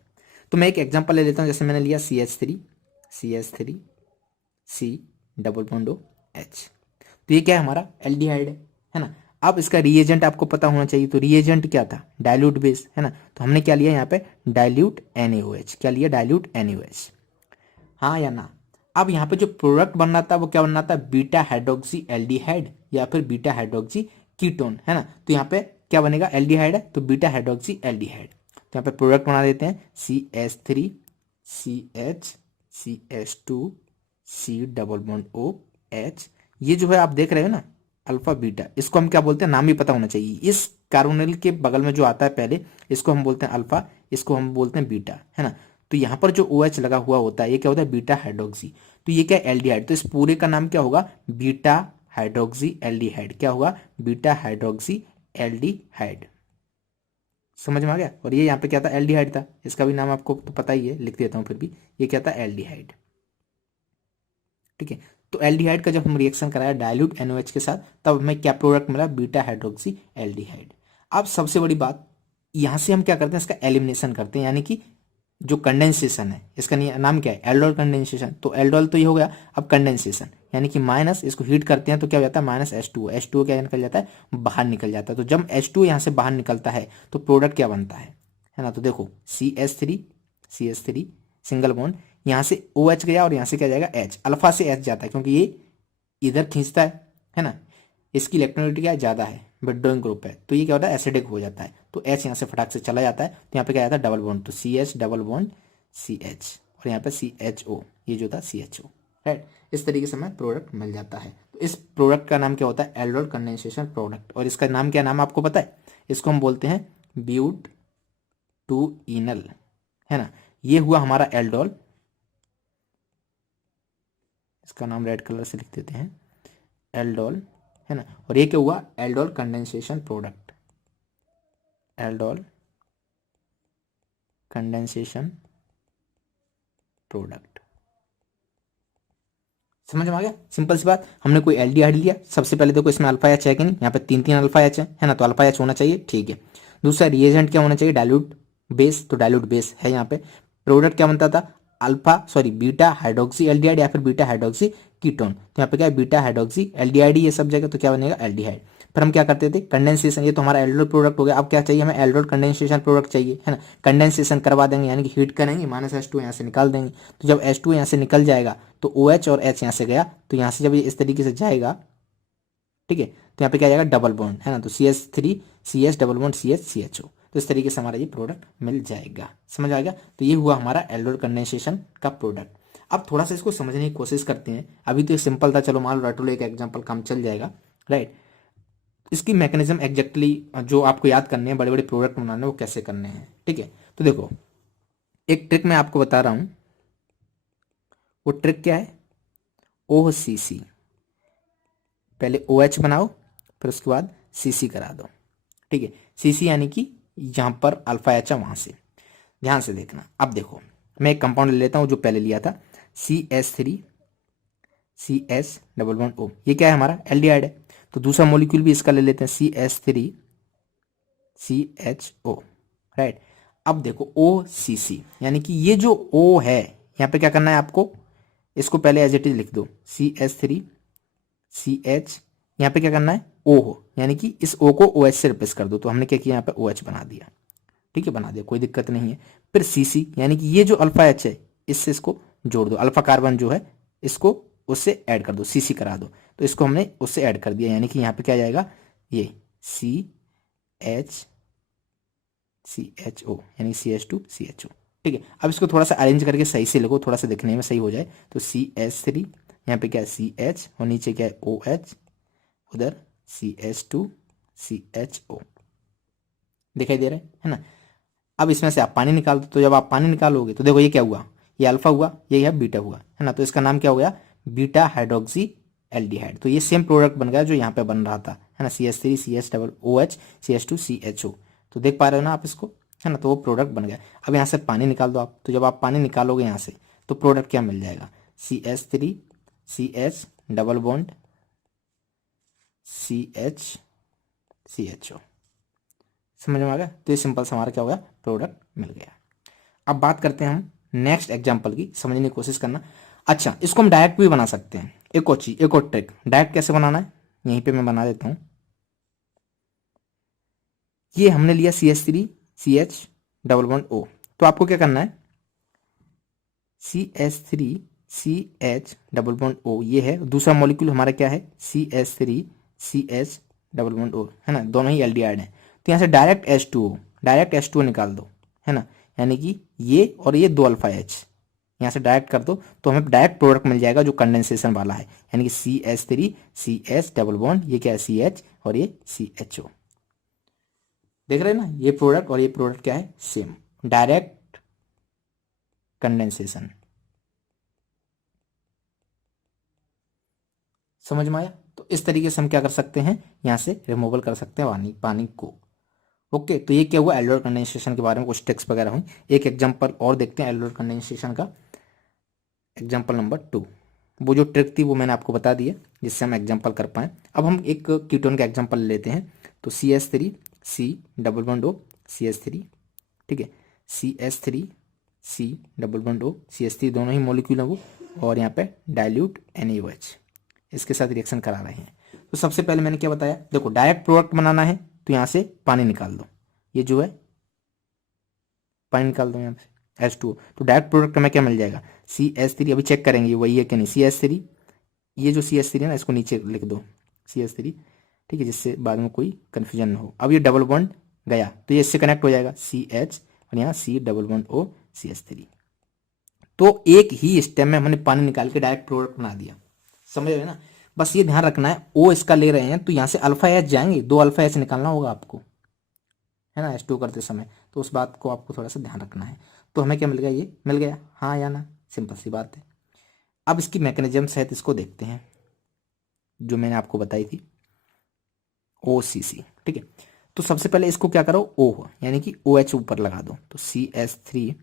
तो मैं एक एग्जांपल ले लेता हूं, जैसे मैंने लिया CH3 C double bond OH। तो ये क्या है, हमारा एल्डिहाइड है ना। अब इसका रिएजेंट आपको पता होना चाहिए। तो रिएजेंट क्या था, डाइल्यूट बेस, है ना। तो हमने क्या लिया यहाँ पे, डाइल्यूट NaOH। क्या लिया, डाइल्यूट NaOH, हाँ या ना। अब यहाँ पे जो प्रोडक्ट बनना था वो क्या बनना था, बीटा हाइड्रोक्सी एल्डिहाइड या फिर बीटा हाइड्रोक्सी कीटोन, है ना। तो यहाँ पे क्या बनेगा, एल्डिहाइड है तो बीटा हाइड्रोक्सी एल्डिहाइड। तो यहाँ पे प्रोडक्ट बना देते हैं CH3 CH CH2 C double bond OH। ये जो है आप देख रहे हो ना, अल्फा बीटा, इसको हम क्या बोलते हैं, नाम भी पता होना चाहिए। इस कार्बोनिल के बगल में जो आता है पहले, इसको हम बोलते हैं अल्फा, इसको हम बोलते हैं बीटा, है ना। तो यहाँ पर जो OH लगा हुआ होता है ये क्या होता है, बीटा हाइड्रोक्सी। तो ये क्या, एल्डिहाइड। तो इस पूरे का नाम क्या होगा, बीटा हाइड्रोक्सी एल्डिहाइड। क्या होगा, बीटा हाइड्रोक्सी एल्डिहाइड। समझ में आ गया। और ये यहाँ पे क्या था, एल्डिहाइड था। इसका भी नाम आपको तो पता ही है, लिख देता हूँ फिर भी। ये क्या था, एल्डिहाइड, ठीक है। तो एल्डिहाइड का जब हम रिएक्शन कराया डाइल्यूट NaOH के साथ, तब हमें क्या प्रोडक्ट मिला, बीटा हाइड्रोक्सी एल्डिहाइड। अब सबसे बड़ी बात, यहां से हम क्या करते हैं, इसका एलिमिनेशन करते हैं, यानी कि जो कंडेंसेशन है, इसका नाम क्या है, एल्डोल कंडेंसेशन। तो एल्डोल तो ये हो गया। अब कंडेंसेशन यानी कि माइनस, इसको हीट करते हैं तो क्या हो जाता है, माइनस H2O क्या निकल जाता है, बाहर निकल जाता है। तो जब H2O यहाँ से बाहर निकलता है तो प्रोडक्ट क्या बनता है ना। तो देखो CH3 सिंगल बॉन्ड, यहाँ से OH गया और यहाँ से क्या जाएगा, H, अल्फा से H जाता है क्योंकि ये इधर खींचता है ना। इसकी इलेक्ट्रोनेगेटिविटी क्या है, ज़्यादा है, विड्रॉइंग ग्रुप है, तो ये क्या होता है, एसिडिक हो जाता है। तो H यहाँ से फटाक से चला जाता है, तो यहाँ पे क्या आता है, डबल बॉन्ड। तो CH डबल बॉन्ड CH, और यहाँ पे CHO, ये जो था CHO, राइट। इस तरीके से हमें प्रोडक्ट मिल जाता है। तो इस प्रोडक्ट का नाम क्या होता है, एल्डोल कंडेंसेशन प्रोडक्ट। और इसका नाम क्या, नाम आपको पता है, इसको हम बोलते हैं ब्यूट टू इनल, है ना। ये हुआ हमारा एल्डोल, इसका नाम रेड कलर से लिख देते हैं, एल्डोल, है ना। और ये क्या हुआ, aldol condensation product, aldol condensation product. समझ में आ गया, सिंपल सी बात। हमने कोई एल्डिहाइड लिया, सबसे पहले देखो इसमें अल्फा एच है कि नहीं, यहाँ पे 3 अल्फा एच है ना। तो अल्फा एच होना चाहिए, ठीक है। दूसरा रिएजेंट क्या होना चाहिए, डाइल्यूट बेस। तो डाइल्यूट बेस है यहाँ पे। प्रोडक्ट क्या बनता था, बीटा हाइड्रोक्सी एल्डिहाइड या फिर बीटा हाइड्रोक्सी कीटोन। तो यहाँ पे क्या है, बीटा हाइड्रोक्सी एल्डिहाइड, ये सब जगह, तो क्या बनेगा, एल्डिहाइड। फिर हम क्या करते थे, कंडेंसेशन, ये तो हमारा एल्डोल प्रोडक्ट हो गया। अब क्या चाहिए हमें, एल्डोल कंडेंसेशन प्रोडक्ट चाहिए, है ना। कंडेंसेशन करवा देंगे यानी कि हीट करेंगे, माइनस H2 यहाँ से निकाल देंगे। तो जब H2 यहाँ से निकल जाएगा तो OH और H यहाँ से गया, तो यहाँ से जब ये इस तरीके से जाएगा, ठीक है, तो यहाँ पे क्या आ जाएगा डबल बॉन्ड, है ना, तो CH3 CH double bond CH CHO। तो इस तरीके से हमारा ये प्रोडक्ट मिल जाएगा। समझ आ गया? तो ये हुआ हमारा एल्डोल कंडेंसेशन का प्रोडक्ट। अब थोड़ा सा इसको समझने की कोशिश करते हैं। अभी तो ये सिंपल था, चलो मान लो रट लो, एक एग्जाम्पल काम चल जाएगा, राइट। इसकी मैकेनिज्म एग्जैक्टली जो आपको याद करने हैं, बड़े बड़े प्रोडक्ट बनाने वो कैसे करने हैं, ठीक है। तो देखो एक ट्रिक मैं आपको बता रहा हूं, वो ट्रिक क्या है, OCC, पहले OH बनाओ फिर उसके बाद CC करा दो, ठीक है। CC यानी कि यहां पर अल्फा एच है, वहां से ध्यान से देखना। अब देखो मैं एक कंपाउंड ले लेता हूं जो पहले लिया था, CH3 CH double bond O, ये क्या है हमारा एल्डिहाइड है। तो दूसरा मॉलिक्यूल भी इसका ले लेते हैं, CH3 CHO, राइट। अब देखो OCC यानी कि ये जो O है, यहां पे क्या करना है आपको, इसको पहले एज इट इज लिख दो, CH3 CH, यहाँ पे क्या करना है O हो, यानी कि इस O को OH से रिप्लेस कर दो। तो हमने क्या किया, यहाँ पे OH बना दिया, ठीक है, बना दिया, कोई दिक्कत नहीं है। फिर CC यानी कि ये जो अल्फा H है, इससे इसको जोड़ दो, अल्फा कार्बन जो है इसको उससे ऐड कर दो, CC करा दो। तो इसको हमने उससे ऐड कर दिया, यानी कि यहाँ पे क्या जाएगा, ये CHO यानी CH2 CHO, ठीक है। अब इसको थोड़ा सा अरेंज करके सही से लिखो, थोड़ा सा दिखने में सही हो जाए। तो CH3, यहाँ पे क्या है CH, और नीचे क्या है OH, उधर CH2 CHO, दिखाई दे रहा है ना। अब इसमें से आप पानी निकाल दो। तो जब आप पानी निकालोगे तो देखो ये क्या हुआ, ये अल्फा हुआ, ये है बीटा हुआ, है ना। तो इसका नाम क्या हो गया, बीटा हाइड्रोक्सी एल्डिहाइड। तो ये सेम प्रोडक्ट बन गया जो यहाँ पे बन रहा था, है ना, CH3 CH double OH CH2 CHO। तो देख पा रहे हो ना आप इसको, है ना, तो वो प्रोडक्ट बन गया। अब यहाँ से पानी निकाल दो आप। तो जब आप पानी निकालोगे यहाँ से तो प्रोडक्ट क्या मिल जाएगा, CH3 CH double bond CH CHO। समझ में आ गया? तो ये सिंपल सा हमारा क्या हो गया, प्रोडक्ट मिल गया। अब बात करते हैं हम नेक्स्ट एग्जांपल की, समझने की कोशिश करना। अच्छा, इसको हम डायरेक्ट भी बना सकते हैं। एक और चीज, एक और ट्रिक, डायरेक्ट कैसे बनाना है, यहीं पे मैं बना देता हूं। ये हमने लिया CH3 CH double bond O। तो आपको क्या करना है, CH3 CH double bond O ये है, दूसरा मॉलिक्यूल हमारा क्या है, CH3 CH double bond O, है ना, दोनों ही एल्डिहाइड हैं। तो यहाँ से डायरेक्ट H2O निकाल दो, है ना, यानी कि ये और ये दो अल्फा H यहाँ से डायरेक्ट कर दो, तो हमें डायरेक्ट प्रोडक्ट मिल जाएगा जो कंडेंसेशन वाला है, यानी कि CH3 CH डबल बॉन्ड, ये क्या है CH और ये CHO। देख रहे हैं ना, ये प्रोडक्ट और ये प्रोडक्ट क्या है, सेम, डायरेक्ट कंडेंसेशन। समझ में आया? तो इस तरीके से हम क्या कर सकते हैं, यहाँ से रिमूवल कर सकते हैं पानी पानी को। ओके, तो ये क्या हुआ, एल्डोल कंडेंसेशन के बारे में कुछ टिप्स वगैरह हुई। एक एग्जांपल और देखते हैं एल्डोल कंडेंसेशन का, एग्जांपल नंबर 2। वो जो ट्रिक थी वो मैंने आपको बता दी है, जिससे हम एग्जांपल कर पाए। अब हम एक कीटोन का एग्जांपल लेते हैं। तो CH3 C double bond O CH3, ठीक है, CH3 C double bond O CH3, दोनों ही मॉलिक्यूल है वो, और यहाँ पे डाइल्यूट NaOH इसके साथ रिएक्शन करा रहे हैं। तो सबसे पहले मैंने क्या बताया, देखो डायरेक्ट प्रोडक्ट बनाना है तो यहाँ से पानी निकाल दो, ये जो है पानी निकाल दो यहाँ से H2O। तो डायरेक्ट प्रोडक्ट में क्या मिल जाएगा, CH3, अभी चेक करेंगे वही है कि नहीं, CH3, ये जो CH3 है ना, इसको नीचे लिख दो CH3, ठीक है, जिससे बाद में कोई कन्फ्यूजन ना हो। अब ये डबल बॉन्ड गया तो ये इससे कनेक्ट हो जाएगा CH, और यहाँ C double bond O CH3। तो एक ही स्टेप में हमने पानी निकाल के डायरेक्ट प्रोडक्ट बना दिया। समझ रहे ना? बस ये ध्यान रखना है, O इसका ले रहे हैं तो यहाँ से अल्फा H जाएंगे, दो अल्फा H निकालना होगा आपको, है ना, H2 करते समय। तो उस बात को आपको थोड़ा सा ध्यान रखना है। तो हमें क्या मिल गया, ये मिल गया, हाँ या ना, सिंपल सी बात है। अब इसकी मैकेनिज्म है, इसको देखते हैं जो मैंने आपको बताई थी, OCC, ठीक है। तो सबसे पहले इसको क्या करो, O यानी कि OH ऊपर लगा दो। तो CH3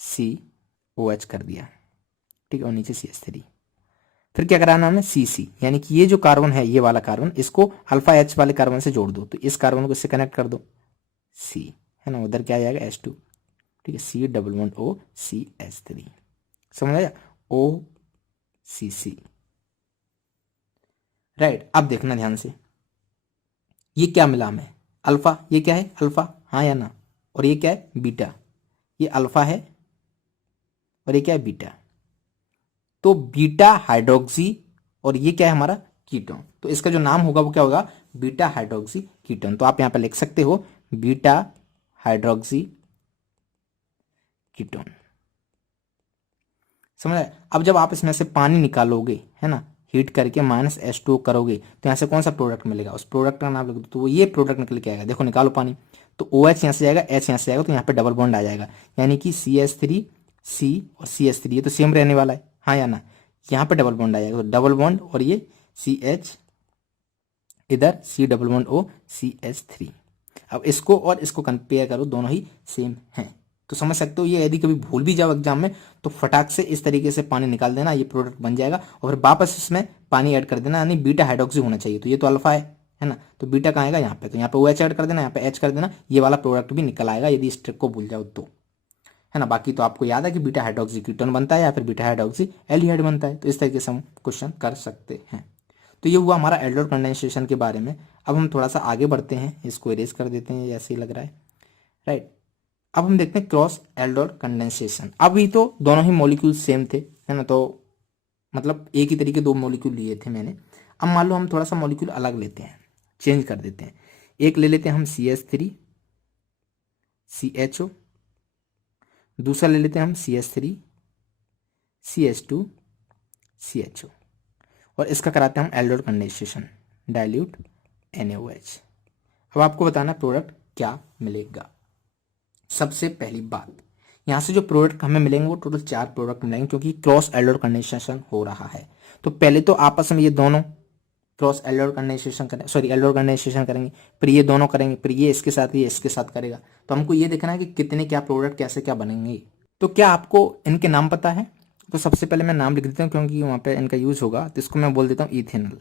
COH कर दिया, ठीक है, और नीचे CH3। फिर क्या कराना हमने, CC यानी कि ये जो कार्बन है, ये वाला कार्बन, इसको अल्फा H वाले कार्बन से जोड़ दो। तो इस कार्बन को इससे कनेक्ट कर दो, C, है ना, उधर क्या आ जाएगा H2, ठीक है, C double bond O CH3। समझ आया, OCC, राइट। अब देखना ध्यान से, ये क्या मिला हमें, अल्फा, ये क्या है अल्फा, हाँ या ना, और ये क्या है बीटा, ये अल्फा है और ये क्या है बीटा। तो बीटा हाइड्रोक्सी, और ये क्या है हमारा कीटोन। तो इसका जो नाम होगा वो क्या होगा, बीटा हाइड्रोक्सी कीटोन। तो आप यहाँ पे लिख सकते हो बीटा हाइड्रोक्सी कीटोन। समझ आया? अब जब आप इसमें से पानी निकालोगे, है ना, हीट करके -H2O करोगे तो यहाँ से कौन सा प्रोडक्ट मिलेगा, उस प्रोडक्ट का नाम लिख दो, तो वो ये प्रोडक्ट निकल के आएगा। देखो निकालो पानी, तो OH यहाँ से जाएगा, H यहाँ से जाएगा, तो यहाँ पे डबल बॉन्ड आ जाएगा, यानी कि CH3C और CH3 ये तो सेम रहने वाला है, हाँ या ना। यहाँ पे डबल बॉन्ड आ जाएगा, तो डबल बॉन्ड और ये CH, इधर C double bond O CH3। अब इसको और इसको कंपेयर करो, दोनों ही सेम हैं। तो समझ सकते हो, ये यदि कभी भूल भी जाओ एग्जाम में तो फटाक से इस तरीके से पानी निकाल देना, ये प्रोडक्ट बन जाएगा, और फिर वापस इसमें पानी ऐड कर देना, यानी बीटा हाइड्रोक्सी होना चाहिए। तो ये तो अल्फा है ना, तो बीटा कहाँ आएगा, यहाँ पे, तो यहाँ पे OH ऐड कर देना, यहाँ पे H कर देना, ये वाला प्रोडक्ट भी निकल आएगा यदि इस ट्रिक को भूल जाओ तो, है ना। बाकी तो आपको याद है कि बीटा हाइड्रोक्सी कीटोन बनता है या फिर बीटा हाइड्रोक्सी एल्डिहाइड बनता है। तो इस तरीके से हम क्वेश्चन कर सकते हैं। तो ये हुआ हमारा एल्डोर कंडेंसेशन के बारे में। अब हम थोड़ा सा आगे बढ़ते हैं, इसको इरेज कर देते हैं, ऐसे ही लग रहा है, राइट। अब हम देखते हैं क्रॉस एल्डोर कंडेंसेशन। अभी तो दोनों ही मॉलिक्यूल सेम थे, है ना, तो मतलब एक ही तरीके दो मॉलिक्यूल लिए थे मैंने। अब मान लो हम थोड़ा सा मॉलिक्यूल अलग लेते हैं, चेंज कर देते हैं। एक ले लेते हैं हम CH3 CHO, दूसरा ले लेते हैं हम CH3 CH2 CHO, और इसका कराते हैं हम एल्डोर कंडेंसेशन, डाइल्यूट NaOH। अब आपको बताना प्रोडक्ट क्या मिलेगा। सबसे पहली बात, यहाँ से जो प्रोडक्ट हमें मिलेंगे वो टोटल 4 प्रोडक्ट मिलेंगे, क्योंकि क्रॉस एल्डोर कंडेंसेशन हो रहा है। तो पहले तो आपस में ये दोनों क्रॉस एल्डोर कंडेंसेशन करें, सॉरी एल्डोर कंडेंसेशन करेंगे, फिर ये दोनों करेंगे, फिर ये इसके साथ, ये इसके साथ करेगा। तो हमको ये देखना है कि कितने क्या प्रोडक्ट कैसे क्या बनेंगे। तो क्या आपको इनके नाम पता है? तो सबसे पहले मैं नाम लिख देता हूँ, क्योंकि वहाँ पे इनका यूज होगा। तो इसको मैं बोल देता हूँ इथेनॉल।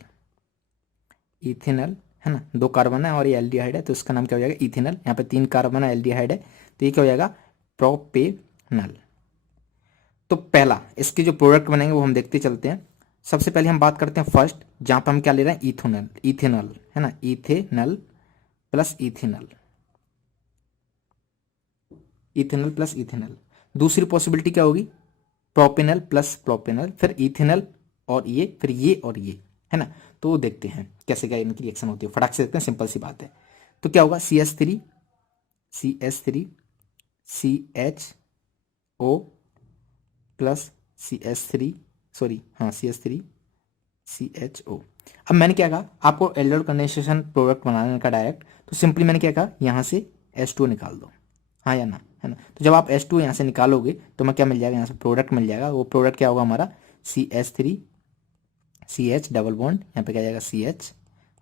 इथेनॉल, है ना, 2 कार्बन है और ये एल्डिहाइड है, तो इसका नाम क्या हो जाएगा, इथेनॉल। यहाँ पे 3 कार्बन है, एल्डिहाइड है, तो ये क्या हो जाएगा, प्रोपेनॉल। तो पहला इसके जो प्रोडक्ट बनेंगे वो हम देखते चलते हैं। सबसे पहले हम बात करते हैं फर्स्ट, जहां पर हम क्या ले रहे हैं, इथेनॉल। इथेनॉल, है ना, ethanol plus ethanol, ethanol plus ethanol. दूसरी पॉसिबिलिटी क्या होगी, प्रोपेनॉल प्लस प्रोपेनॉल, फिर इथेनॉल और ये, फिर ये और ये, है ना। तो देखते हैं कैसे क्या इनकी रिएक्शन होती है, फटाक से देखते हैं, सिंपल सी बात है। तो क्या होगा, CH3 CH3 CHO plus CH3, sorry हाँ CH3 CHO। अब मैंने क्या कहा, आपको एल्डोर कंडेंसेशन प्रोडक्ट बनाने का डायरेक्ट, तो सिंपली मैंने क्या कहा, यहाँ से H2O निकाल दो, हाँ या ना, है ना। तो जब आप H2O यहाँ से निकालोगे तो मैं क्या मिल जाएगा, यहाँ से प्रोडक्ट मिल जाएगा। वो प्रोडक्ट क्या होगा हमारा, CH3 CH डबल बॉन्ड, यहाँ पे क्या जाएगा CH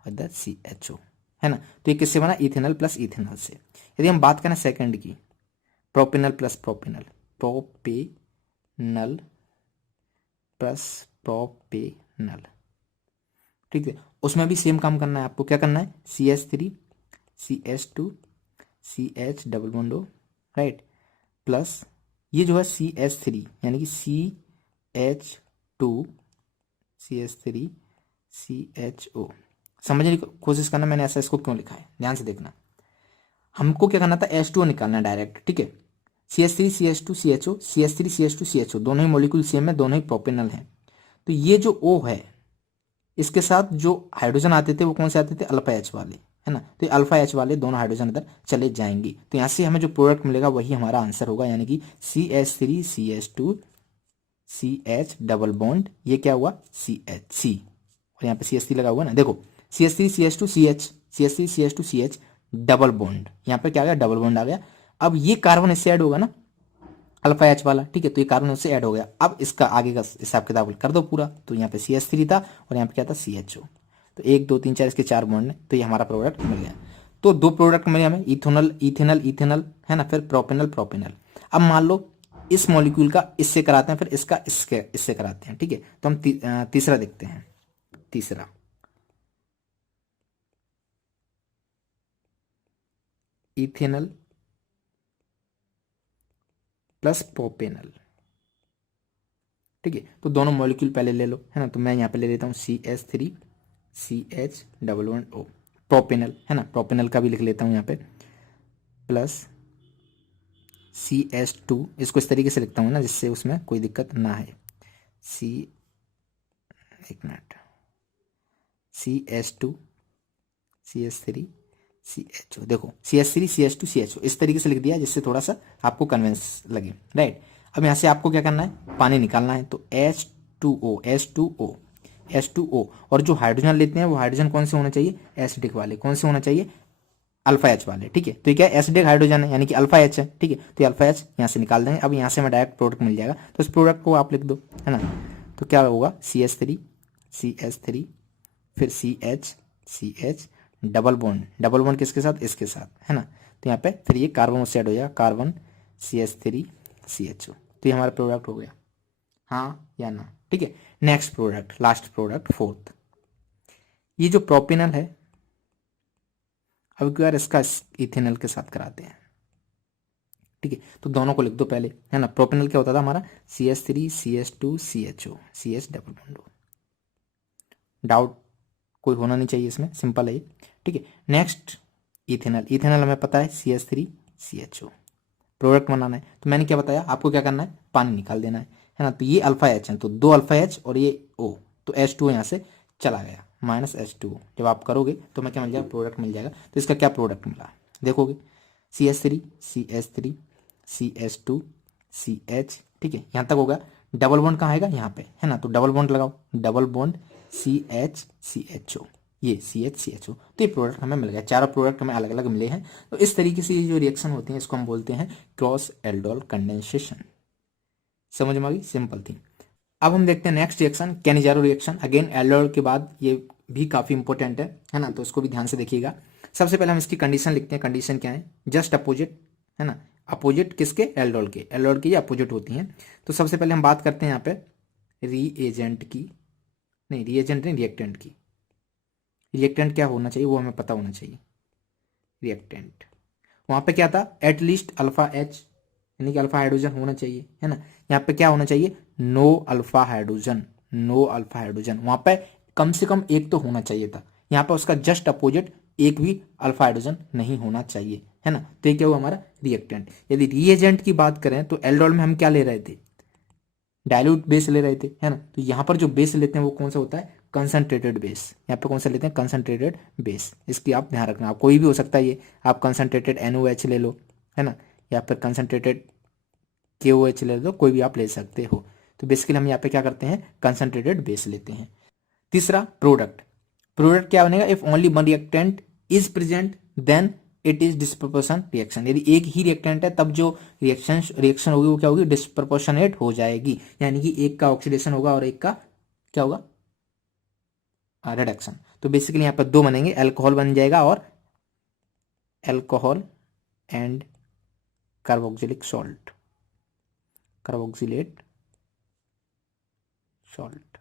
और इधर CHO, है ना। तो ये किससे बना, इथेनॉल प्लस इथेनॉल से। यदि हम बात करें सेकंड की, propanol plus propanol, propanol plus propanol, ठीक है। उसमें भी सेम काम करना है आपको, क्या करना है, CH3 CH2 CH double bond O, right, plus ये जो है CH3 यानी कि CH2 CH3 CHO। समझने की कोशिश करना मैंने ऐसा इसको क्यों लिखा है, ध्यान से देखना। हमको क्या करना था, H2O निकालना डायरेक्ट, ठीक है। CH3 CH2 CHO, CH3 CH2 CHO, दोनों ही मॉलिक्यूल सेम है, दोनों ही प्रोपेनॉल हैं। तो ये जो O है, इसके साथ जो हाइड्रोजन आते थे वो कौन से आते थे, अल्फा H वाले, है ना। तो अल्फा H वाले दोनों हाइड्रोजन इधर चले जाएंगे। तो यहाँ से हमें जो प्रोडक्ट मिलेगा वही हमारा आंसर होगा, यानी कि CH3 CH2 CH double bond, ये क्या हुआ, CH, और यहाँ पे CH3 लगा हुआ ना, देखो CH3 CH2 CH, CH3 CH2 CH double bond, यहाँ पे क्या आ गया, डबल बॉन्ड आ गया। अब ये कार्बन इससे ऐड होगा ना, अल्फा H वाला, ठीक है, तो ये कार्बन उससे ऐड हो गया। अब इसका आगे का हिसाब किताब कर दो पूरा, तो यहाँ पे CH3 था और यहाँ पे क्या था, CHO। तो 1 2 3 4 इसके 4 बॉन्ड है, तो ये हमारा प्रोडक्ट मिल गया। तो 2 प्रोडक्ट मिले हमें, इथेनॉल इथेनॉल इथेनॉल, है ना, फिर प्रोपेनॉल प्रोपेनॉल। अब मान लो इस मॉलिक्यूल का इससे कराते हैं, फिर इसका इससे कराते हैं, ठीक है। तो हम तीसरा देखते हैं। तीसरा, इथेनॉल प्लस प्रोपेनॉल, ठीक है। तो दोनों मॉलिक्यूल पहले ले लो, है ना। तो मैं यहाँ पे ले लेता हूँ CH3 CH double bond O, propanol, है ना, प्रोपेनॉल का भी लिख लेता हूँ यहाँ पे, प्लस CH2, इसको इस तरीके से लिखता हूँ ना जिससे उसमें कोई दिक्कत ना है। एक मिनट, CH2 CH3 CHO। देखो CH3 CH2 CHO इस तरीके से लिख दिया जिससे थोड़ा सा आपको कन्विंस लगे, राइट। अब यहाँ से आपको क्या करना है, पानी निकालना है, तो H2O H2O H2O। और जो हाइड्रोजन लेते हैं वो हाइड्रोजन कौन से होना चाहिए, एसिडिक वाले। कौन से होना चाहिए, अल्फा एच वाले, ठीक है। तो ये क्या है, एसिडिक हाइड्रोजन है यानी कि अल्फा एच है, ठीक है। तो ये अल्फा एच यहाँ से निकाल देंगे। अब यहाँ से हमें डायरेक्ट प्रोडक्ट मिल जाएगा, तो इस प्रोडक्ट को आप लिख दो, है ना। तो क्या होगा, CH3 फिर CH डबल बॉन्ड किसके साथ, इसके साथ, है ना। तो यहाँ पे फिर ये कार्बन उससे ऐड हो जाएगा, कार्बन CH3 CHO। तो ये हमारा प्रोडक्ट हो गया, हाँ या ना, ठीक है। Next product, last product, fourth, ये जो प्रोपिनल है, अब यार इसका इथेनॉल के साथ कराते हैं, ठीक है। तो दोनों को लिख दो पहले, है ना। प्रोपिनल क्या होता था हमारा, CH3 CH2 CHO CH double bond. Doubt कोई होना नहीं चाहिए इसमें, सिंपल है ये, ठीक है। नेक्स्ट इथेनॉल हमें पता है CH3 CHO। प्रोडक्ट बनाना है, तो मैंने क्या बताया आपको, क्या करना है, पानी निकाल देना है ना। तो ये अल्फा एच है, तो 2 अल्फा एच और ये O, तो H2 यहाँ से चला गया, -H2O। जब आप करोगे तो मैं क्या मिल जाएगा, प्रोडक्ट मिल जाएगा। तो इसका क्या प्रोडक्ट मिला, देखोगे CH3 CH2 CH, ठीक है। यहाँ तक होगा। डबल बॉन्ड कहाँ आएगा, यहाँ पे, है ना। तो डबल बॉन्ड लगाओ, डबल बॉन्ड CH ये CH तो ये प्रोडक्ट हमें मिल गया। चारों प्रोडक्ट हमें अलग अलग मिले हैं। तो इस तरीके से ये जो रिएक्शन होती है इसको हम बोलते हैं क्रॉस एल्डोल कंडेंसेशन। समझ में आ गई, सिंपल थी। अब हम देखते हैं next reaction, Cannizzaro reaction. Again aldol के बाद ये भी काफी इंपॉर्टेंट है ना। तो इसको भी ध्यान से देखिएगा। सबसे पहले हम इसकी कंडीशन लिखते हैं। कंडीशन क्या है, जस्ट अपोजिट, है ना। अपोजिट किसके, एल्डोल के। एल्डोल की ये अपोजिट होती हैं। तो सबसे पहले हम बात करते हैं यहाँ पे रिएजेंट की, नहीं रिएजेंट नहीं, रिएक्टेंट की। रिएक्टेंट क्या होना चाहिए वो हमें पता होना चाहिए। रिएक्टेंट वहां पे क्या था, एटलीस्ट अल्फा एच यानी कि अल्फा हाइड्रोजन होना चाहिए, है ना। यहाँ पे क्या होना चाहिए, no alpha hydrogen, no alpha hydrogen. वहां पे कम से कम एक तो होना चाहिए था। यहाँ पे उसका जस्ट अपोजिट एक भी अल्फा हाइड्रोजन नहीं होना चाहिए, है ना। तो ये क्या हुआ हमारा रिएक्टेंट। यदि रिएजेंट की बात करें तो एल्डोल में हम क्या ले रहे थे, डाइल्यूट बेस ले रहे थे, है ना। तो यहाँ पर जो बेस लेते हैं वो कौन सा होता है, कंसंट्रेटेड बेस। यहाँ पे कौन सा लेते हैं, कंसंट्रेटेड बेस। इसकी आप ध्यान रखना, आप कोई भी हो सकता है ये, आप कंसंट्रेटेड NOH ले लो, है ना, या फिर कंसंट्रेटेड KOH ले लो, कोई भी आप ले सकते हो। तो बेसिकली हम यहाँ पे क्या करते हैं, कंसंट्रेटेड बेस लेते हैं। तीसरा प्रोडक्ट, प्रोडक्ट क्या बनेगा, if only one reactant is present then it is disproportion reaction. यदि एक ही रिएक्टेंट है तब जो रिएक्शन होगी वो क्या होगी, डिस्प्रपोर्शनेट हो जाएगी। यानी कि एक का ऑक्सीडेशन होगा और एक का क्या होगा, रिडक्शन। तो बेसिकली यहाँ पर दो बनेंगे, अल्कोहल बन जाएगा और alcohol and carboxylic salt, carboxylate salt.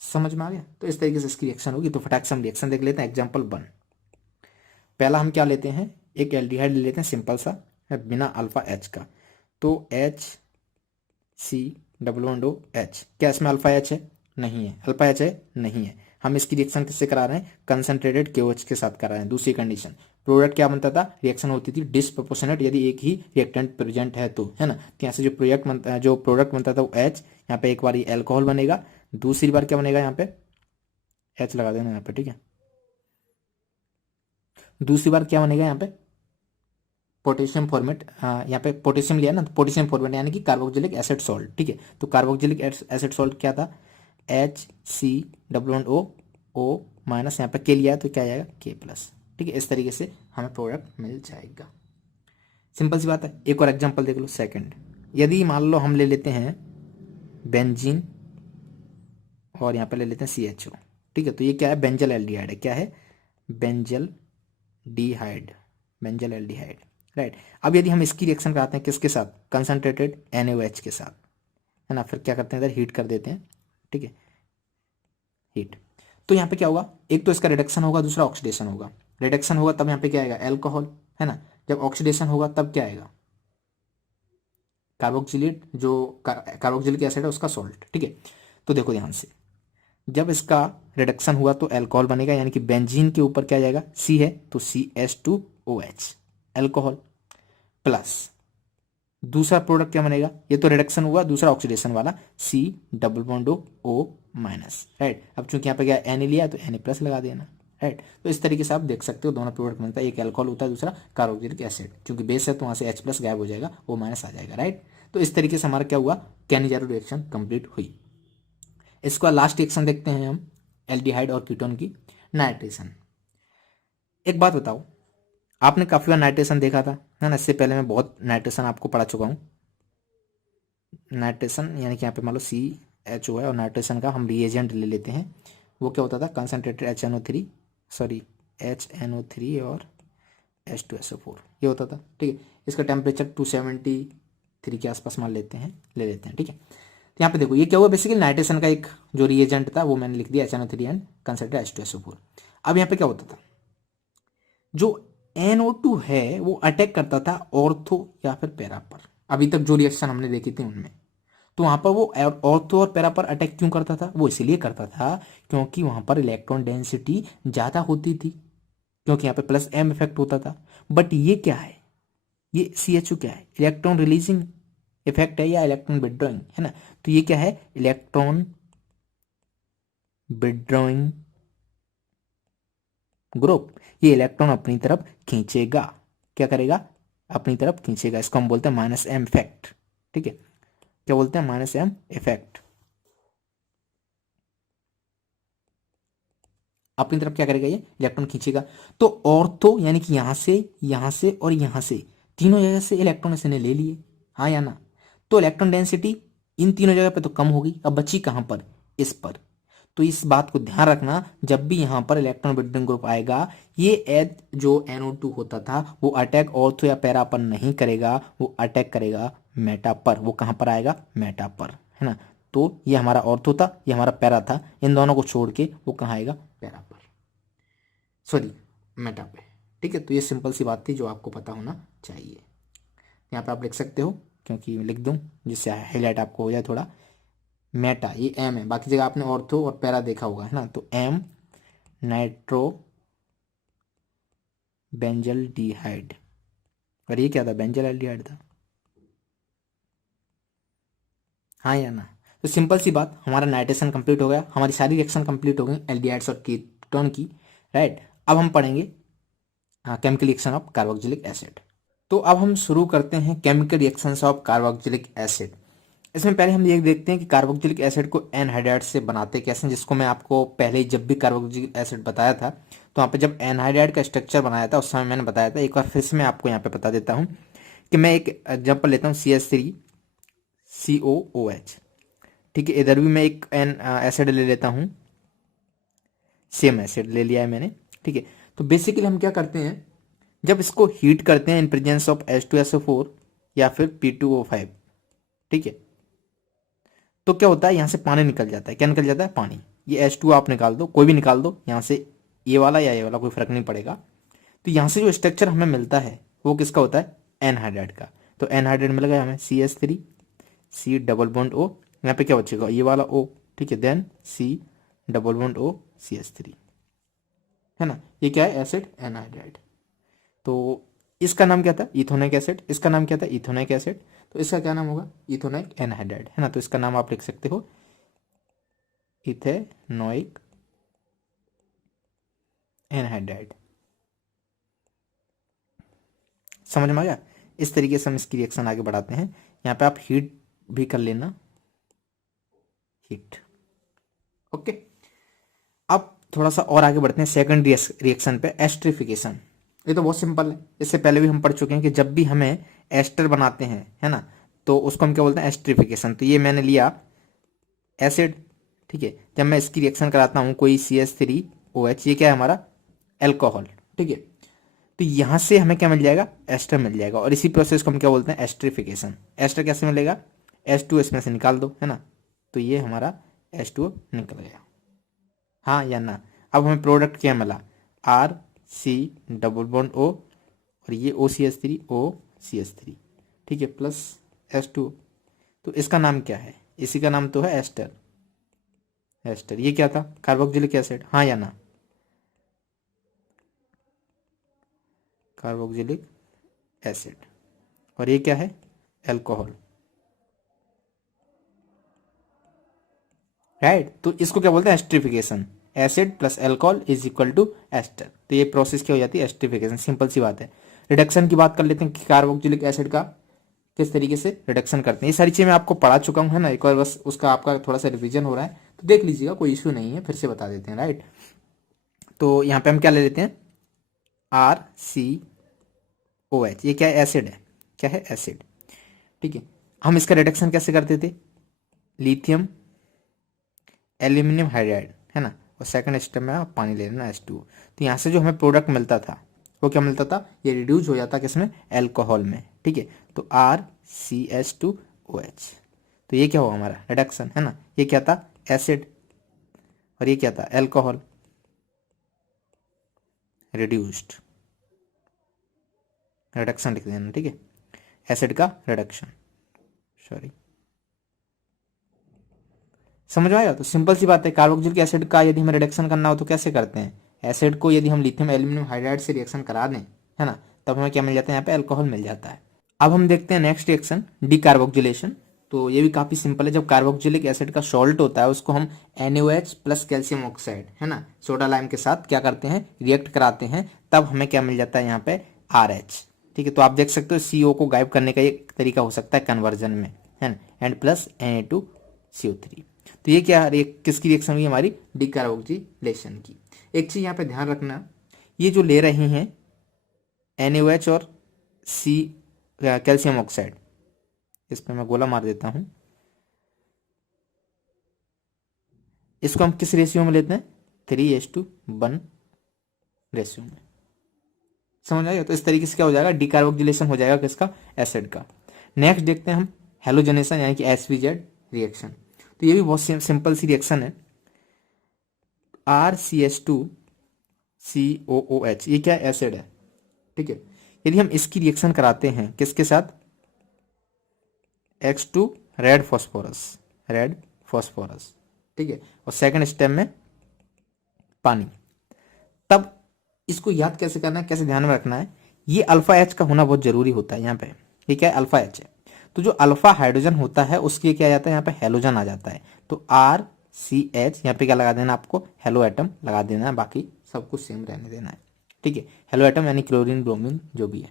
समझ में आ गया। तो इस तरीके से इसकी रिएक्शन होगी। तो फटाक से हम रिएक्शन देख लेते हैं। एग्जांपल 1, पहला हम क्या लेते हैं, एक एल्डिहाइड ले लेते हैं सिंपल सा है, बिना अल्फा एच का। तो HC double bond O H, क्या इसमें अल्फा एच है, नहीं है। अल्फा एच है, नहीं है। हम इसकी रिएक्शन किससे करा रहे हैं, कंसंट्रेटेड KOH के साथ करा रहे हैं। दूसरी कंडीशन, प्रोडक्ट क्या बनता था, रिएक्शन होती थी डिस्प्रपोर्शनेट यदि एक ही रिएक्टेंट प्रेजेंट है तो, है ना। तो यहाँ से जो प्रोडक्ट बनता था वो H, यहाँ पे एक बार ये एल्कोहल बनेगा, दूसरी बार क्या बनेगा, यहाँ पे H लगा देना यहाँ पे, ठीक है। दूसरी बार क्या बनेगा यहाँ पे, पोटेशियम फॉर्मेट, यहाँ पे पोटेशियम लिया ना, तो पोटेशियम फॉर्मेट यानी कि कार्बोक्सिलिक एसिड सॉल्ट, ठीक है। तो कार्बोक्सिलिक एसिड सॉल्ट क्या था, HC double bond O minus, यहाँ पे K लिया तो क्या आएगा K+, ठीक है। इस तरीके से हमें प्रोडक्ट मिल जाएगा। सिंपल सी बात है। एक और एग्जांपल देख लो, सेकंड, यदि मान लो हम ले लेते हैं बेंजीन और यहाँ पे ले लेते हैं CHO, ठीक है। तो ये क्या है, बेंजल एल्डिहाइड है। क्या है, बेंजल एल्डिहाइड, राइट। अब यदि हम इसकी रिएक्शन कराते हैं किसके साथ, कंसंट्रेटेड NaOH के साथ, है ना। फिर क्या करते हैं, इधर हीट कर देते हैं, ठीक है, हीट। तो यहाँ पे क्या होगा, एक तो इसका रिडक्शन होगा, दूसरा ऑक्सीडेशन होगा। रिडक्शन होगा तब यहाँ पे क्या आएगा, एल्कोहल, है ना। जब ऑक्सीडेशन होगा तब क्या आएगा, कार्बोक्सिलेट, जो कार्बोक्सिलिक एसिड है उसका सॉल्ट, ठीक है। तो देखो ध्यान से, जब इसका रिडक्शन हुआ तो अल्कोहल बनेगा, यानी कि बेंजीन के ऊपर क्या जाएगा, C है तो CH2OH, अल्कोहल, प्लस दूसरा प्रोडक्ट क्या बनेगा, ये तो रिडक्शन हुआ, दूसरा ऑक्सीडेशन वाला C double bond O minus, right. अब चूंकि यहाँ पे क्या एन लिया तो एन प्लस लगा देना, राइट। तो इस तरीके से आप देख सकते हो दोनों प्रोडक्ट बनता है, एक अल्कोहल होता है दूसरा कार्बोक्सिलिक एसिड, क्योंकि बेस है तो वहाँ से H प्लस गायब हो जाएगा, O माइनस आ जाएगा, राइट। तो इस तरीके से हमारा क्या हुआ, कैनिजारो रिएक्शन कंप्लीट हुई। इसका लास्ट रिएक्शन देखते हैं हम, एल्डिहाइड और कीटोन की, नाइट्रेशन। एक बात बताओ, आपने काफी बार नाइट्रेशन देखा था, है ना, इससे पहले मैं बहुत नाइट्रेशन आपको पढ़ा चुका हूँ। नाइट्रेशन यानी कि यहाँ पे मान लो CHO है और नाइट्रेशन का हम रिएजेंट ले लेते हैं, वो क्या होता था, कंसनट्रेटेड HNO3, सॉरी HNO3 और H2SO4 ये होता था, ठीक है। इसका टेम्परेचर 273 के आसपास मान लेते हैं, ले लेते हैं, ठीक है। तो यहाँ पे देखो ये क्या हुआ, बेसिकली नाइट्रेशन का एक जो रिएजेंट था वो मैंने लिख दिया HNO3 एंड कंसनट्रेटेड H2SO4। अब यहाँ पे क्या होता था, जो NO2 है वो अटैक करता था ऑर्थो या फिर पैरा पर, अभी तक जो रिएक्शन हमने देखी थी उनमें। तो वहां पर वो ऑर्थो और पैरा पर अटैक क्यों करता था, वो इसलिए करता था क्योंकि वहां पर इलेक्ट्रॉन डेंसिटी ज्यादा होती थी, क्योंकि यहाँ पे प्लस M इफेक्ट होता था। बट ये क्या है, ये CHO क्या है, इलेक्ट्रॉन रिलीजिंग इफेक्ट है या इलेक्ट्रॉन विड्रॉइंग, है ना। तो ये क्या है, इलेक्ट्रॉन विड्रॉइंग ग्रुप, ये इलेक्ट्रॉन अपनी तरफ खींचेगा, क्या करेगा, अपनी तरफ खींचेगा। इसको हम बोलते हैं -M इफेक्ट, ठीक है। क्या बोलते हैं, -M इफेक्ट, अपनी तरफ क्या करेगा, ये इलेक्ट्रॉन खींचेगा। तो ऑर्थो यानी कि यहां से और यहां से, तीनों जगह से इलेक्ट्रॉन इसने ले लिए, हाँ या ना। तो इलेक्ट्रॉन डेंसिटी इन तीनों जगह पे तो कम होगी, अब बची कहां पर, इस पर। तो इस बात को ध्यान रखना, जब भी यहां पर इलेक्ट्रॉन विड्रॉइंग ग्रुप आएगा, ये एच जो NO2 होता था वो अटैक ऑर्थो या पैरा पर नहीं करेगा, वो अटैक करेगा मेटा पर। वो कहां पर आएगा, मेटा पर, है ना। तो ये हमारा ऑर्थो था, ये हमारा पैरा था, इन दोनों को छोड़ के वो कहाँ आएगा, पैरा पर, सॉरी मेटा पे, ठीक है। तो ये सिंपल सी बात थी जो आपको पता होना चाहिए। यहाँ पे आप लिख सकते हो, क्योंकि लिख दूं जिससे हाईलाइट आपको हो जाए थोड़ा। मेटा ये M है, बाकी जगह आपने ऑर्थो और पैरा देखा होगा, है ना। तो M नाइट्रो बेंजल डिहाइड, और ये क्या था, बेंजल एल्डिहाइड था, हाँ या ना। तो सिंपल सी बात, हमारा नाइट्रेशन कंप्लीट हो गया, हमारी सारी रिएक्शन कंप्लीट हो गई एल्डिहाइड्स और कीटोन की, राइट। अब हम पढ़ेंगे chemical reaction of carboxylic acid. तो अब हम शुरू करते हैं chemical reactions of carboxylic acid. इसमें पहले हम ये देखते हैं कि कार्बोक्सिलिक एसिड को एनहाइड्राइड से बनाते कैसे, जिसको मैं आपको पहले ही जब भी कार्बोक्सिलिक एसिड बताया था, तो यहाँ पे जब एनहाइड्राइड का स्ट्रक्चर बनाया था उस समय मैंने बताया था। एक बार फिर से मैं आपको यहाँ पे बता देता हूँ कि मैं एक एग्जाम्पल लेता हूँ CH3COOH, ठीक है। इधर भी मैं एक एन एसिड ले लेता हूँ, सेम एसिड ले लिया है मैंने, ठीक है। तो बेसिकली हम क्या करते हैं, जब इसको हीट करते हैं इन प्रेजेंस ऑफ H2SO4 या फिर P2O5, ठीक है, तो क्या होता है, यहाँ से पानी निकल जाता है, क्या निकल जाता है, पानी। ये H2 आप निकाल दो, कोई भी निकाल दो यहाँ से, ये वाला या ये वाला कोई फर्क नहीं पड़ेगा। तो यहाँ से जो स्ट्रक्चर हमें मिलता है वो किसका होता है, एनहाइड्राइड का। तो एनहाइड्राइड मिल गया हमें CH3 C double bond O, यहाँ पे क्या बचेगा, ये वाला O, ठीक है, then C double bond O CH3, है ना। ये क्या है, एसिड एनहाइड्राइड। तो इसका नाम क्या था, इथोनिक एसिड, इसका नाम क्या था, इथोनिक एसिड। तो इसका क्या नाम होगा, इथोनिक एनहाइड्राइड, है ना। तो इसका नाम आप लिख सकते हो इथेनोइक एनहाइड्राइड। समझ में आ गया। इस तरीके से हम इसकी रिएक्शन आगे बढ़ाते हैं। यहाँ पे आप हीट भी कर लेना, हीट, ओके। अब थोड़ा सा और आगे बढ़ते हैं सेकंड रिएक्शन पे, एस्ट्रिफिकेशन। ये तो बहुत सिंपल है, इससे पहले भी हम पढ़ चुके हैं कि जब भी हमें एस्टर बनाते हैं, है ना, तो उसको हम क्या बोलते हैं, एस्ट्रिफिकेशन। तो ये मैंने लिया एसिड, ठीक है। जब मैं इसकी रिएक्शन कराता हूँ कोई CH3OH, ये क्या है हमारा एल्कोहल, ठीक है। तो यहां से हमें क्या मिल जाएगा, एस्टर मिल जाएगा, और इसी प्रोसेस को हम क्या बोलते हैं, एस्ट्रिफिकेशन। एस्टर कैसे मिलेगा, H2 इसमें से निकाल दो, है ना। तो ये हमारा H2 निकल गया, हाँ या ना। अब हमें प्रोडक्ट क्या मिला, RC डबल बॉन्ड O, और ये OCH3, ठीक है, प्लस H2। तो इसका नाम क्या है, इसी का नाम तो है एस्टर। एस्टर ये क्या था, कार्बोक्सिलिक एसिड, हाँ या ना, कार्बोक्सिलिक एसिड। और ये क्या है, एल्कोहल, राइट। तो इसको क्या बोलते हैं, esterification. Acid plus alcohol is equal to ester. तो ये प्रोसेस क्या हो जाती है, एस्टरिफिकेशन। सिंपल सी बात है। रिडक्शन की बात कर लेते हैं कि कार्बोक्सिलिक एसिड का किस तरीके से रिडक्शन करते हैं। ये सारी चीजें मैं आपको पढ़ा चुका हूँ, है ना। एक बार बस उसका आपका थोड़ा सा रिवीजन हो रहा है तो देख लीजिएगा, कोई इश्यू नहीं है, फिर से बता देते हैं, राइट। तो यहाँ पे हम क्या ले लेते हैं, RCOH। ये क्या है, एसिड है। क्या है, एसिड। ठीक है। हम इसका रिडक्शन कैसे करते थे, लिथियम एल्यूमिनियम हाइड्राइड, है ना। और सेकंड स्टेप में आप पानी ले लेना H2O। तो यहाँ से जो हमें प्रोडक्ट मिलता था वो क्या मिलता था, ये रिड्यूस हो जाता किसमें, एल्कोहल में। ठीक है। तो RCH2OH। तो ये क्या हुआ हमारा रिडक्शन, है ना। ये क्या था, एसिड, और ये क्या था, एल्कोहल, रिड्यूस्ड। रिडक्शन लिख देना, ठीक है, एसिड का रिडक्शन, सॉरी। समझ में आएगा। तो सिंपल सी बात है, कार्बोक्सिलिक एसिड का यदि हमें रिडक्शन करना हो तो कैसे करते हैं, एसिड को यदि हम लिथियम एल्यूमिनियम हाइड्राइड से रिएक्शन करा दें, है ना, तब हमें क्या मिल जाता है, यहाँ पे अल्कोहल मिल जाता है। अब हम देखते हैं नेक्स्ट रिएक्शन, डीकार्बोक्सिलेशन। तो ये भी काफी सिंपल है। जब कार्बोक्सिलिक एसिड का सॉल्ट होता है उसको हम NaOH प्लस कैल्शियम ऑक्साइड, है ना, सोडा लाइम के साथ क्या करते हैं, रिएक्ट कराते हैं, तब हमें क्या मिल जाता है यहाँ पे RH। ठीक है। तो आप देख सकते हो CO को गायब करने का एक तरीका हो सकता है कन्वर्जन में, है ना, एंड प्लस Na2CO3। तो ये क्या किसकी रिएक्शन हुई, हमारी डीकार्बोक्सिलेशन की। एक चीज यहाँ पे ध्यान रखना, ये जो ले रहे हैं NaOH और सी कैल्शियम ऑक्साइड, इस पर मैं गोला मार देता हूं, इसको हम किस रेशियो में लेते हैं, 3:1 रेशियो में। समझ आएगा। तो इस तरीके से क्या हो जाएगा, डीकार्बोक्सिलेशन हो जाएगा किसका, एसिड का। नेक्स्ट देखते हैं हम हेलोजनेशन यानी कि SVZ रिएक्शन। तो ये भी बहुत सिंपल सी रिएक्शन है। RCH2COOH, ये क्या एसिड है। ठीक है। यदि हम इसकी रिएक्शन कराते हैं किसके साथ, X2 रेड फॉस्फोरस, ठीक है, और सेकंड स्टेप में पानी, तब इसको याद कैसे करना है, कैसे ध्यान में रखना है, ये अल्फा H का होना बहुत जरूरी होता है यहाँ पे। ये क्या है, अल्फा H है। तो जो अल्फा हाइड्रोजन होता है उसके क्या आ जाता है, यहाँ पे हेलोजन आ जाता है। तो RCH, यहाँ पे क्या लगा देना आपको, हेलो एटम लगा देना है, बाकी सब कुछ सेम रहने देना है। ठीक है। हेलो एटम यानी क्लोरीन ब्रोमीन जो भी है।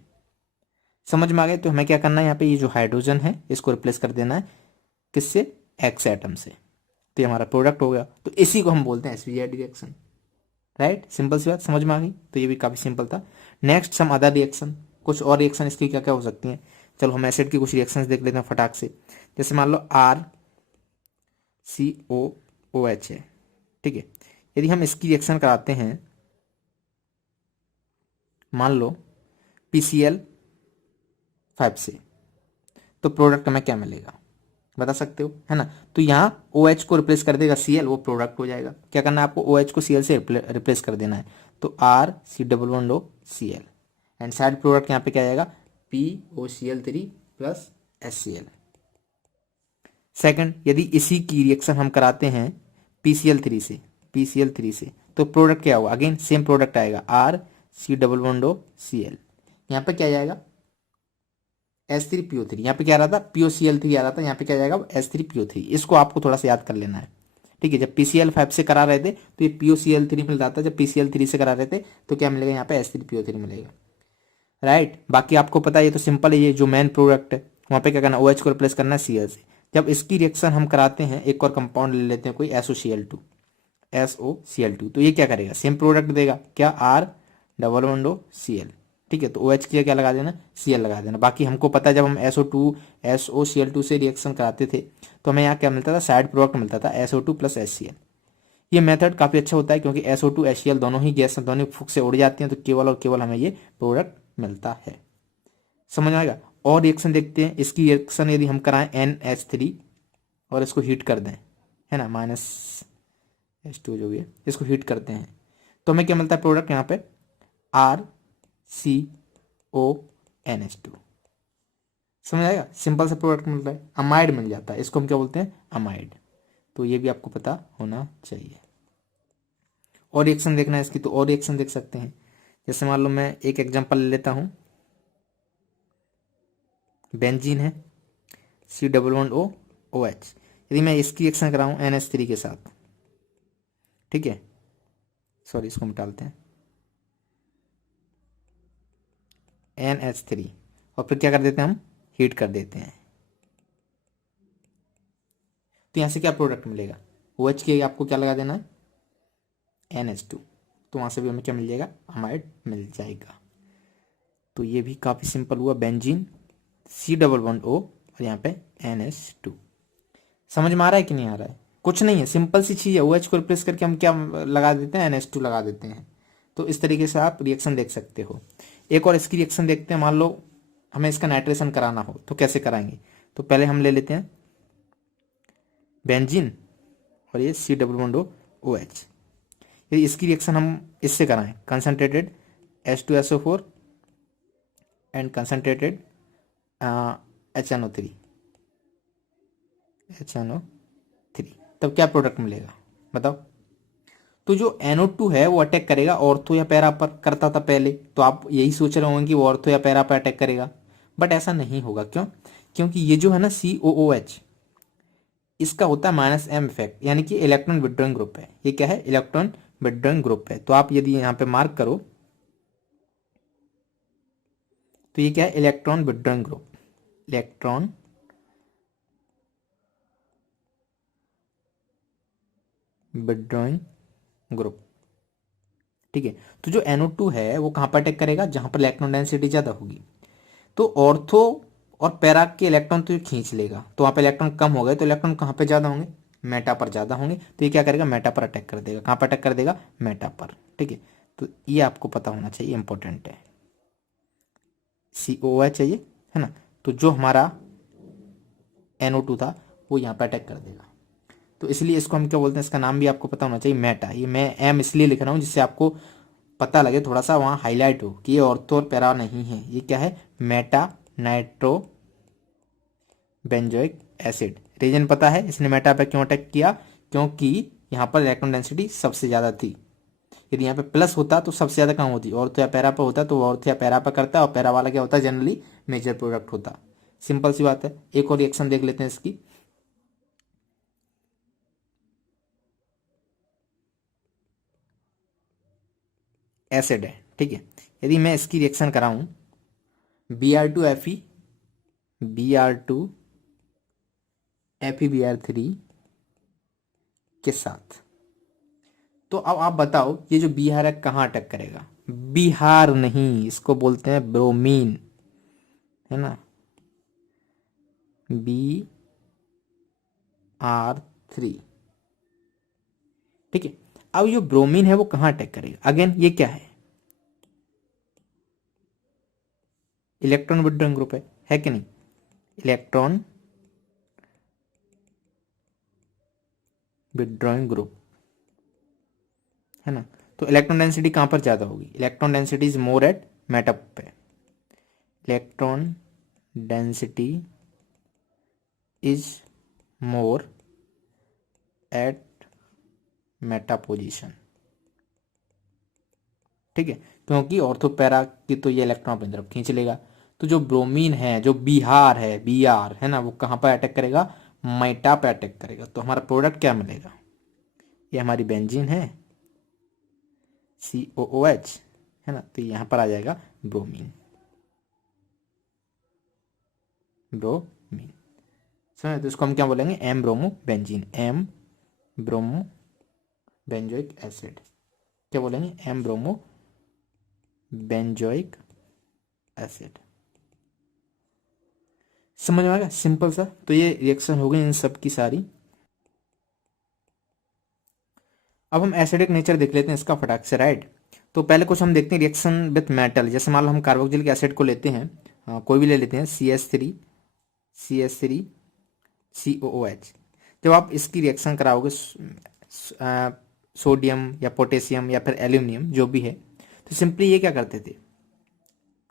समझ में आ गए। तो हमें क्या करना है, यहाँ पे ये जो हाइड्रोजन है इसको रिप्लेस कर देना है किससे, X एटम से। तो ये हमारा प्रोडक्ट हो गया। तो इसी को हम बोलते हैं SVZ रिएक्शन, राइट। सिंपल सी बात समझ में आ गई। तो ये भी काफी सिंपल था। नेक्स्ट सम अदर रिएक्शन, कुछ और रिएक्शन इसकी क्या क्या हो सकती हैं। चलो हम एसिड की कुछ रिएक्शंस देख लेते हैं फटाक से। जैसे मान लो RCOOH है, ठीक है। यदि हम इसकी रिएक्शन कराते हैं, मान लो PCl5 से, तो प्रोडक्ट हमें क्या मिलेगा, बता सकते हो, है ना। तो यहाँ OH को रिप्लेस कर देगा Cl, वो प्रोडक्ट हो जाएगा। क्या करना है आपको, OH को Cl से रिप्लेस कर देना है। तो RC11CL, एंड साइड प्रोडक्ट यहाँ पे क्या आएगा, POCl3 प्लस HCl। सेकंड, यदि इसी की रिएक्शन हम कराते हैं PCl3 से, तो प्रोडक्ट क्या होगा, अगेन सेम प्रोडक्ट आएगा RC11CL। यहाँ पे क्या जाएगा, H3PO3। यहाँ पे क्या आ रहा था, POCl3 आ रहा था, यहाँ पे क्या जाएगा, H3PO3। इसको आपको थोड़ा सा याद कर लेना है। ठीक है। जब PCl5 से करा रहे थे तो ये POCl3 मिल रहा था, जब PCl3 से करा रहे थे तो क्या मिलेगा, यहाँ पे H3PO3 मिलेगा, राइट। बाकी आपको पता है ये तो सिंपल है, ये जो मेन प्रोडक्ट है वहाँ पे क्या करना, OH को रिप्लेस करना है Cl से। जब इसकी रिएक्शन हम कराते हैं, एक और कंपाउंड ले लेते हैं कोई, SOCl2, तो ये क्या करेगा, सेम प्रोडक्ट देगा, क्या, R11CL। ठीक है। तो OH की क्या लगा देना, Cl लगा देना। बाकी हमको पता है जब हम SOCl2 से रिएक्शन कराते थे तो हमें यहाँ क्या मिलता था, साइड प्रोडक्ट मिलता था SO2 प्लस HCl। ये मेथड काफी अच्छा होता है क्योंकि SO2 HCl दोनों ही गैस दोनों फूक से उड़ जाती हैं, तो केवल और केवल हमें ये प्रोडक्ट मिलता है। समझ आएगा। और रिएक्शन देखते हैं, इसकी रिएक्शन यदि हम कराएं NH3 और इसको हीट कर दें, है ना, -H2 जो भी है, इसको हीट करते हैं, तो हमें क्या मिलता है प्रोडक्ट, यहाँ पे RCONH2। समझ आएगा। सिंपल सा प्रोडक्ट मिल रहा है, अमाइड मिल जाता है, इसको हम क्या बोलते हैं, अमाइड। तो ये भी आपको पता होना चाहिए। और रिएक्शन देखना है इसकी, तो और रिएक्शन देख सकते हैं। जैसे मान लो मैं एक एग्जांपल ले लेता हूं, बेंजीन है, C double bond O O H. यदि मैं इसकी रिएक्शन कराऊं NH3 के साथ, ठीक है, सॉरी इसको हम डालते हैं NH3, और फिर क्या कर देते हैं हम, हीट कर देते हैं, तो यहाँ से क्या प्रोडक्ट मिलेगा, OH के आपको क्या लगा देना है NH2, तो वहाँ से भी हमें क्या मिल जाएगा, अमाइड मिल जाएगा। तो ये भी काफ़ी सिंपल हुआ, benzene C double bond O और यहाँ पे NH2। समझ में आ रहा है कि नहीं आ रहा है? कुछ नहीं है, सिंपल सी चीज़ है, OH को रिप्लेस करके हम क्या लगा देते हैं, NH2 लगा देते हैं। तो इस तरीके से आप रिएक्शन देख सकते हो। एक और इसकी रिएक्शन देखते हैं, मान लो हमें इसका नाइट्रेशन कराना हो तो कैसे कराएंगे। तो पहले हम ले लेते हैं बेंजीन और ये C double bond O OH। यदि इसकी रिएक्शन हम इससे कराएं, concentrated H2SO4 and concentrated HNO3, तब क्या प्रोडक्ट मिलेगा बताओ। तो जो NO2 है वो अटैक करेगा ऑर्थो या पैरा पर, करता था पहले, तो आप यही सोच रहे होंगे कि वो ऑर्थो या पैरा पर अटैक करेगा, बट ऐसा नहीं होगा। क्यों? क्योंकि ये जो है ना COOH, इसका होता है -M इफेक्ट, यानी कि इलेक्ट्रॉन विड्रॉइंग ग्रुप है। ये क्या है, इलेक्ट्रॉन विड्रॉइंग ग्रुप है। तो आप यदि यहाँ पे मार्क करो तो ये क्या है, electron withdrawing group, electron withdrawing group, ठीक है। तो जो NO2 है वो कहाँ पर अटैक करेगा, जहां पर इलेक्ट्रॉन डेंसिटी ज्यादा होगी। तो ऑर्थो और पैरा के इलेक्ट्रॉन तो ये खींच लेगा, तो वहां पे इलेक्ट्रॉन कम हो गए, तो इलेक्ट्रॉन कहाँ पे ज्यादा होंगे, मेटा पर ज्यादा होंगे। तो ये क्या करेगा, मेटा पर अटैक कर देगा। कहाँ पर अटैक कर देगा, मेटा पर, ठीक है। तो ये आपको पता होना चाहिए, इंपॉर्टेंट है। COOH चाहिए, है ना। तो जो हमारा NO2 था वो यहाँ पे अटैक कर देगा। तो इसलिए इसको हम क्या बोलते हैं, इसका नाम भी आपको पता होना चाहिए, मेटा। ये मैं M इसलिए लिख रहा हूँ जिससे आपको पता लगे, थोड़ा सा वहाँ हाईलाइट हो कि ये ऑर्थो और पैरा नहीं है, ये क्या है, meta nitro benzoic acid. Reason पता है इसने मेटा पे क्यों अटैक किया, क्योंकि यहाँ पर इलेक्ट्रॉन डेंसिटी सबसे ज़्यादा थी। यदि यहाँ पे प्लस होता तो सबसे ज़्यादा कहाँ होती, ऑर्थो या पैरा पर होता, तो ऑर्थो या पैरा पर करता है, और पैरा वाला क्या होता है, जनरली मेजर प्रोडक्ट होता। सिंपल सी बात है। एक और रिएक्शन देख लेते हैं इसकी, एसिड है, ठीक है। यदि मैं इसकी रिएक्शन कराऊं Br2Fe, Br2FeBr3 के साथ, तो अब आप बताओ ये जो बिहार है कहाँ अटैक करेगा। बिहार नहीं, इसको बोलते हैं ब्रोमीन, है ना, Br3, ठीक है। अब जो ब्रोमीन है वो कहाँ अटैक करेगा, अगेन ये क्या है, इलेक्ट्रॉन विड्रॉइंग ग्रुप है कि नहीं, इलेक्ट्रॉन विड्रॉइंग ग्रुप, है ना। तो इलेक्ट्रॉन डेंसिटी कहाँ पर ज़्यादा होगी, electron density is more at meta पे, electron density is more at meta position, ठीक है। क्योंकि ऑर्थोपैरा की तो ये इलेक्ट्रॉन अपनी तरफ खींच लेगा। तो जो ब्रोमीन है, जो बिहार है, Br है ना, वो कहाँ पर अटैक करेगा, मेटा पे अटैक करेगा। तो हमारा प्रोडक्ट क्या मिलेगा, ये हमारी बेंजीन है COOH, है ना। तो यहाँ पर आ जाएगा ब्रोमीन, समझ। तो इसको हम क्या बोलेंगे, M bromo benzene, M bromo benzoic acid, क्या बोलेंगे, M ब्रोमो बेंजोइक एसिड। समझ में आ गया, सिंपल सा। तो ये रिएक्शन हो गई इन सब की सारी। अब हम एसिडिक नेचर देख लेते हैं इसका फटाक से, राइट। तो पहले कुछ हम देखते हैं रिएक्शन विथ मेटल। जैसे मान लो हम कार्बोक्सिलिक एसिड को लेते हैं, कोई भी ले लेते हैं, CH3 COOH। जब आप इसकी रिएक्शन कराओगे सोडियम या पोटेशियम या फिर एल्यूमिनियम जो भी है, तो सिंपली ये क्या करते थे,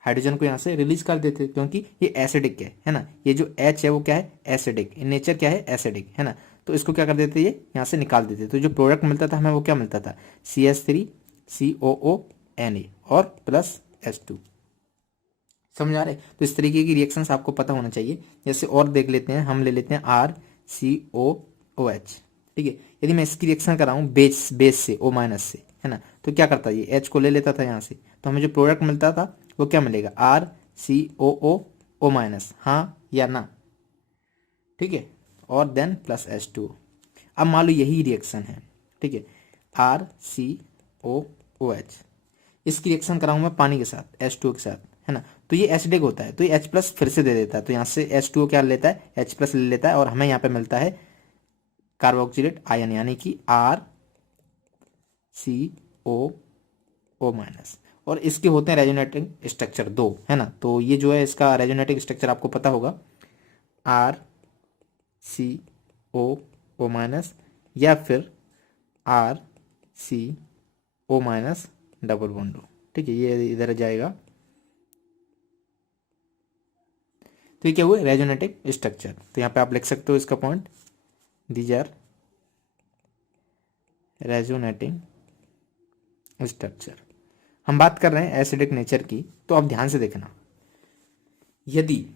हाइड्रोजन को यहाँ से रिलीज कर देते, क्योंकि ये एसिडिक है ना। ये जो H है वो क्या है, एसिडिक इन नेचर, क्या है, एसिडिक, है ना। तो इसको क्या कर देते, ये यहाँ से निकाल देते। तो जो प्रोडक्ट मिलता था हमें वो क्या मिलता था, CH3 COONA और प्लस H2, समझ आ रहे? तो इस तरीके की रिएक्शंस आपको पता होना चाहिए। जैसे और देख लेते हैं, हम ले लेते हैं RCOOH। ठीक है, यदि मैं इसकी रिएक्शन कराऊं बेस बेस से O माइनस से, है ना, तो क्या करता है, ये H को ले लेता था यहाँ से, तो हमें जो प्रोडक्ट मिलता था वो क्या मिलेगा, RCOO माइनस, हाँ या ना? ठीक है, और देन प्लस H2O। अब मान लो यही रिएक्शन है, ठीक है, RCOOH, इसकी रिएक्शन कराऊं मैं पानी के साथ, H2O के साथ, है ना, तो ये एसिडिक होता है, तो ये H प्लस फिर से दे देता है, तो यहाँ से H2O क्या लेता है, H प्लस ले लेता है, और हमें यहाँ पे मिलता है कार्बोक्सिलेट आयन, यानी कि RCOO माइनस। और इसके होते हैं रेजोनेटिंग स्ट्रक्चर दो, है ना, तो ये जो है इसका रेजोनेटिंग स्ट्रक्चर आपको पता होगा, RCOO माइनस या फिर RCO minus double bond O। ठीक है, ये इधर जाएगा, तो ये क्या हुआ, रेजोनेटिंग स्ट्रक्चर। तो यहाँ पे आप लिख सकते हो इसका point, these are resonating structure. हम बात कर रहे हैं एसिडिक नेचर की, तो अब ध्यान से देखना, यदि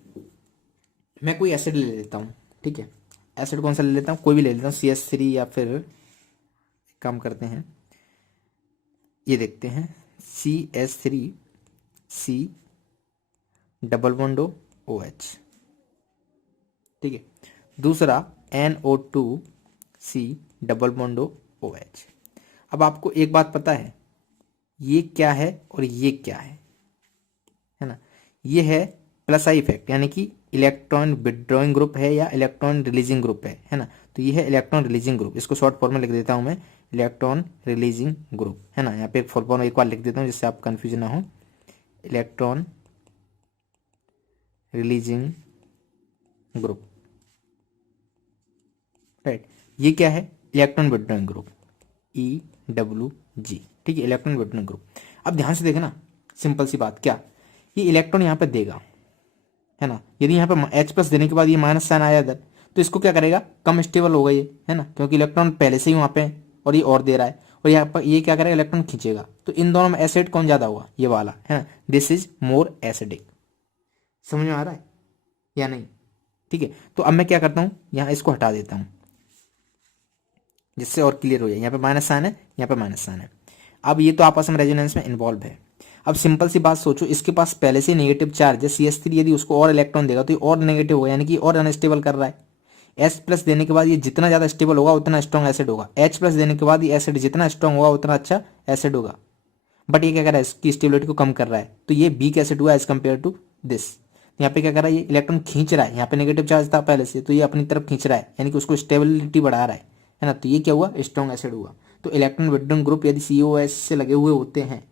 मैं कोई एसिड ले लेता हूँ, ठीक है, एसिड कौन सा ले लेता हूँ, कोई भी ले लेता हूँ, CH3, या फिर एक काम करते हैं, ये देखते हैं, CH3C डबल बॉन्ड OH। ठीक है, दूसरा NO2C डबल बॉन्ड OH। अब आपको एक बात पता है, ये क्या है और ये क्या है ना, ये है प्लस आई इफेक्ट, यानी कि इलेक्ट्रॉन विड्रॉइंग ग्रुप है या इलेक्ट्रॉन रिलीजिंग ग्रुप है ना, तो ये है इलेक्ट्रॉन रिलीजिंग ग्रुप। इसको शॉर्ट फॉर्म में लिख देता हूं मैं, इलेक्ट्रॉन रिलीजिंग ग्रुप, है ना, यहाँ पे फुल फॉर्म एक बार लिख देता हूँ जिससे आप कंफ्यूजन ना हो, इलेक्ट्रॉन रिलीजिंग ग्रुप, राइट। ये क्या है, इलेक्ट्रॉन विड्रॉइंग ग्रुप, EWG। ठीक है, इलेक्ट्रॉन विड्रॉइंग ग्रुप। अब ध्यान से देखना, सिंपल सी बात, क्या ये इलेक्ट्रॉन यहाँ पे देगा, है ना, यदि यहाँ पे H प्लस देने के बाद ये माइनस साइन आया इधर, तो इसको क्या करेगा, कम स्टेबल होगा ये, है ना, क्योंकि इलेक्ट्रॉन पहले से ही वहाँ पे है और ये और दे रहा है, और यहाँ पर ये क्या करेगा, इलेक्ट्रॉन खींचेगा, तो इन दोनों में एसिड कौन ज्यादा होगा, ये वाला, है ना, दिस इज मोर एसिडिक। समझ में आ रहा है या नहीं? ठीक है, तो अब मैं क्या करता हूँ, यहाँ इसको हटा देता हूँ जिससे और क्लियर हो जाए, यहाँ पे माइनस साइन है, यहाँ पे माइनस साइन है। अब ये तो आपस में रेजोनेंस में इन्वॉल्व है। अब सिंपल सी बात सोचो, इसके पास पहले से नेगेटिव चार्ज है, CH3, यदि उसको और इलेक्ट्रॉन देगा तो ये और नेगेटिव होगा, यानी कि और अनस्टेबल कर रहा है। H प्लस देने के बाद ये जितना ज्यादा स्टेबल होगा उतना स्ट्रॉन्ग एसिड होगा, H प्लस देने के बाद ये एसिड जितना स्ट्रॉन्ग होगा उतना अच्छा एसिड होगा। बट ये क्या कर रहा है, इसकी स्टेबिलिटी को कम कर रहा है, तो ये वीक एसिड हुआ एज कम्पेयर टू दिस। यहाँ पे क्या कर रहा है, ये इलेक्ट्रॉन खींच रहा है, यहाँ पे नेगेटिव चार्ज था पहले से, तो ये अपनी तरफ खींच रहा है, यानी कि उसको स्टेबिलिटी बढ़ा रहा है ना, तो ये क्या हुआ, स्ट्रॉन्ग एसिड हुआ। तो इलेक्ट्रॉन विड्रॉइंग ग्रुप यदि COS से लगे हुए होते हैं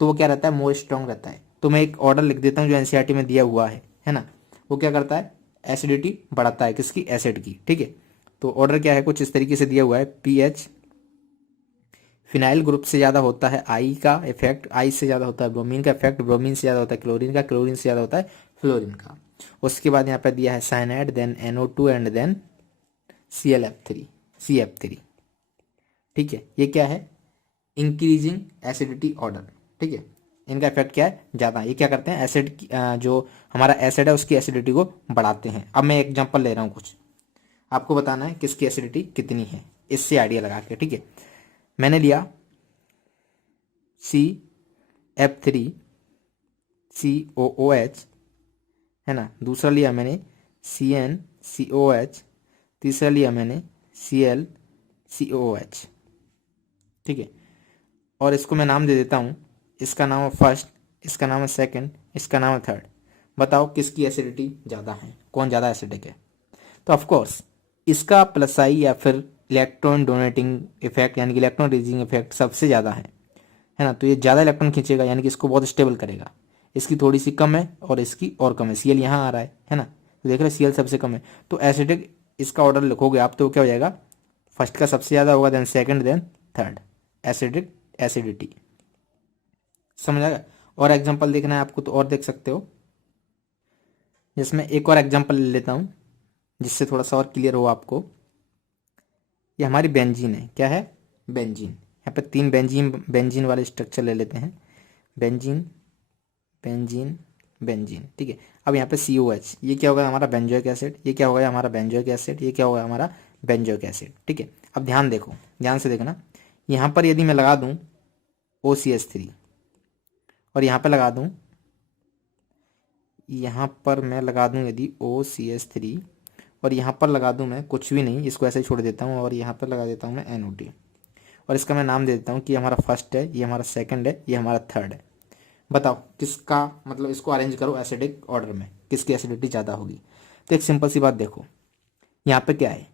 तो वो क्या रहता है, मोर स्ट्रॉन्ग रहता है। तो मैं एक ऑर्डर लिख देता हूँ जो NCERT में दिया हुआ है ना, वो क्या करता है, एसिडिटी बढ़ाता है, किसकी, एसिड की। ठीक है, तो ऑर्डर क्या है, कुछ इस तरीके से दिया हुआ है, pH फिनाइल ग्रुप से ज़्यादा होता है आई का इफेक्ट, आई से ज़्यादा होता है ब्रोमीन का इफेक्ट, ब्रोमीन से ज़्यादा होता है क्लोरीन का, क्लोरीन से ज़्यादा होता है फ्लोरीन का। उसके बाद यहाँ पर दिया है cyanide, then NO2 and then CF3। ठीक है, ये क्या है, इंक्रीजिंग एसिडिटी ऑर्डर। ठीक है, इनका इफेक्ट क्या है, ज़्यादा। ये क्या करते हैं, एसिड जो हमारा एसिड है उसकी एसिडिटी को बढ़ाते हैं। अब मैं एग्जांपल ले रहा हूँ कुछ, आपको बताना है किसकी एसिडिटी कितनी है, इससे आइडिया लगा के। ठीक है, मैंने लिया CF3COOH, है ना, दूसरा लिया मैंने CnCOH, तीसरा लिया मैंने ClCOOH। ठीक है, और इसको मैं नाम दे देता हूँ, इसका नाम है फर्स्ट, इसका नाम है सेकंड, इसका नाम है थर्ड। बताओ किसकी एसिडिटी ज़्यादा है, कौन ज़्यादा एसिडिक है? तो ऑफकोर्स इसका प्लस आई या फिर इलेक्ट्रॉन डोनेटिंग इफेक्ट, यानी कि इलेक्ट्रॉन रिलीजिंग इफेक्ट सबसे ज़्यादा है ना, तो ये ज़्यादा इलेक्ट्रॉन खींचेगा, यानी कि इसको बहुत स्टेबल करेगा। इसकी थोड़ी सी कम है और इसकी और कम है, Cl यहाँ आ रहा है ना, तो देख रहे Cl सबसे कम है, तो एसिडिक इसका ऑर्डर लिखोगे आप तो क्या हो जाएगा, फर्स्ट का सबसे ज़्यादा होगा, then second, then third, acidic acidity. समझ आएगा? और एग्जांपल देखना है आपको तो और देख सकते हो, जिसमें एक और एग्जांपल ले लेता हूँ जिससे थोड़ा सा और क्लियर हो आपको। ये हमारी बेंजीन है, क्या है, बेंजीन। यहाँ पे 3 बेंजीन वाले स्ट्रक्चर ले लेते हैं, बेंजीन, बेंजीन, बेंजीन। ठीक है, अब यहाँ पे COH, ये क्या होगा हमारा बेंजोइक एसिड, ये क्या होगा हमारा बेंजोइक एसिड, ये क्या होगा हमारा बेंजोइक एसिड। ठीक है, अब ध्यान देखो, ध्यान से देखना, यहाँ पर यदि मैं लगा दूँ OCH3 और यहाँ पे लगा दूँ, यहाँ पर मैं लगा दूँ यदि OCH3 और यहाँ पर लगा दूँ मैं कुछ भी नहीं, इसको ऐसे ही छोड़ देता हूँ और यहाँ पर लगा देता हूँ मैं NO2 और इसका मैं नाम दे देता हूँ कि हमारा फर्स्ट है, ये हमारा सेकंड है, ये हमारा थर्ड है। बताओ किसका, मतलब इसको अरेंज करो एसिडिक ऑर्डर में, किसकी एसिडिटी ज़्यादा होगी। तो एक सिंपल सी बात देखो, यहाँ पे क्या है,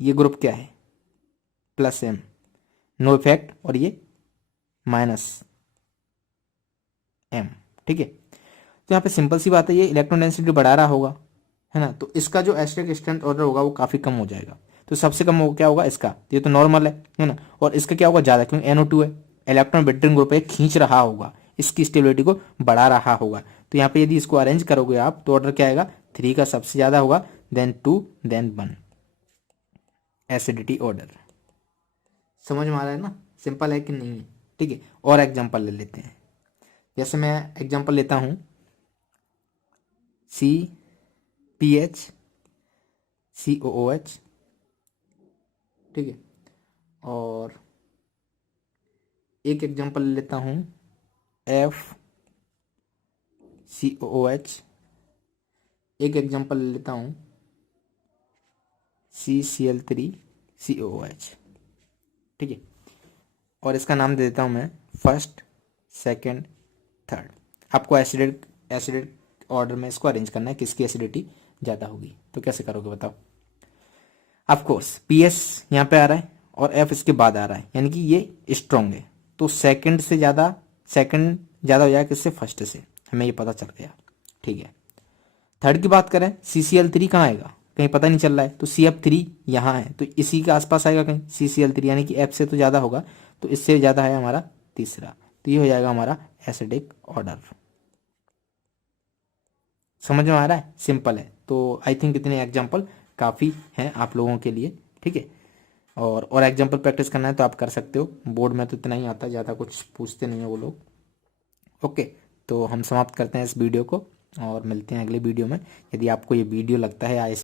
ये ग्रुप क्या है, +M, नो इफेक्ट, और ये -M। ठीक है, तो यहाँ पे सिंपल सी बात है, ये इलेक्ट्रॉन डेंसिटी बढ़ा रहा होगा, है ना, तो इसका जो एसिडिक स्ट्रेंथ ऑर्डर होगा वो काफ़ी कम हो जाएगा। तो सबसे कम हो क्या होगा इसका, ये तो नॉर्मल है ना, और इसका क्या होगा ज़्यादा, क्योंकि NO2 है, इलेक्ट्रॉन विड्रॉइंग ग्रुप है, खींच रहा होगा, इसकी स्टेबिलिटी को बढ़ा रहा होगा। तो यहाँ पे यदि इसको अरेंज करोगे आप तो ऑर्डर क्या आएगा, 3 का सबसे ज़्यादा होगा, देन 2, देन 1 एसिडिटी ऑर्डर। समझ में आ रहा है ना, सिंपल है कि नहीं है। ठीक है, और एग्जाम्पल ले लेते हैं, जैसे मैं एग्जाम्पल लेता हूँ CPH COOH। ठीक है, और एक एग्जांपल ले लेता हूँ FCOOH, एक एग्जांपल ले लेता हूँ CCl3COOH। ठीक है, और इसका नाम दे देता हूँ मैं फर्स्ट, सेकंड, थर्ड। आपको एसिडिक ऑर्डर में इसको अरेंज करना है, किसकी एसिडिटी ज़्यादा होगी। तो कैसे करोगे बताओ। ऑफ कोर्स PS यहाँ पे आ रहा है और F इसके बाद आ रहा है, यानी कि ये स्ट्रॉन्ग है, तो सेकंड ज़्यादा हो जाएगा किससे, फर्स्ट से, हमें ये पता चल गया। ठीक है, थर्ड की बात करें, CCl3 कहाँ आएगा, कहीं पता नहीं चल रहा है, तो CF3 यहाँ है, तो इसी के आसपास आएगा कहीं CCl3, यानी कि F से तो ज़्यादा होगा, तो इससे ज़्यादा है हमारा तीसरा, तो ये हो जाएगा हमारा एसिडिक ऑर्डर। समझ में आ रहा है, सिंपल है। तो आई थिंक इतने एग्जाम्पल काफ़ी हैं आप लोगों के लिए। ठीक है, और एग्जाम्पल प्रैक्टिस करना है तो आप कर सकते हो, बोर्ड में तो इतना ही आता है, ज़्यादा कुछ पूछते नहीं है वो लोग। ओके, तो हम समाप्त करते हैं इस वीडियो को और मिलते हैं अगले वीडियो में। यदि आपको ये वीडियो लगता है